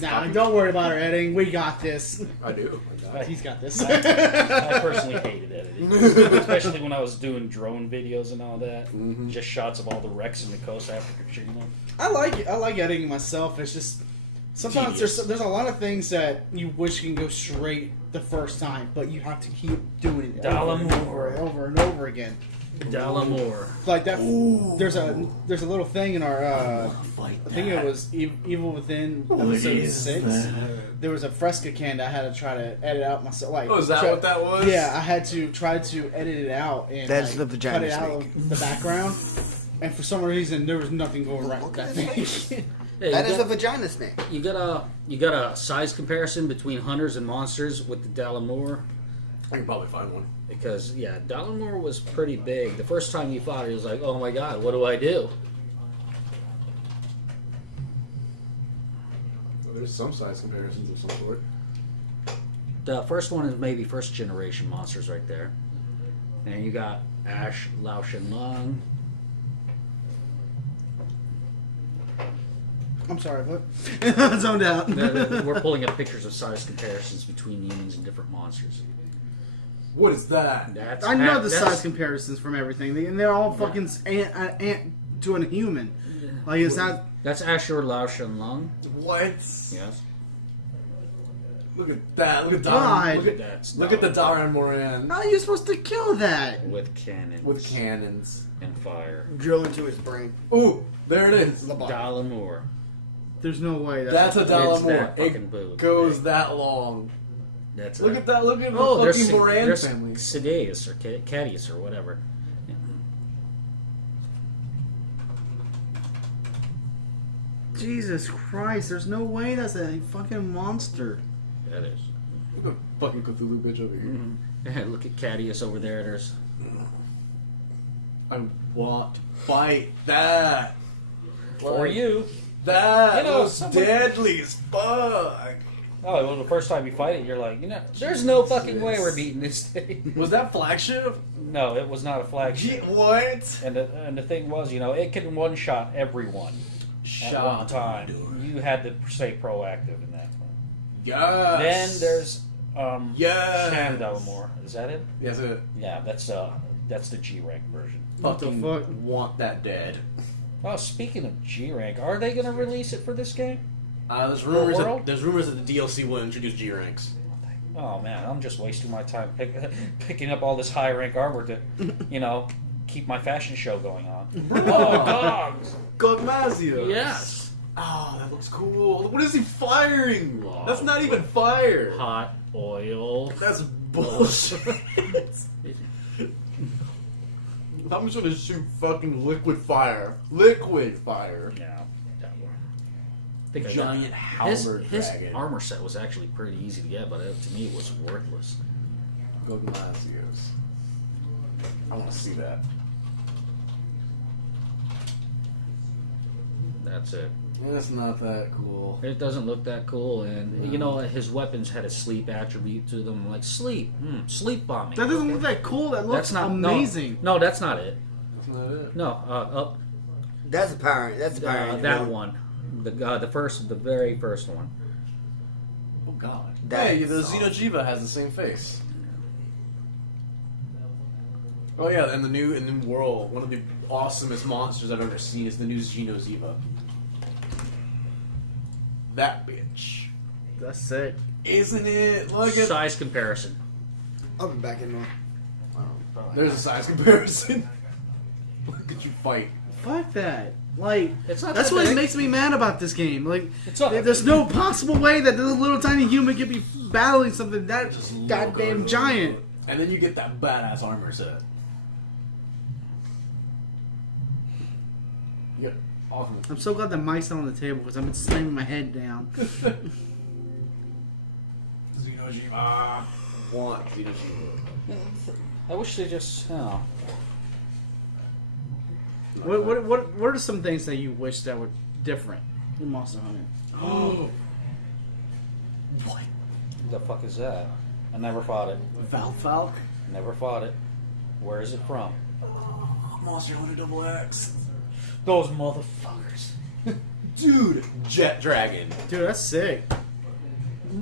Nah, don't worry about our editing. We got this. I do. He's got this. I personally hated editing. Especially when I was doing drone videos and all that. Just shots of all the wrecks in the Coast Africa, you know. I like editing myself. It's just sometimes there's a lot of things that you wish can go straight the first time, but you have to keep doing it over and over and over again. Dalamore. Like that. There's a little thing in our. I think it was Evil Within episode 6. There was a Fresca can that I had to try to edit out myself. Like, Oh, is that what that was? Yeah, I had to try to edit it out and That's like, the vagina cut it out snake. of the background. And for some reason, there was nothing going right with that thing. Hey, That you is a vagina snake. you got a size comparison between hunters and monsters with the Dalamore. I can probably find one. Because yeah, Dalamore was pretty big. The first time you fought it, he was like, "Oh my god, what do I do?" Well, there's some size comparisons of some sort. The first one is maybe first generation monsters right there. And you got Ash, Lao Shin Lung. I'm sorry, what? I zoned out. We're pulling up pictures of size comparisons between humans and different monsters. What is that? That's I know the that's- size comparisons from everything, and they're all fucking ant to a human. Like it's not. That's Ashur Lao Shin Lung. What? Yes. Look at that. Look at God. Daran. Look at the Daran Moran How are you supposed to kill that? With cannons. with cannons. and fire. Drill into his brain. Ooh, there it is. Dalamore. There's no way That's a It's Dalamore. that fucking It boo. goes that long. That's Look a- at that. Look at the Oh, fucking Moran there's family. Sideus or Cadius or whatever. Jesus Christ! There's no way that's a fucking monster. That is. Look at the fucking Cthulhu bitch over here. Yeah, look at Cadius over there. There's I want to fight that. For you. That You know, was someone- deadly as fuck. Oh, well, the first time you fight it, you're like, there's no fucking way we're beating this thing. Was that flagship? No, it was not a flagship. What? And the thing was, it can one shot everyone at one time. You had to stay proactive in that one. Yes. Then there's Yes. Shandalamore. Is that it? Yes, it. Yeah, that's the G rank version. What the Fucking fuck? want that dead. Oh, speaking of G rank, are they gonna release it for this game? There's rumors. World? There's rumors that the DLC will introduce G ranks. Oh man, I'm just wasting my time picking up all this high rank armor to, keep my fashion show going on. Oh, dogs! Gogmazia. yes, Oh, that looks cool. What is he firing? Wow. That's not even fire. hot oil. That's bullshit. I'm just gonna shoot fucking liquid fire. Liquid fire. Yeah, that one. I think I got- Giant halberd his dragon. armor set was actually pretty easy to get, but to me it was worthless. Gogmazios. I want to see that. That's it. That's not that cool. It doesn't look that cool, and his weapons had a sleep attribute to them, like sleep, sleep bombing. That doesn't look that cool. That looks That's not amazing. No, that's not it. That's not it. No, That's a power. That's a power. that one, the very first one. Oh god. That's Hey, the awesome. Xenojiva has the same face. Oh yeah, and the new world, one of the awesomest monsters I've ever seen is the new Xenoziva. That bitch. That's sick. Isn't it? Look at Size comparison. I'll be back in more. There's a size comparison. Look at you fight. Fuck that. Like, It's not that's that what big. makes me mad about this game. Like, It's not that there's no possible way that this little tiny human could be battling something that goddamn giant. And then you get that badass armor set. Yeah, awesome. I'm so glad the mic's not on the table because I've been slamming my head down. Xenojiva. Want Xenojiva. I wish they just. What are some things that you wish that were different in Monster Hunter? Oh. What? The fuck is that? I never fought it. Valfalk? Never fought it. Where is it from? Monster Hunter Double X. Those motherfuckers. Dude, Jet Dragon. Dude, that's sick.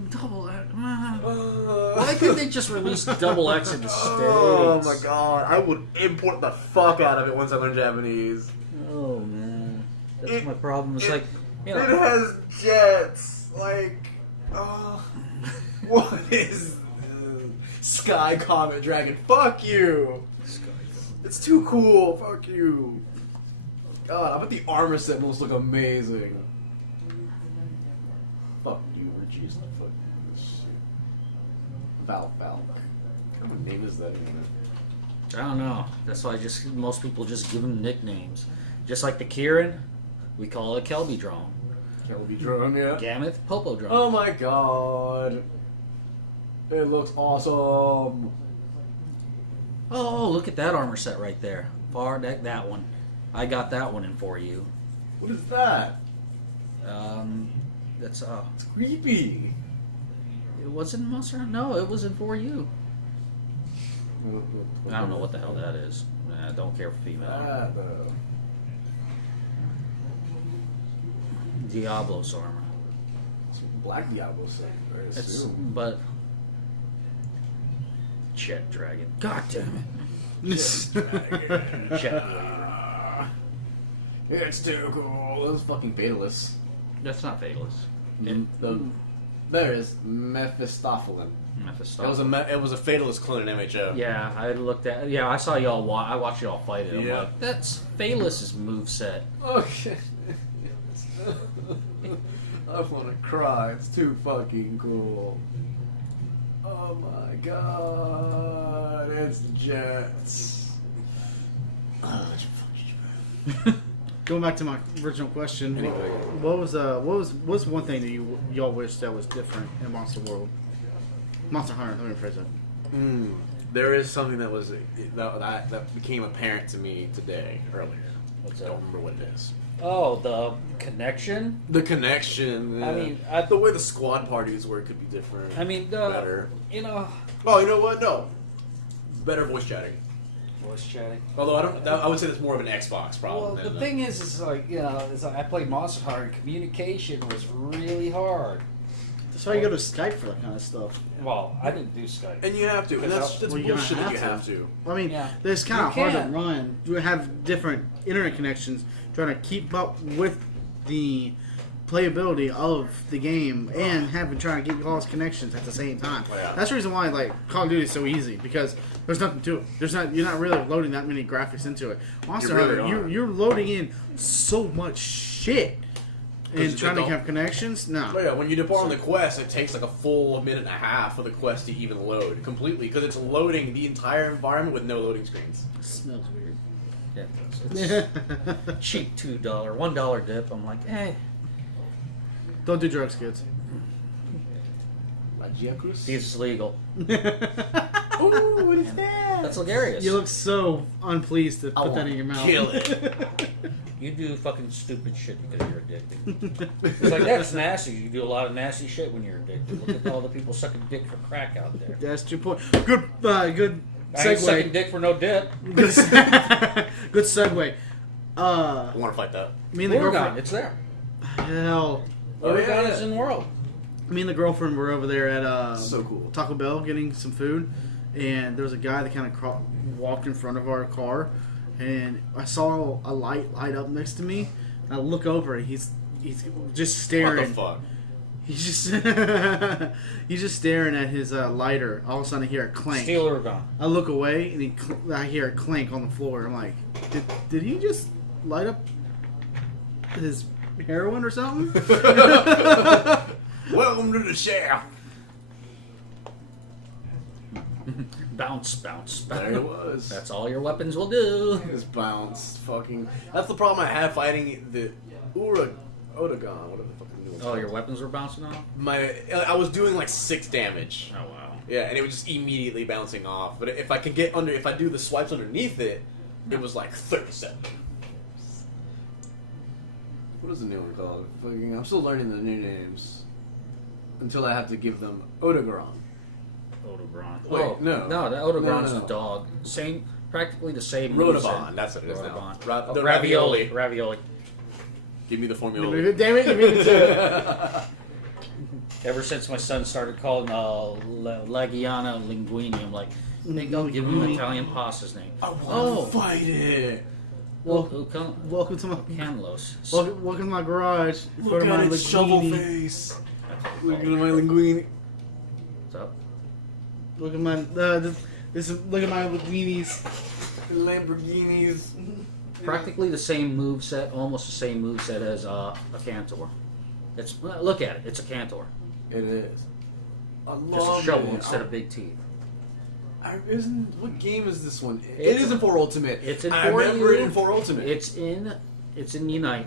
Double X. Why couldn't they just release Double X in the States? Oh my god, I would import the fuck out of it once I learn Japanese. Oh man, that's It- my problem. It's it- like, It has jets. Like, what is Sky Comet Dragon? Fuck you. It's too cool. Fuck you. God, I bet the armor set must look amazing. Fuck you, Richie's not fucking this shit. Val. What kind of name is that even? I don't know. That's why most people just give them nicknames. Just like the Kieran, we call it Kelby Drone. Can't be drawn yet. Gameth, Popo Drone. Oh my god. It looks awesome. Oh, look at that armor set right there. Far deck, that one. I got that one in for you. What is that? That's It's creepy. it wasn't Monster Hunter. No, it was in for you. I don't know what the hell that is. I don't care for female. That, Diablo's armor. Black Diablo set, I It's assume. but Jet Dragon. God damn it. Jet Blader. It's too cool. Those fucking fatalists. That's not Fatalist. There is Mephistopheles. It was a fatalist clone in MHO. Yeah, I looked at. Yeah, I saw y'all. I watched y'all fight it. I'm Yeah. like, that's Fatalist's moveset. Okay. I want to cry. It's too fucking cool. Oh my god! It's Jets. Going back to my original question, Anyway. what was one thing that y'all wish that was different in Monster World? Monster Hunter. Let me rephrase that. There is something that was that became apparent to me earlier. What's I that? don't remember what it is. Oh, the connection. The connection. I mean, the way the squad parties work could be different. I mean, better. You know, Oh, you know what? No, better voice chatting. voice chatting. Although I would say that's more of an Xbox problem. Well, the than thing is like I played Monster Hunter. And communication was really hard. That's why you go to Skype for that kind of stuff. Well, I didn't do Skype. and you have to. And that's Well, you're bullshit gonna that you have have to. I mean, Yeah. it's kind of You hard to can. run. You have different internet connections trying to keep up with the playability of the game and trying to get all those connections at the same time. Oh, yeah. That's the reason why like Call of Duty is so easy because there's nothing to it. You're not really loading that many graphics into it. Monster You really Hunter, aren't. you're loading in so much shit and they trying to don't- have connections. No. Oh yeah, when you depart on the quest, it takes like a full minute and a half for the quest to even load completely because it's loading the entire environment with no loading screens. It smells weird. Yeah, it's cheap $2, $1 dip. I'm like, hey, Don't do drugs, kids. it's legal. Ooh, what is that? That's hilarious. You look so unpleased to put that in your mouth. Kill it. You do fucking stupid shit because you're addicted. It's like that's nasty. You do a lot of nasty shit when you're addicted. Look at all the people sucking dick for crack out there. That's 2 point. Good, good I ain't sucking segue. dick for no dip. Good, good segue. I want to fight that. Me and the Oregon, girlfriend. it's there. Hell, Oregon yeah. is in the world. me and the girlfriend were over there at So cool. Taco Bell getting some food, and there was a guy that kind of walked in front of our car, and I saw a light up next to me. I look over, and he's just staring. What the fuck? He's just he's just staring at his lighter. All of a sudden, I hear a clank. Steel Oregon. I look away, and I hear a clank on the floor. I'm like, did he just light up his heroin or something? Welcome to the shaft. Bounce, bounce, There it bounce. was. That's all your weapons will do. Just bounce. Fucking. That's the problem I had fighting the Odegon. Whatever the fuck the new one's Oh, called. your weapons were bouncing off? I was doing like 6 damage. Oh, wow. Yeah, and it was just immediately bouncing off. But if I could get under, if I do the swipes underneath it, it was like 37. What is the new one called? Fucking, I'm still learning the new names. Until I have to give them Odegon. Odobron. Wait, oh, no. No, the Odobron No, is no. a dog. Same, practically the same. Rodobon, moveset. that's what it is now. Rodobon. Ra- Oh, the ravioli. ravioli. Ravioli. Give me the formula. Damn it! You beat me to it. Ever since my son started calling Lagiana Linguini, I'm like, they go give him Linguini. Italian pasta's name. I want Oh. to fight it. Welcome Welcome to my Canlos. welcome to my garage. In Look front of at my its shovel linguine. face. Look at my linguine. What's up? Look at my look at my linguinis. Lamborghinis. Practically the same move set, almost the same move set as a Cantor. It's look at it. It's a Cantor. It is. I Just love a shovel it. instead of big teeth. What game is this one? It It's- is in 4 Ultimate. it's in I 4 remember it U. in 4 Ultimate. It's in Unite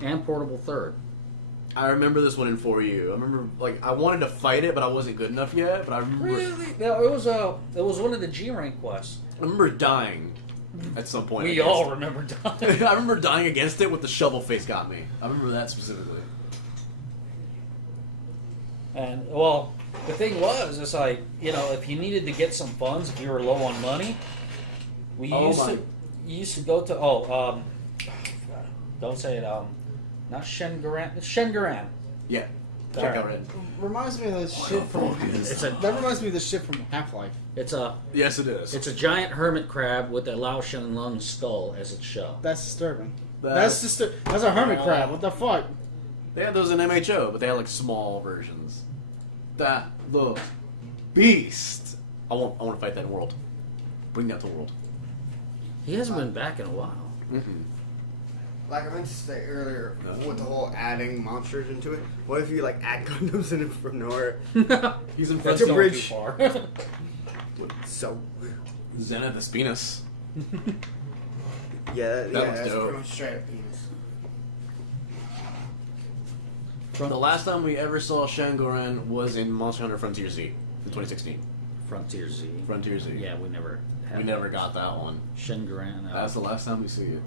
and Portable Third. I remember this one in 4U. I remember, like, I wanted to fight it, but I wasn't good enough yet. But I remember, Really? No, it was one of the G rank quests. I remember dying at some point. We against all it. remember dying. I remember dying against it with the shovel face got me. I remember that specifically. And well, the thing was, it's like if you needed to get some funds, if you were low on money, we used to go to don't say it not Shengaran. Yeah. All Check right. out Red. Reminds me of this shit from. That reminds me of this shit from Half-Life. It's a Yes, it is. it's a giant hermit crab with a Lao Shen Lung skull as its shell. That's disturbing. That's- That's a hermit crab. What the fuck? They had those in MHO, but they had like small versions. That looks beast. I want to fight that in World. Bring that to World. He hasn't been back in a while. Mm-hmm. Like I meant to say earlier, No. with the whole adding monsters into it, what if you like add Gundams in it from nowhere? He's in That's front going of too far. So, Zenith the Spinus. yeah, looks that's dope. pretty much straight up penis. The last time we ever saw Shangoran was in Monster Hunter Frontier Z. in 2016. Frontier Z. Frontier Z. Yeah, we never had We never got that one. Shengaran. That's the last time we see it.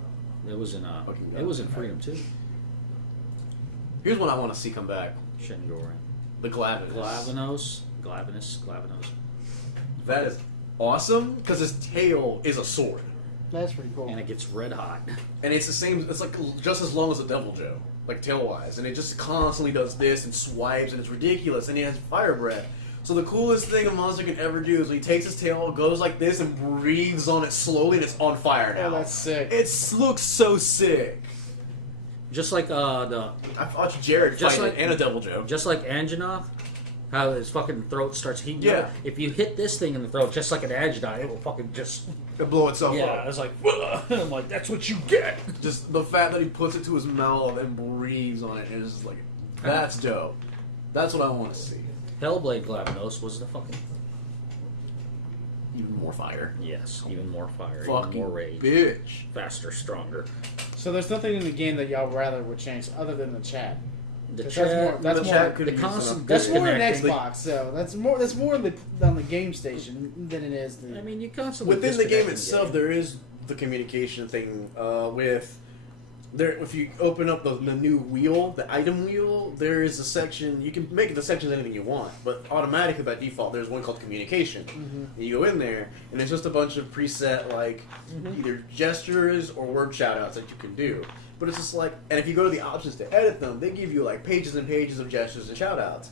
It was in Fucking it was in God. Freedom too. Here's one I want to see come back. Shengoran. The Glavenus. Glavenus. That is awesome because his tail is a sword. That's pretty cool. And it gets red hot. And it's the same, it's like just as long as a Devil Joe, like tail wise. And it just constantly does this and swipes and it's ridiculous. And he has fire breath. So the coolest thing a monster can ever do is when he takes his tail, goes like this, and breathes on it slowly, and it's on fire now. Oh, that's sick. It looks so sick. Just like the I watched Jared Just fight like- it and a Devil Joe. just like Anjanath, how his fucking throat starts heating Yeah. up. If you hit this thing in the throat, just like an Anjanath, it will fucking just It blow itself Yeah, up. I was like, I'm like, that's what you get. Just the fact that he puts it to his mouth and breathes on it, and it's just like, that's dope. That's what I want to see. Hellblade Glavenus was the fucking Even more fire. yes, even more fire, Fucking even more rage, bitch. faster, stronger. So there's nothing in the game that y'all rather would change other than the chat. The 'Cause chat, that's more. That's The more. chat could the use constant some That's more in disconnecting. Xbox, so that's more on the game station than it is the. I mean, you constantly Within the game disconnect itself, there is the communication thing with. There, if you open up the new wheel, the item wheel, there is a section. You can make the sections anything you want, but automatically by default, there's one called communication. And you go in there, and it's just a bunch of preset like either gestures or word shout outs that you can do. But it's just like, and if you go to the options to edit them, they give you like pages and pages of gestures and shout outs.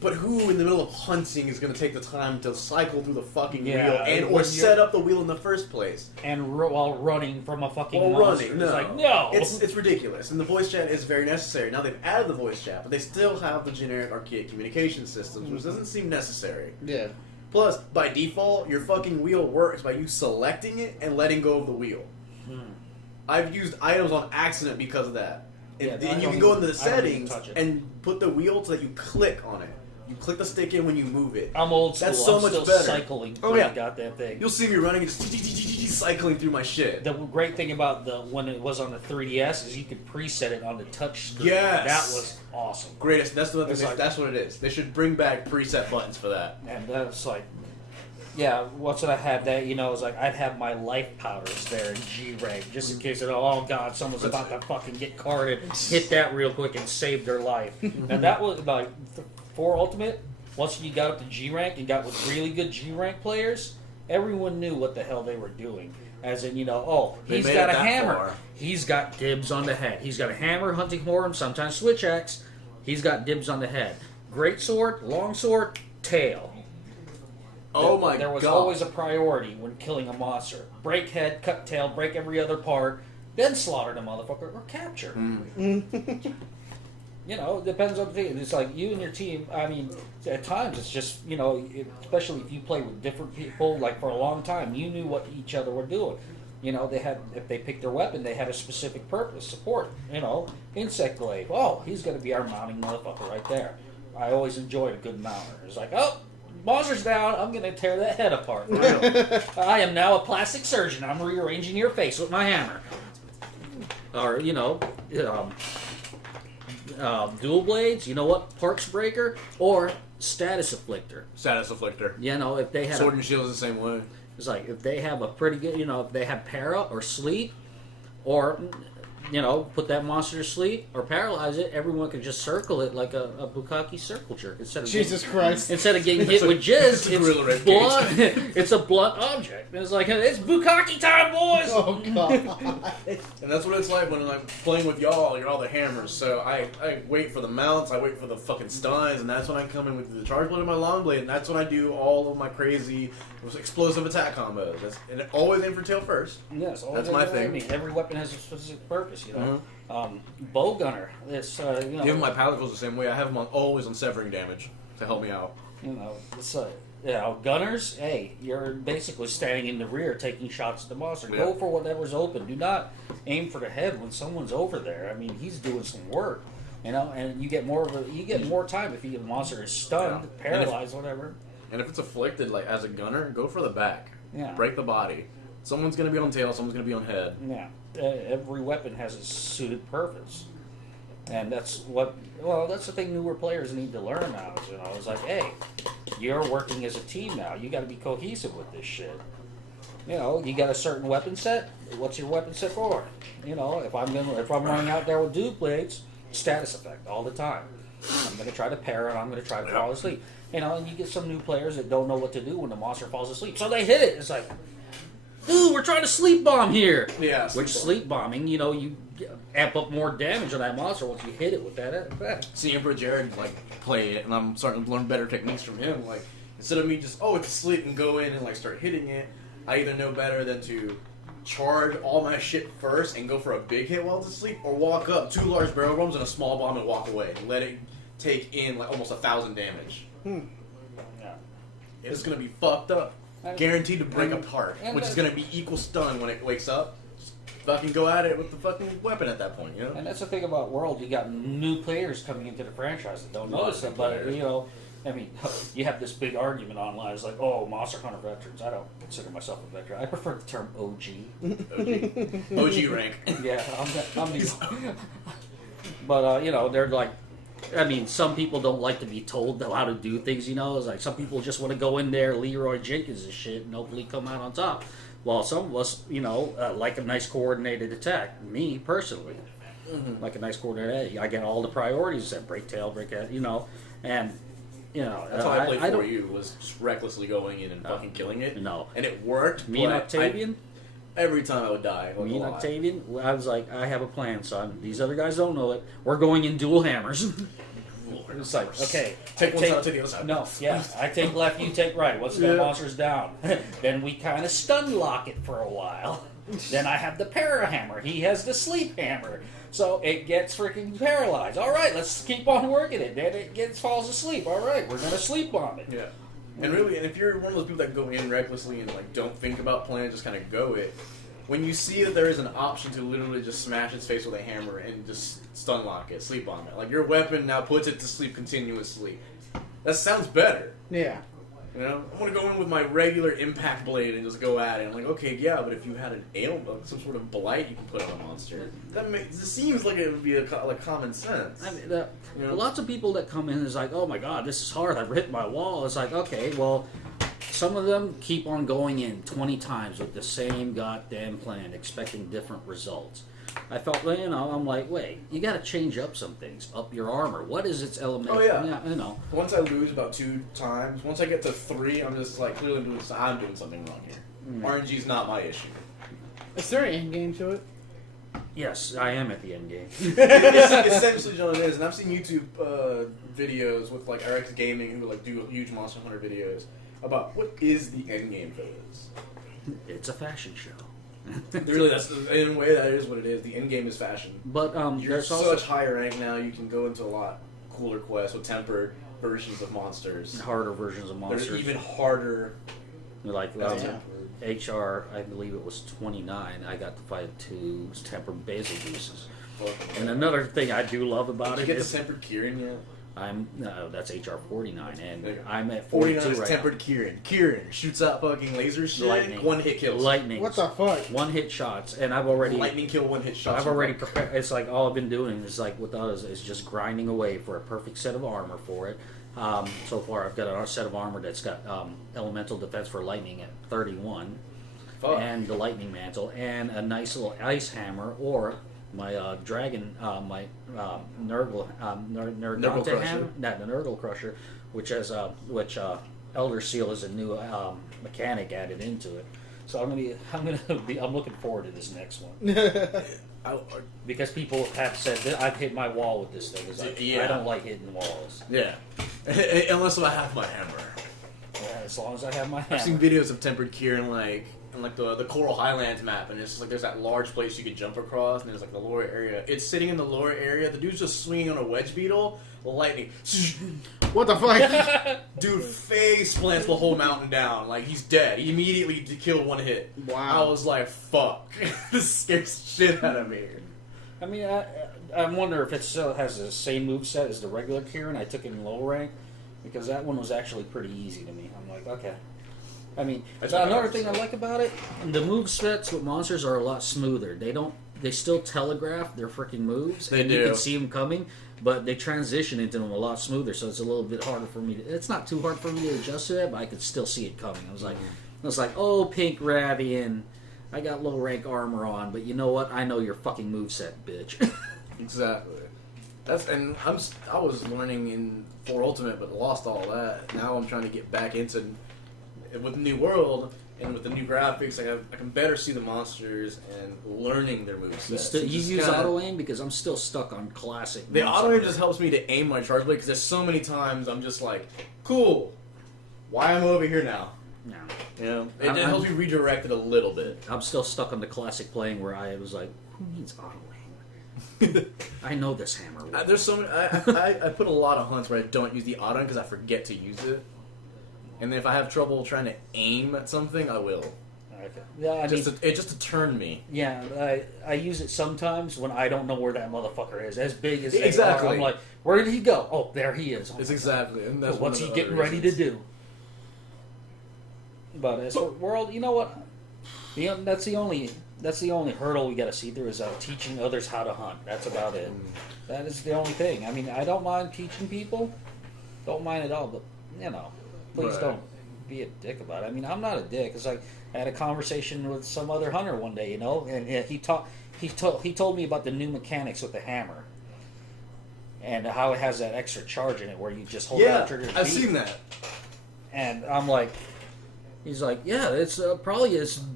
But who in the middle of hunting is going to take the time to cycle through the fucking Yeah, wheel and when or you're- set up the wheel in the first place? And while running from a fucking While monster. running, It's no. like, no. It's ridiculous. And the voice chat is very necessary. Now they've added the voice chat, but they still have the generic archaic communication systems, which doesn't seem necessary. yeah. Plus, by default, your fucking wheel works by you selecting it and letting go of the wheel. I've used items on accident because of that. And, Yeah, and I you don't can go even- into the I don't even settings touch it. and put the wheel so that you click on it. You click the stick in when you move it. I'm old school. That's so I'm much still better. cycling Oh, through yeah. the goddamn thing. You'll see me running and just cycling through my shit. The great thing about the when it was on the 3DS is you could preset it on the touch screen. Yes. That was awesome. Greatest. That's what It's like- that's what it is. They should bring back preset buttons for that. And that's like, yeah, once I had that, you know, it was like I'd have my life powders there in G rank just in case, oh god, someone's about to fucking get carded. Hit that real quick and save their life. And that was like for Ultimate. Once you got up to G rank and got with really good G rank players, everyone knew what the hell they were doing. As in, you know, oh, They he's made got it a that hammer. far. He's got dibs on the head. He's got a hammer, hunting horn, sometimes switch axe. He's got dibs on the head. Great sword, long sword, tail. Oh my god. There was always a priority when killing a monster. Break head, cut tail, break every other part, then slaughter the motherfucker or capture. You know, it depends on the team. It's like you and your team, I mean, at times it's just, you know, especially if you play with different people, like for a long time, you knew what each other were doing. You know, they had, if they picked their weapon, they had a specific purpose, support. You know, insect glaive. Oh, he's going to be our mounting motherfucker right there. I always enjoyed a good mounter. It's like, oh, monster's down. I'm going to tear that head apart. I am now a plastic surgeon. I'm rearranging your face with my hammer. Or, you know, dual blades. You know what? Parks breaker or status afflictor. Status afflictor. You know, if they had Sword and shield is the same way. it's like if they have a pretty good, you know, if they have para or sleep, or you know, put that monster to sleep or paralyze it, everyone can just circle it like a bukkake circle jerk instead of Jesus Christ. instead of getting hit It's a- with jizz. it's a gorilla It's rib blunt. It's a blunt object. It's like it's bukkake time, boys. Oh god. And that's what it's like when I'm playing with y'all. You're all the hammers. So I wait for the mounts. I wait for the fucking stuns, and that's when I come in with the charge blade and my long blade, and that's when I do all of my crazy explosive attack combos. And it always aim for tail first. Yes, all That's the- my I thing. mean, every weapon has a specific purpose, you know. Bow gunner. It's you know. Even my pallet goes the same way. I have them always on severing damage to help me out. You know, it's you know, gunners. Hey, you're basically standing in the rear, taking shots at the monster. Yeah. Go for whatever's open. Do not aim for the head when someone's over there. I mean, he's doing some work. You know, and you get more time if the monster is stunned, Yeah. paralyzed, whatever. And if it's afflicted, like as a gunner, go for the back. Yeah. Break the body. Someone's gonna be on tail. Someone's gonna be on head. Yeah, every weapon has its suited purpose. And that's the thing newer players need to learn now. Is, it's like, hey, you're working as a team now. You got to be cohesive with this shit. You got a certain weapon set. What's your weapon set for? If I'm running out there with dude blades, status effect all the time. I'm gonna try to pair and I'm gonna try to fall asleep. And you get some new players that don't know what to do when the monster falls asleep, so they hit it. It's like, dude, we're trying to sleep bomb here. Yeah. Which sleep bombing, you amp up more damage on that monster once you hit it with that effect. See Emperor Jared play it, and I'm starting to learn better techniques from him. Like, instead of me just it's asleep and go in and start hitting it, I either know better than to charge all my shit first and go for a big hit while it's asleep, or walk up 2 large barrel bombs and a small bomb and walk away. Let it take in almost 1,000 damage. Yeah. It's gonna be fucked up. Guaranteed to break and- apart, and which is that- gonna be equal stun when it wakes up. Just fucking go at it with the fucking weapon at that point, And that's the thing about World. You got new players coming into the franchise that don't notice it, but you have this big argument online. It's like, oh, Monster Hunter veterans. I don't consider myself a veteran. I prefer the term OG. OG rank. Yeah, I'm the. But they're like, some people don't like to be told how to do things. It's like some people just want to go in there, Leroy Jenkins and shit, and hopefully come out on top. While some of us, like a nice coordinated attack. Me personally, like a nice coordinated. I get all the priorities that break tail, break head, and. That's how I played for you, was just recklessly going in and fucking killing it. No. And it worked. Me and but Octavian? every time I would die. Me and Octavian, I was like, I have a plan, son. These other guys don't know it. We're going in dual hammers. It's like, okay. Take one side, take the other side. No, yeah. I take left, you take right. Once the monster's down. Then we kind of stun lock it for a while. Then I have the para hammer. He has the sleep hammer. So it gets freaking paralyzed. All right, let's keep on working it. Then it falls asleep. All right, we're going to sleep bomb it. Yeah. And really, and if you're one of those people that go in recklessly and don't think about playing, just kind of go it, when you see that there is an option to literally just smash its face with a hammer and just stun lock it, sleep bomb it, your weapon now puts it to sleep continuously. That sounds better. Yeah. I'm gonna go in with my regular impact blade and just go at it. I'm like, okay, yeah, but if you had an ailment, some sort of blight you can put on a monster, it seems like it would be common sense. I mean, lots of people that come in is like, oh my god, this is hard. I've hit my wall. It's like, okay, well, some of them keep on going in 20 times with the same goddamn plan, expecting different results. I felt, I'm like, wait, you got to change up some things, up your armor. What is its element? Oh yeah, Once I lose about 2 times, once I get to 3, I'm just clearly I'm doing something wrong here. RNG's not my issue. Is there an end game to it? Yes, I am at the end game. Essentially, John, it is, and I've seen YouTube videos with RX Gaming who do huge Monster Hunter videos about what is the end game for this. It's a fashion show. Really, in a way that is what it is. The end game is fashion. But You're there's such also higher rank now. You can go into a lot cooler quests with tempered versions of monsters. harder versions of monsters. There's even harder. HR, I believe it was 29. I got to fight 2 tempered basil juices. And another thing I do love about Did it you get is the tempered Kieran yet? that's HR 49, and There you go. I'm at 49 42 is right tempered Kieran. Kieran shoots out fucking laser shit. Lightning. 1 hit kills. Lightning. What the fuck? One hit shots, and I've already. Lightning kill, 1 hit shots. I've already prepared. It's like all I've been doing is with those is just grinding away for a perfect set of armor for it. So far, I've got a set of armor that's got elemental defense for lightning at 31, and the lightning mantle, and a nice little ice hammer, or my dragon, my Nurgle Crusher. hammer, not the Nurgle Crusher, which has Elder Seal is a new mechanic added into it. So I'm looking forward to this next one. Because people have said that I've hit my wall with this thing. It's like, I don't like hitting walls. Yeah. Unless I have my hammer. Yeah, as long as I have my hammer. I've seen videos of tempered Kieran in the Coral Highlands map, and it's just there's that large place you could jump across, and there's the lower area. It's sitting in the lower area. The dude's just swinging on a wedge beetle. Lightning. What the fuck? Dude face plants the whole mountain down. He's dead. He immediately killed 1 hit. Wow. I was like, fuck. This scares the shit out of me. I mean, I wonder if it still has the same moveset as the regular Kieran I took in low rank, because that one was actually pretty easy to me. I'm like, okay. I mean, another thing I like about it, the movesets with monsters are a lot smoother. They don't still telegraph their freaking moves, They and do. you can see them coming, but they transition into them a lot smoother. So it's a little bit harder for me. It's not too hard for me to adjust to that, but I could still see it coming. I was like, oh, Pink Ravian, I got low rank armor on, but you know what? I know your fucking moveset, bitch. Exactly. I was learning in 4 Ultimate, but lost all that. Now I'm trying to get back into with New World and with the new graphics. I can better see the monsters and learning their moves. You use auto aim because I'm still stuck on classic. The monster auto aim hunter. just helps me to aim my charge blade because there's so many times I'm just like, cool. Why am I over here now? No. You know, it helps me redirect it a little bit. I'm still stuck on the classic playing where I was like, who needs auto aim? I know this hammer. There's so many. I put a lot of hunts where I don't use the auto because I forget to use it, and then if I have trouble trying to aim at something, I will. Okay. Yeah, Just to turn me. yeah, I use it sometimes when I don't know where that motherfucker is. As big as Exactly. they are, I'm like, where did he go? Oh, there he is. Oh, It's my exactly. And that's God. What's one he of the getting other ready to reasons. do? But as for world, you know what? That's the only hurdle we got to see through is teaching others how to hunt. That's about it. That is the only thing. I mean, I don't mind teaching people, don't mind at all. But please Right. don't be a dick about it. I mean, I'm not a dick. It's like I had a conversation with some other hunter one day, and he told me about the new mechanics with the hammer. And how it has that extra charge in it, where you just hold Yeah, down trigger. I've seen that. And I'm like, he's like, yeah, it's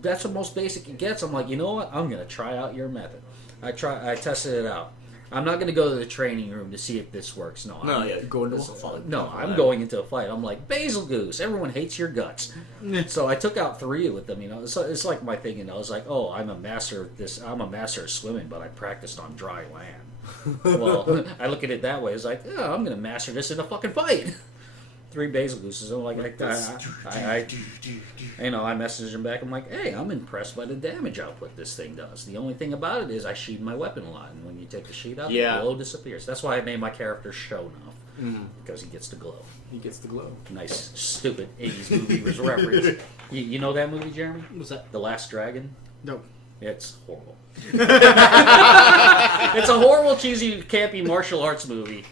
that's the most basic it gets. I'm like, you know what? I'm gonna try out your method. I tested it out. I'm not gonna go to the training room to see if this works. No, You're going to a fight. No, I'm going into a fight. I'm like, Basil Goose. Everyone hates your guts. So I took out 3 with them. It's like my thing. It's like, oh, I'm a master of this. I'm a master of swimming, but I practiced on dry land. Well, I look at it that way. It's like, oh, I'm gonna master this in a fucking fight. 3 Basil Gooses. I'm like, I messaged him back. I'm like, hey, I'm impressed by the damage output this thing does. The only thing about it is I sheathe my weapon a lot, and when you take the sheath out, Yeah. the glow disappears. That's why I named my character Shonuff, because he gets the glow. He gets the glow. Nice, stupid 80s movie was reference. You know that movie, Jeremy? What's that? The Last Dragon? No. It's horrible. It's a horrible, cheesy, campy martial arts movie.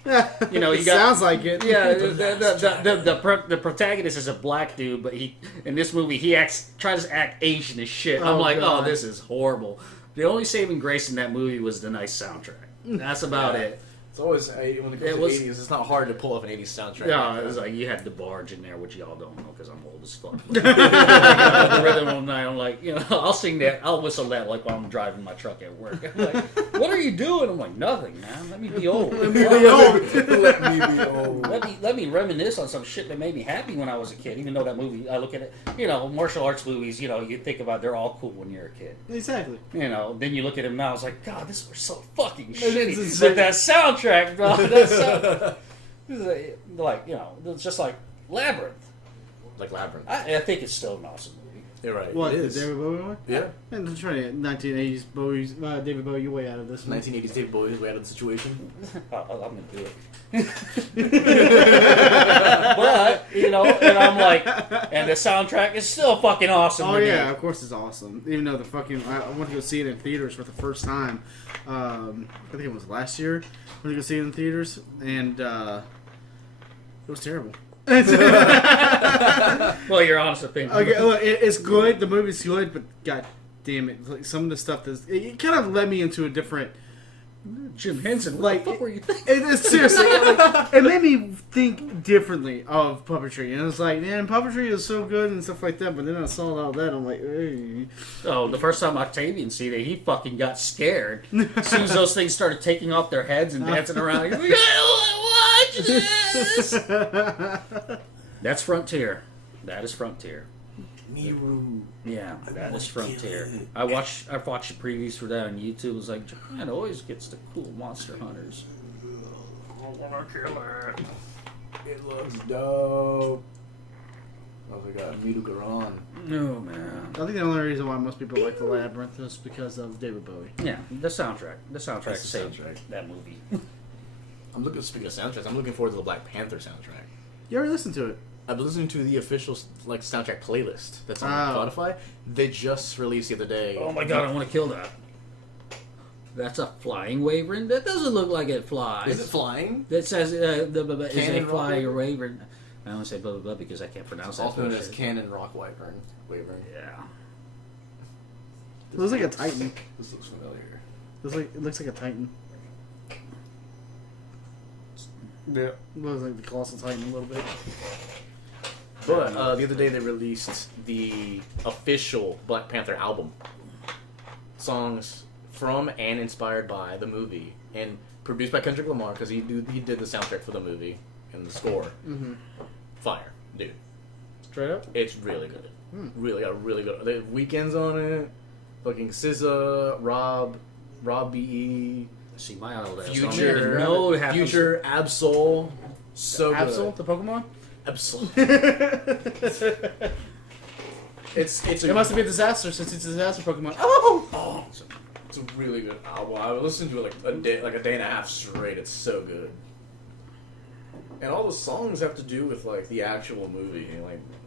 You know, you got Sounds like it. yeah. The protagonist is a black dude, but in this movie he tries to act Asian as shit. I'm Oh, like, God. oh, this is horrible. The only saving grace in that movie was the nice soundtrack. That's about it. It's always when it comes It to was- 80s, it's not hard to pull off an 80s soundtrack. Yeah, it was like you had the barge in there, which y'all don't know because I'm old as fuck. The rhythm of the night, I'm like, I'll sing that, I'll whistle that like while I'm driving my truck at work. I'm like, what are you doing? I'm like, nothing, man. Let me be old. Let me be old. Let me reminisce on some shit that made me happy when I was a kid. Even though that movie, I look at it, martial arts movies, you think about they're all cool when you're a kid. Exactly. Then you look at him now, it's like, God, this was so fucking It's shitty. insane. But that soundtrack, bro, it's just like Labyrinth. Like Labyrinth. I think it's still an awesome movie. You're right. What, It the is. David Bowie one? Yeah. And I'm trying to 1980s Bowie's, David Bowie, you're way out of this one. 1980s David Bowie's way out of the situation. I'm gonna do it. But and I'm like, and the soundtrack is still fucking awesome. Oh to yeah, me. of course it's awesome. Even though I went to go see it in theaters for the first time. I think it was last year. I went to go see it in theaters, and it was terrible. Well, your honest opinion. Okay, look, it's good. The movie's good, but god damn it, like, some of the stuff it kind of led me into a different. Jim Henson, what Like, the fuck were you thinking? It's seriously, it made me think differently of puppetry, and it's like, man, puppetry is so good and stuff like that. But then I saw all that, I'm like, hey. Oh, the first time Octavian seen it, he fucking got scared. As soon as those things started taking off their heads and dancing around, he's like, watch this! That's Frontier. That is Frontier. Miru. Yeah, that is Frontier. I watched the previews for that on YouTube. It was like, Japan always gets the cool monster hunters. I wanna kill it. It looks dope. Also got Miru Garan. No, man. I think the only reason why most people like the Labyrinth is because of David Bowie. Yeah, the soundtrack. The soundtrack That's the saved soundtrack. that movie. Speaking of soundtracks, I'm looking forward to the Black Panther soundtrack. You already listened to it. I've been listening to the official soundtrack playlist that's on Oh. Spotify. They just released the other day. Oh my god, I want to kill that. That's a flying wyvern. That doesn't look like it flies. Is it flying? That says is a Cannon flying rock wyvern. I only say blah blah blah because I can't pronounce It's that. also known as bullshit. Cannon Rock Wyvern. Yeah. It looks like a Titan. This looks familiar. It looks like a Titan. Yeah. It looks like the Colossal Titan a little bit. But the other day they released the official Black Panther album. Songs from and inspired by the movie, and produced by Kendrick Lamar because he did the soundtrack for the movie and the score. Mm-hmm. Fire, dude. Straight up. It's really good. Really got really good. The Weekends on it. Fucking SZA, Rob B.E., See my old ass. Future, No, it happens. Future, Absol. So Absol, good. the Pokemon. Absol. It's It must have been a disaster since it's a disaster Pokemon. Oh! It's a really good album. I listened to it like a day and a half straight. It's so good. And all the songs have to do with like the actual movie,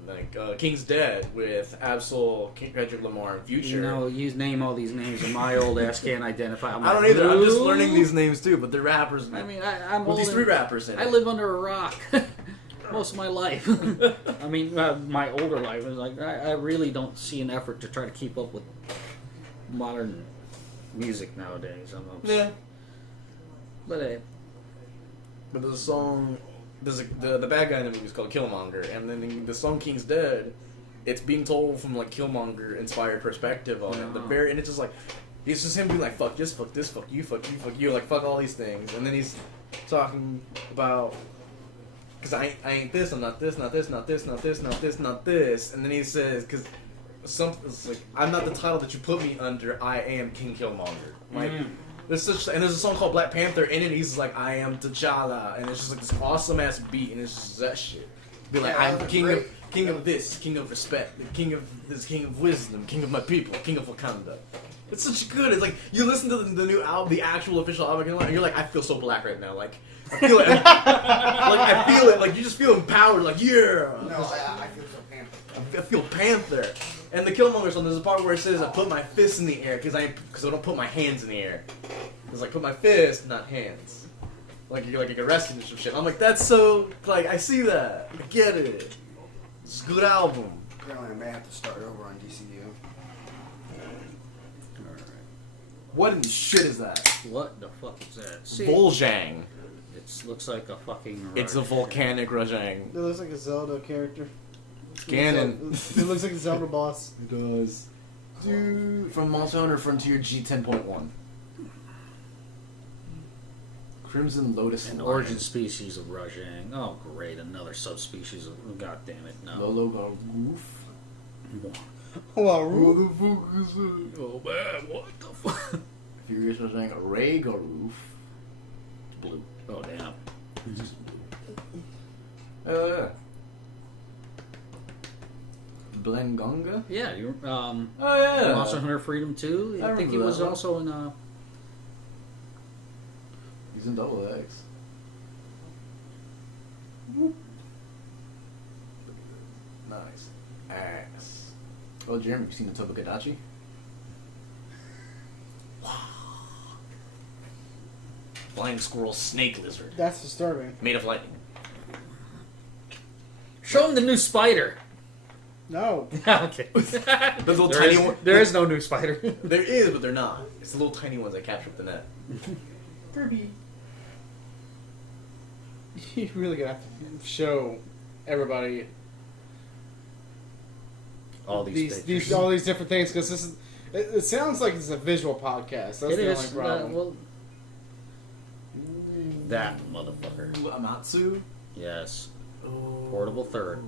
like King's Dead with Absol, Kendrick Lamar, and Future. You know, you name all these names, and my old ass can't identify. I'm I don't like, either. I'm just "Who?" learning these names too, but they're rappers. I mean, I'm well, old. these and- 3 rappers in I it. live under a rock most of my life. I mean, my older life is like I really don't see an effort to try to keep up with modern music nowadays. Yeah. But But there's a song. The bad guy in the movie is called Killmonger, and then the song King's Dead, it's being told from like Killmonger inspired perspective on it. And it's just like it's just him being like fuck this, fuck this, fuck you, like fuck all these things, and then he's talking about because I ain't this, I'm not this, not this, not this, not this, not this, not this, and then he says because it's like I'm not the title that you put me under, I am King Killmonger, like. There's a song called Black Panther in it. He's like, I am T'Challa, and it's just like this awesome ass beat, and it's just that shit. Be like, Yeah, I'm that's king great. of this, king of respect, the king of wisdom, king of my people, king of Wakanda. It's such good. It's like you listen to the new album, the actual official album, and you're like, I feel so black right now. Like I feel it. Like I feel it. Like you just feel empowered. Like yeah. No, I feel so pampered. I feel Panther. And the Killmonger song, there's a part where it says, I put my fist in the air because I don't put my hands in the air. It's like, put my fist, not hands. Like, you're like arrested and some shit. I'm like, that's so, like, I see that. I get it. It's a good album. Apparently, I may have to start over on DCU. What in the shit is that? what the fuck is that? See, Vol'jang. it looks like a fucking. It's a volcanic Rajang. It looks like a Zelda character. Ganon. It looks like a Zelda boss. It does. Dude. From Monster Hunter Frontier G10.1. Crimson Lotus An Lion. origin species of Rajang. Oh, great, another subspecies of. God damn it, no. Lolo Garoof. Wow, Who the fuck is it? Oh man, what the fuck? Furious Rajang. Ray Garoof. Blue. Oh damn. Yeah. Blengonga? Yeah, you Oh yeah. Monster Hunter Freedom 2. I I think he remember was that one. also in. He's in Double X. Nice. Ass. Oh, Jeremy, you seen the Tobogadachi? Flying squirrel snake lizard. That's disturbing. Made of lightning. Show him the new spider. No. Okay. The little There tiny is, one. there is no new spider. There is, but they're not. It's the little tiny ones I capture with the net. Kirby. You really gonna have to show everybody All these pictures. all these different things because this is. It sounds like it's a visual podcast. That's It the is. only problem. Well, that motherfucker. Amatsu. Yes. Portable third.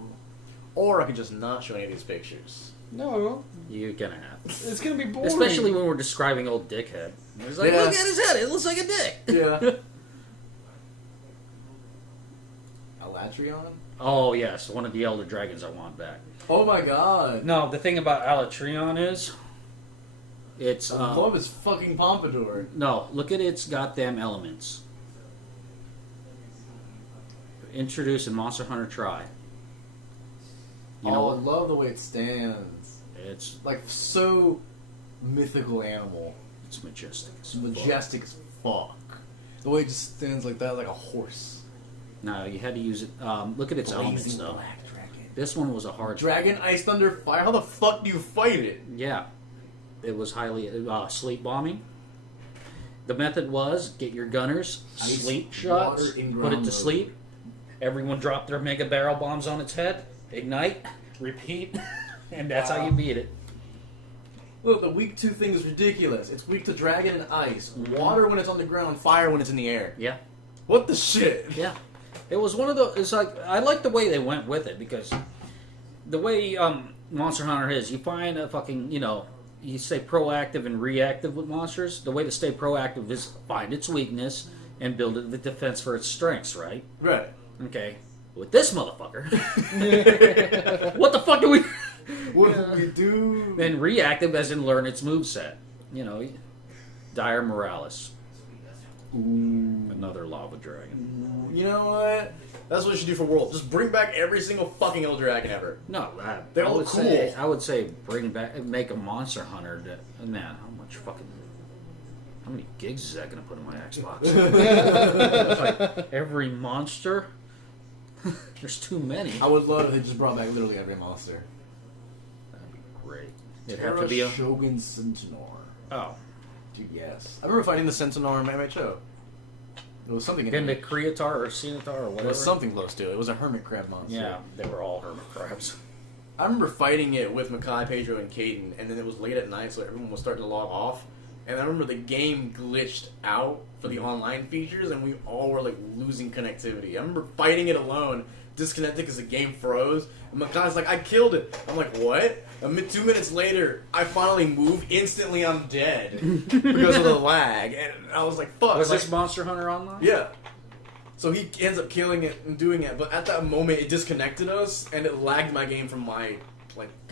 Or I could just not show any of these pictures. No, You're gonna have. it's gonna be boring. Especially when we're describing old dickhead. It's like, Yeah. look at his head. It looks like a dick. Yeah. Alatrion? Oh yes, one of the elder dragons I want back. Oh my god. No, the thing about Alatreon is It's I love his fucking pompadour. no. Look at its goddamn elements. Introduced in Monster Hunter Tri. You know I what? love the way it stands. It's Like, so mythical animal. It's majestic. It's majestic as fuck. The way it just stands like that, like a horse. No, you had to use it. Look at its elements, Blazing though. black dragon. This one was a hard. Dragon, ice, thunder, fire. How the fuck do you fight it? Yeah, it was highly sleep bombing. The method was get your gunners, Ice, sleep shots, water, in put it ground to mode. sleep. Everyone dropped their mega barrel bombs on its head. Ignite, repeat, and that's how you beat it. Look, the weak 2 thing is ridiculous. It's weak to dragon and ice. Water when it's on the ground, fire when it's in the air. Yeah, What the shit? yeah. It was one of the. It's like I like the way they went with it because the way Monster Hunter is, you find a fucking you stay proactive and reactive with monsters. The way to stay proactive is find its weakness and build it the defense for its strengths, right? Right. Okay. With this motherfucker, what the fuck do we? What do we do? Then reactive as in learn its moveset. Dire Morales. Another lava dragon. You know what? That's what you should do for World. Just bring back every single fucking Elder Dragon ever. No, They I all would look say cool. I would say make a Monster Hunter. Man, how many gigs is that going to put in my Xbox? It's like every monster. There's too many. I would love if they just brought back literally every monster. That'd be great. It'd have to be a. Shogun Centaur. Oh. Dude, yes. I remember fighting the Centaur in MHO. It was something in Then the it. Creatar or Cenatar or It whatever. was something close to it. It was a hermit crab monster. Yeah, they were all hermit crabs. I remember fighting it with Makai, Pedro, and Caden, and then it was late at night, so everyone was starting to log off. And I remember the game glitched out for the online features, and we all were like losing connectivity. I remember fighting it alone, disconnected because the game froze. And Makai's like, "I killed it." I'm like, "What?" 2 minutes later, I finally move. Instantly, I'm dead because of the lag, and I was like, "Fuck!" Was like, this Monster Hunter Online? Yeah. So he ends up killing it and doing it, but at that moment it disconnected us and it lagged my game from my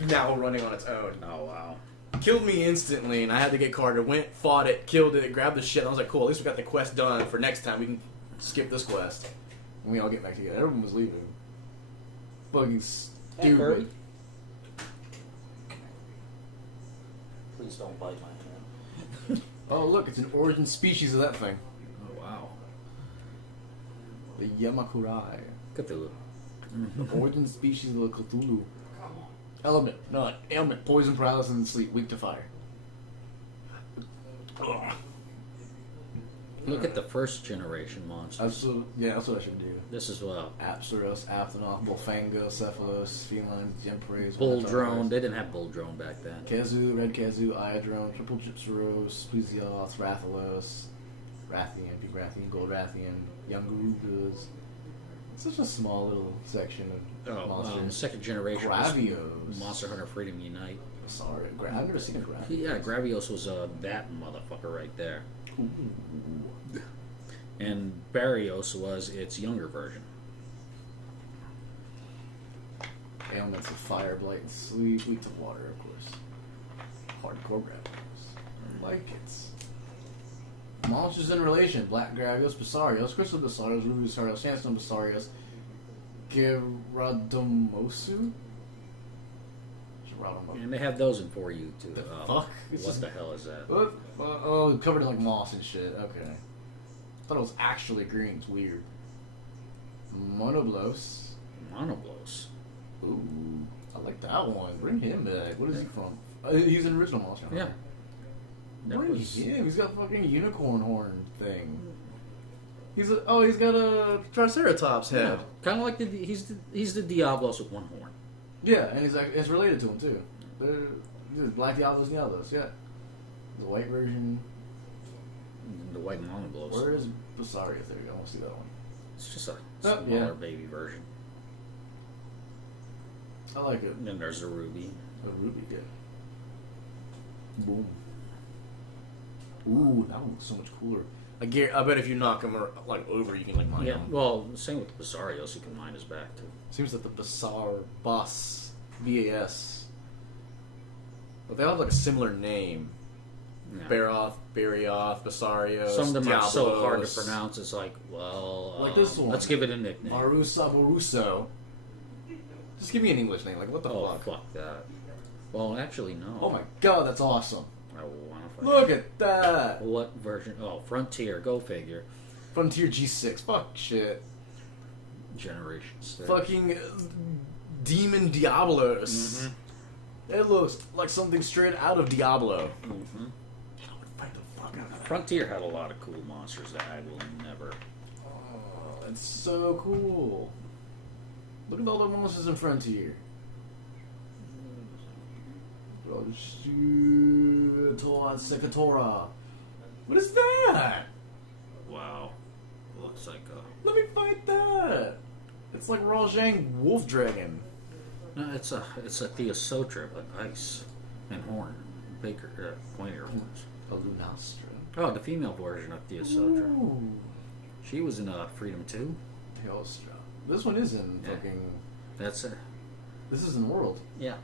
now running on its own. Oh wow. Killed me instantly, and I had to get Carter. Went, fought it, killed it, grabbed the shit. And I was like, cool. At least we got the quest done. For next time, we can skip this quest, and we all get back together. Everyone was leaving. Fucking Hey, Curry. stupid. Please don't bite my hand. Oh look, it's an origin species of that thing. Oh wow. The Yamakurai. Cthulhu. The origin species of the Cthulhu. Element, not ailment, poison, paralysis, and sleep, weak to fire. Ugh. Look at the first generation monsters. That's what I should do. This is Apsaros, Aphtanoth, Bolfango, Cephalos, Feline, Gempraise, Bull Drone. They didn't have Bull Drone back then. Kezu, Red Kezu, Iodrone, Triple Gypsaros, Plesioth, Rathalos, Rathian, Big Rathian, Gold Rathian, Young Garugas. It's such a small little section of monsters. Second generation was Gravios. Monster Hunter Freedom Unite. Sorry, I've never seen a Gravios. Yeah, Gravios was that motherfucker right there. And Barrios was its younger version. Ailments of fire, blight, and sleep, weak to water, of course. Hardcore Gravios. I like it. Monsters in relation: Black Gravios, Basarios, Crystal Basarios, Ruby Basarios, Sandstone Basarios, Gyaradomosu? Gyaradomosu. And they have those in 4U too. The fuck? It's What just- the hell is that? What? Oh, covered in like moss and shit. Okay. Thought it was actually green. It's weird. Monoblos. Monoblos. Ooh, I like that one. Bring him back. What is he from? He's an original monster. Yeah. That Bring was him. He's got a fucking unicorn horn thing. He's got a Triceratops head. kind of like he's the Diablos with one horn. Yeah, and it's related to him too. There's Black Diablos and Diablos. Yeah. The white version. The white Monoblos. Where is Basarius? There you go. I want to see that one. It's just a Oh, smaller yeah. baby version. I like it. And then there's the Ruby. A ruby, good. Boom. Ooh, that one looks so much cooler. I bet if you knock him over, you can mine Yeah. him. Well, same with Basarios. You can mine his back too. Seems like the Basar Boss BAS. But they all have a similar name. Yeah. Baroth, Barioth, Basarios. Some of them are so hard to Diablos, pronounce. It's like, well, Like this one. let's give it a nickname. Marusa Boruso. Just give me an English name. What the Oh, fuck? fuck that. Well, actually, no. Oh my god, that's awesome. I want to fight. Look at that. What version? Oh, Frontier. Go figure. Frontier G6. Fuck shit. Generations. Fucking Demon Diablos. Mm-hmm. It looks like something straight out of Diablo. Mm-hmm. I would fight the fuck out of that. Frontier had a lot of cool monsters that I will never. Oh, it's so cool. Look at all the monsters in Frontier. Secatora. What is that? Wow. Looks like a. Let me fight that. It's like Rajang Wolf Dragon. No, it's a Theosotra, but ice and horn, Baker, pointer horns. A Lunastra. Oh, the female version of Theosotra. Ooh. She was in Freedom 2. Tailstra. This one is in Yeah. fucking. That's it. This is in World. Yeah.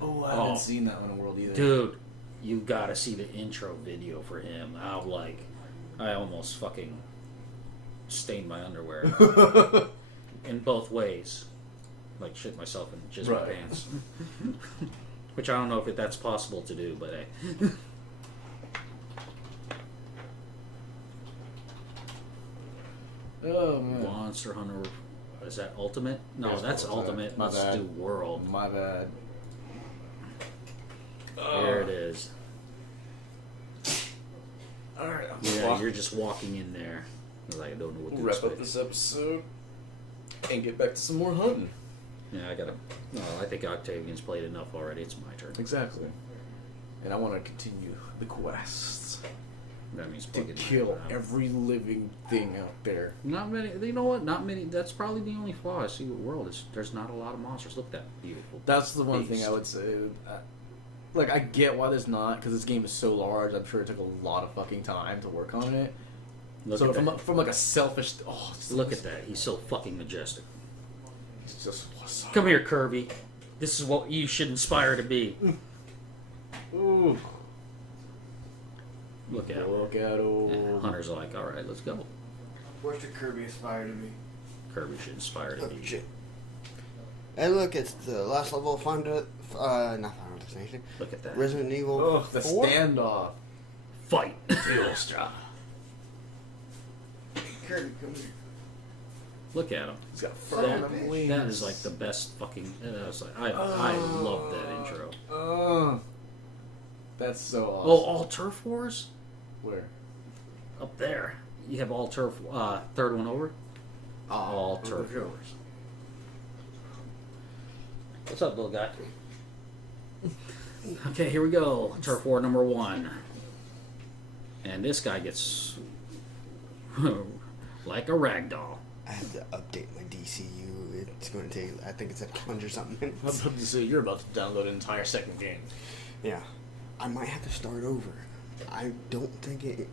Oh, I Oh. haven't seen that one in World either. Dude, you gotta see the intro video for him. I almost fucking stained my underwear in both ways. Like shit myself and jizz my Right. pants. Which I don't know if that's possible to do, but hey. Oh man. Monster Hunter. Is that Ultimate? No, Yes, that's Ultimate. My Let's bad. do World. My bad. There it is. Alright, Yeah, you're just walking in there. Like, I don't know what to we'll wrap up expect. this episode and get back to some more hunting. Yeah, I gotta. No, I think Octavian's played enough already. It's my turn. Exactly. And I want to continue the quests That means to plugging kill mine out. every living thing out there. Not many. You know what? Not many. That's probably the only flaw I see with World is there's not a lot of monsters. Look at that beautiful. That's the one thing beast. I would say. Like, I get why there's not, because this game is so large. I'm sure it took a lot of fucking time to work on it. Look So at that. from like a selfish, Look at that. He's so fucking majestic. It's just Come here, Kirby. This is what you should inspire to be. Ooh, Look at him. look at And Hunter's like, all right, let's go. Where's the Kirby aspire to be? Kirby should inspire to Oh be. shit. Hey, look, it's the last level of not Final Destination. Look at that. Resident Evil. Oh, the 4? standoff. Fight. Tailstra. Kirby, come here. Look at him. He's got Son of a firm bitch. wings. That is like the best fucking. It's like, I love that intro. That's so awesome. Oh, all turf wars Where? up there. You have all turf. Third one over. All turf over. wars. What's up, little guy? Okay, here we go. Turf war number 1. And this guy gets like a ragdoll. I have to update my DCU. It's going to take, I think it's at 100 something I was minutes. about to say, you're about to download an entire second game. Yeah. I might have to start over. I don't think it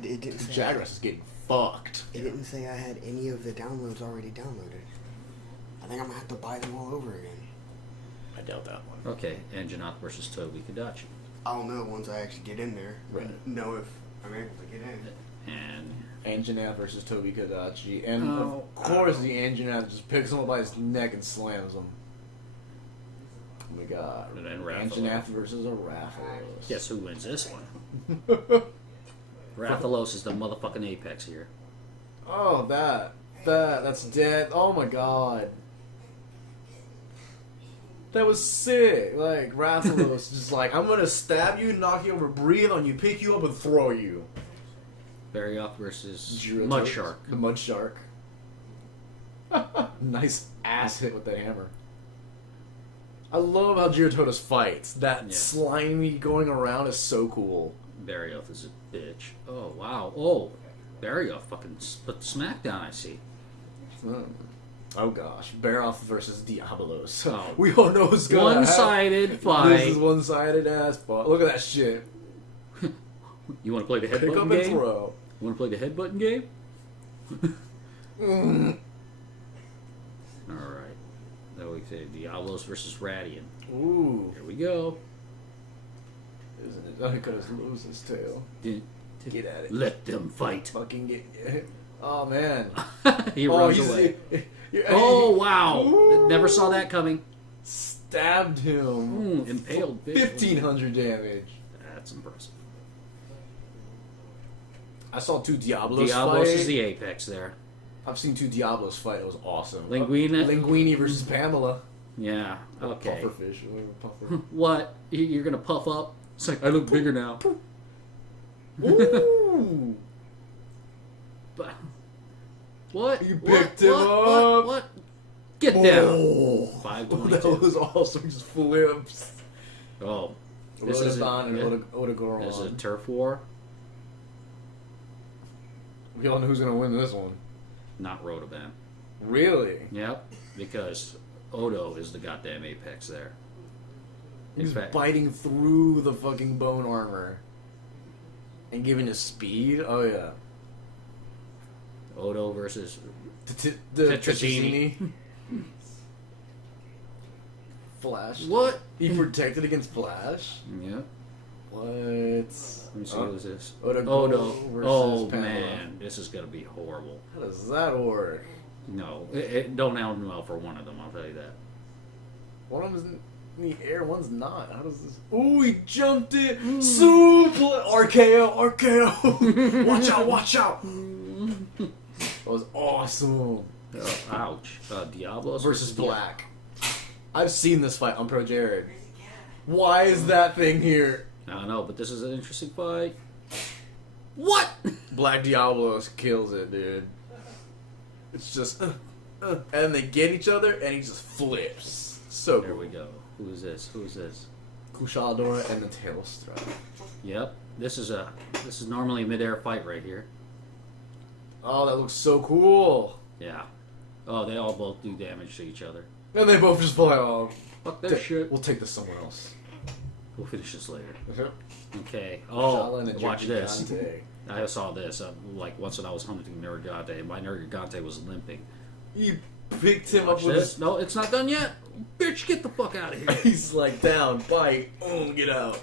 didn't say. Jagras is getting fucked. It didn't say I had any of the downloads already downloaded. I think I'm going to have to buy them all over again. I doubt that one. Okay, Anjanath versus Toby Kadachi. I'll know once I actually get in there. Right. Know if I'm able to get in. And Anjanath versus Toby Kadachi. And Oh. of course the Anjanath just picks him up by his neck and slams him. We got And then Rathalos. Anjanath versus a Rathalos. guess who wins this one? Rathalos is the motherfucking apex here. Oh, that's dead. Oh my god. That was sick. Like, Rathalos just like, I'm gonna stab you, knock you over, breathe on you, pick you up, and throw you. Barryoth versus Girotodes. Mud Shark. The Mud Shark. Nice ass hit with the hammer. I love how Girotodes fights. That Yeah. slimy going around is so cool. Barryoth is a bitch. Oh, wow. Oh, Barryoth fucking put the smack down, I see. Oh gosh, Baroth versus Diablos. Oh. We all know who's gonna One-sided This fight. is one-sided ass fuck. Look at that shit. You want to play the head Pick up button and game? throw. You want to play the head button game? All right. Then we say Diablos versus Radian. Ooh, Here we go. isn't it? I could lose his tail. Get at it. Let them fight. Fucking get. Oh man. He Oh, runs he's- away. he- Oh, wow. Ooh. Never saw that coming. Stabbed him. Impaled. bitch. 1,500 damage. That's impressive. I saw two Diablos Diablos fight. is the apex there. I've seen two Diablos fight. It was awesome. Linguini versus Pamela. Yeah. Okay. Pufferfish. Puffer. What? You're gonna puff up? It's like I look bigger now. Ooh. But what? You What? picked him up. What? Get down. Oh, 522. that was awesome. Just flips. Oh, this is Rodan and this Odagoron. is a turf war. We all know who's gonna win this one. Not Rotoban. Really? Yep, because Odo is the goddamn apex there. In He's fact, biting through the fucking bone armor and giving his speed. Oh yeah. Odo versus The Tetrazzini. Tetrazzini. Flash. what? He protected against Flash. Yep. What? Let me see who's this. Odo Odo. versus Oh Pamela. man, this is gonna be horrible. How does that work? No, it don't end well for one of them. I'll tell you that. One of them's in the air, one's not. How does this? Ooh, he jumped it. Super RKO. Watch out! Watch out! That was awesome. Oh, ouch. Diablos Versus Black. I've seen this fight on Pro Jared. Why is that thing here? I don't know, but this is an interesting fight. What? Black Diablos kills it, dude. It's just, and they get each other, and he just flips. So There cool. we go. Who is this? Who is this? Kushadora and the tail strap. Yep. This is normally a midair fight right here. Oh, that looks so cool. Yeah. Oh, they all both do damage to each other. And they both just fly off. Fuck their shit. We'll take this somewhere else. We'll finish this later. Shala Okay. Oh, and the watch this. Gigante. I saw this. Like once when I was hunting Nergigante, my Nergigante was limping. You picked him Watch up with this. No, it's not done yet. Bitch, get the fuck out of here. He's like down, bite, get out.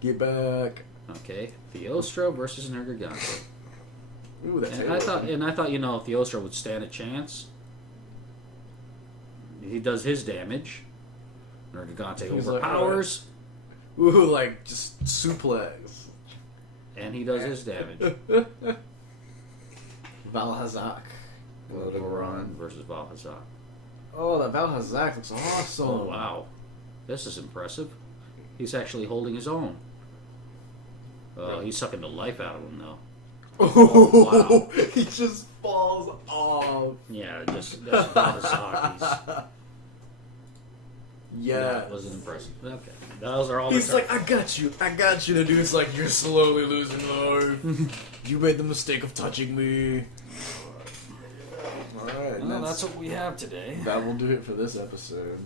Get back. Okay. Theostra versus Nergigante. Ooh, that's And I thought, Theostra would stand a chance. He does his damage. Nergigante He's like, overpowers, ooh, like just suplex. and he does his damage. Valhazak. Goron versus Valhazak. Oh, that Valhazak looks awesome. Oh wow, this is impressive. He's actually holding his own. He's sucking the life out of him though. Oh, wow. He just falls off. Yeah, just Valhazak. Yeah. That wasn't impressive. Okay, those are all. He's the like, I got you. The dude's like, you're slowly losing life. You made the mistake of touching me. Alright, Well, that's what we have today. that will do it for this episode.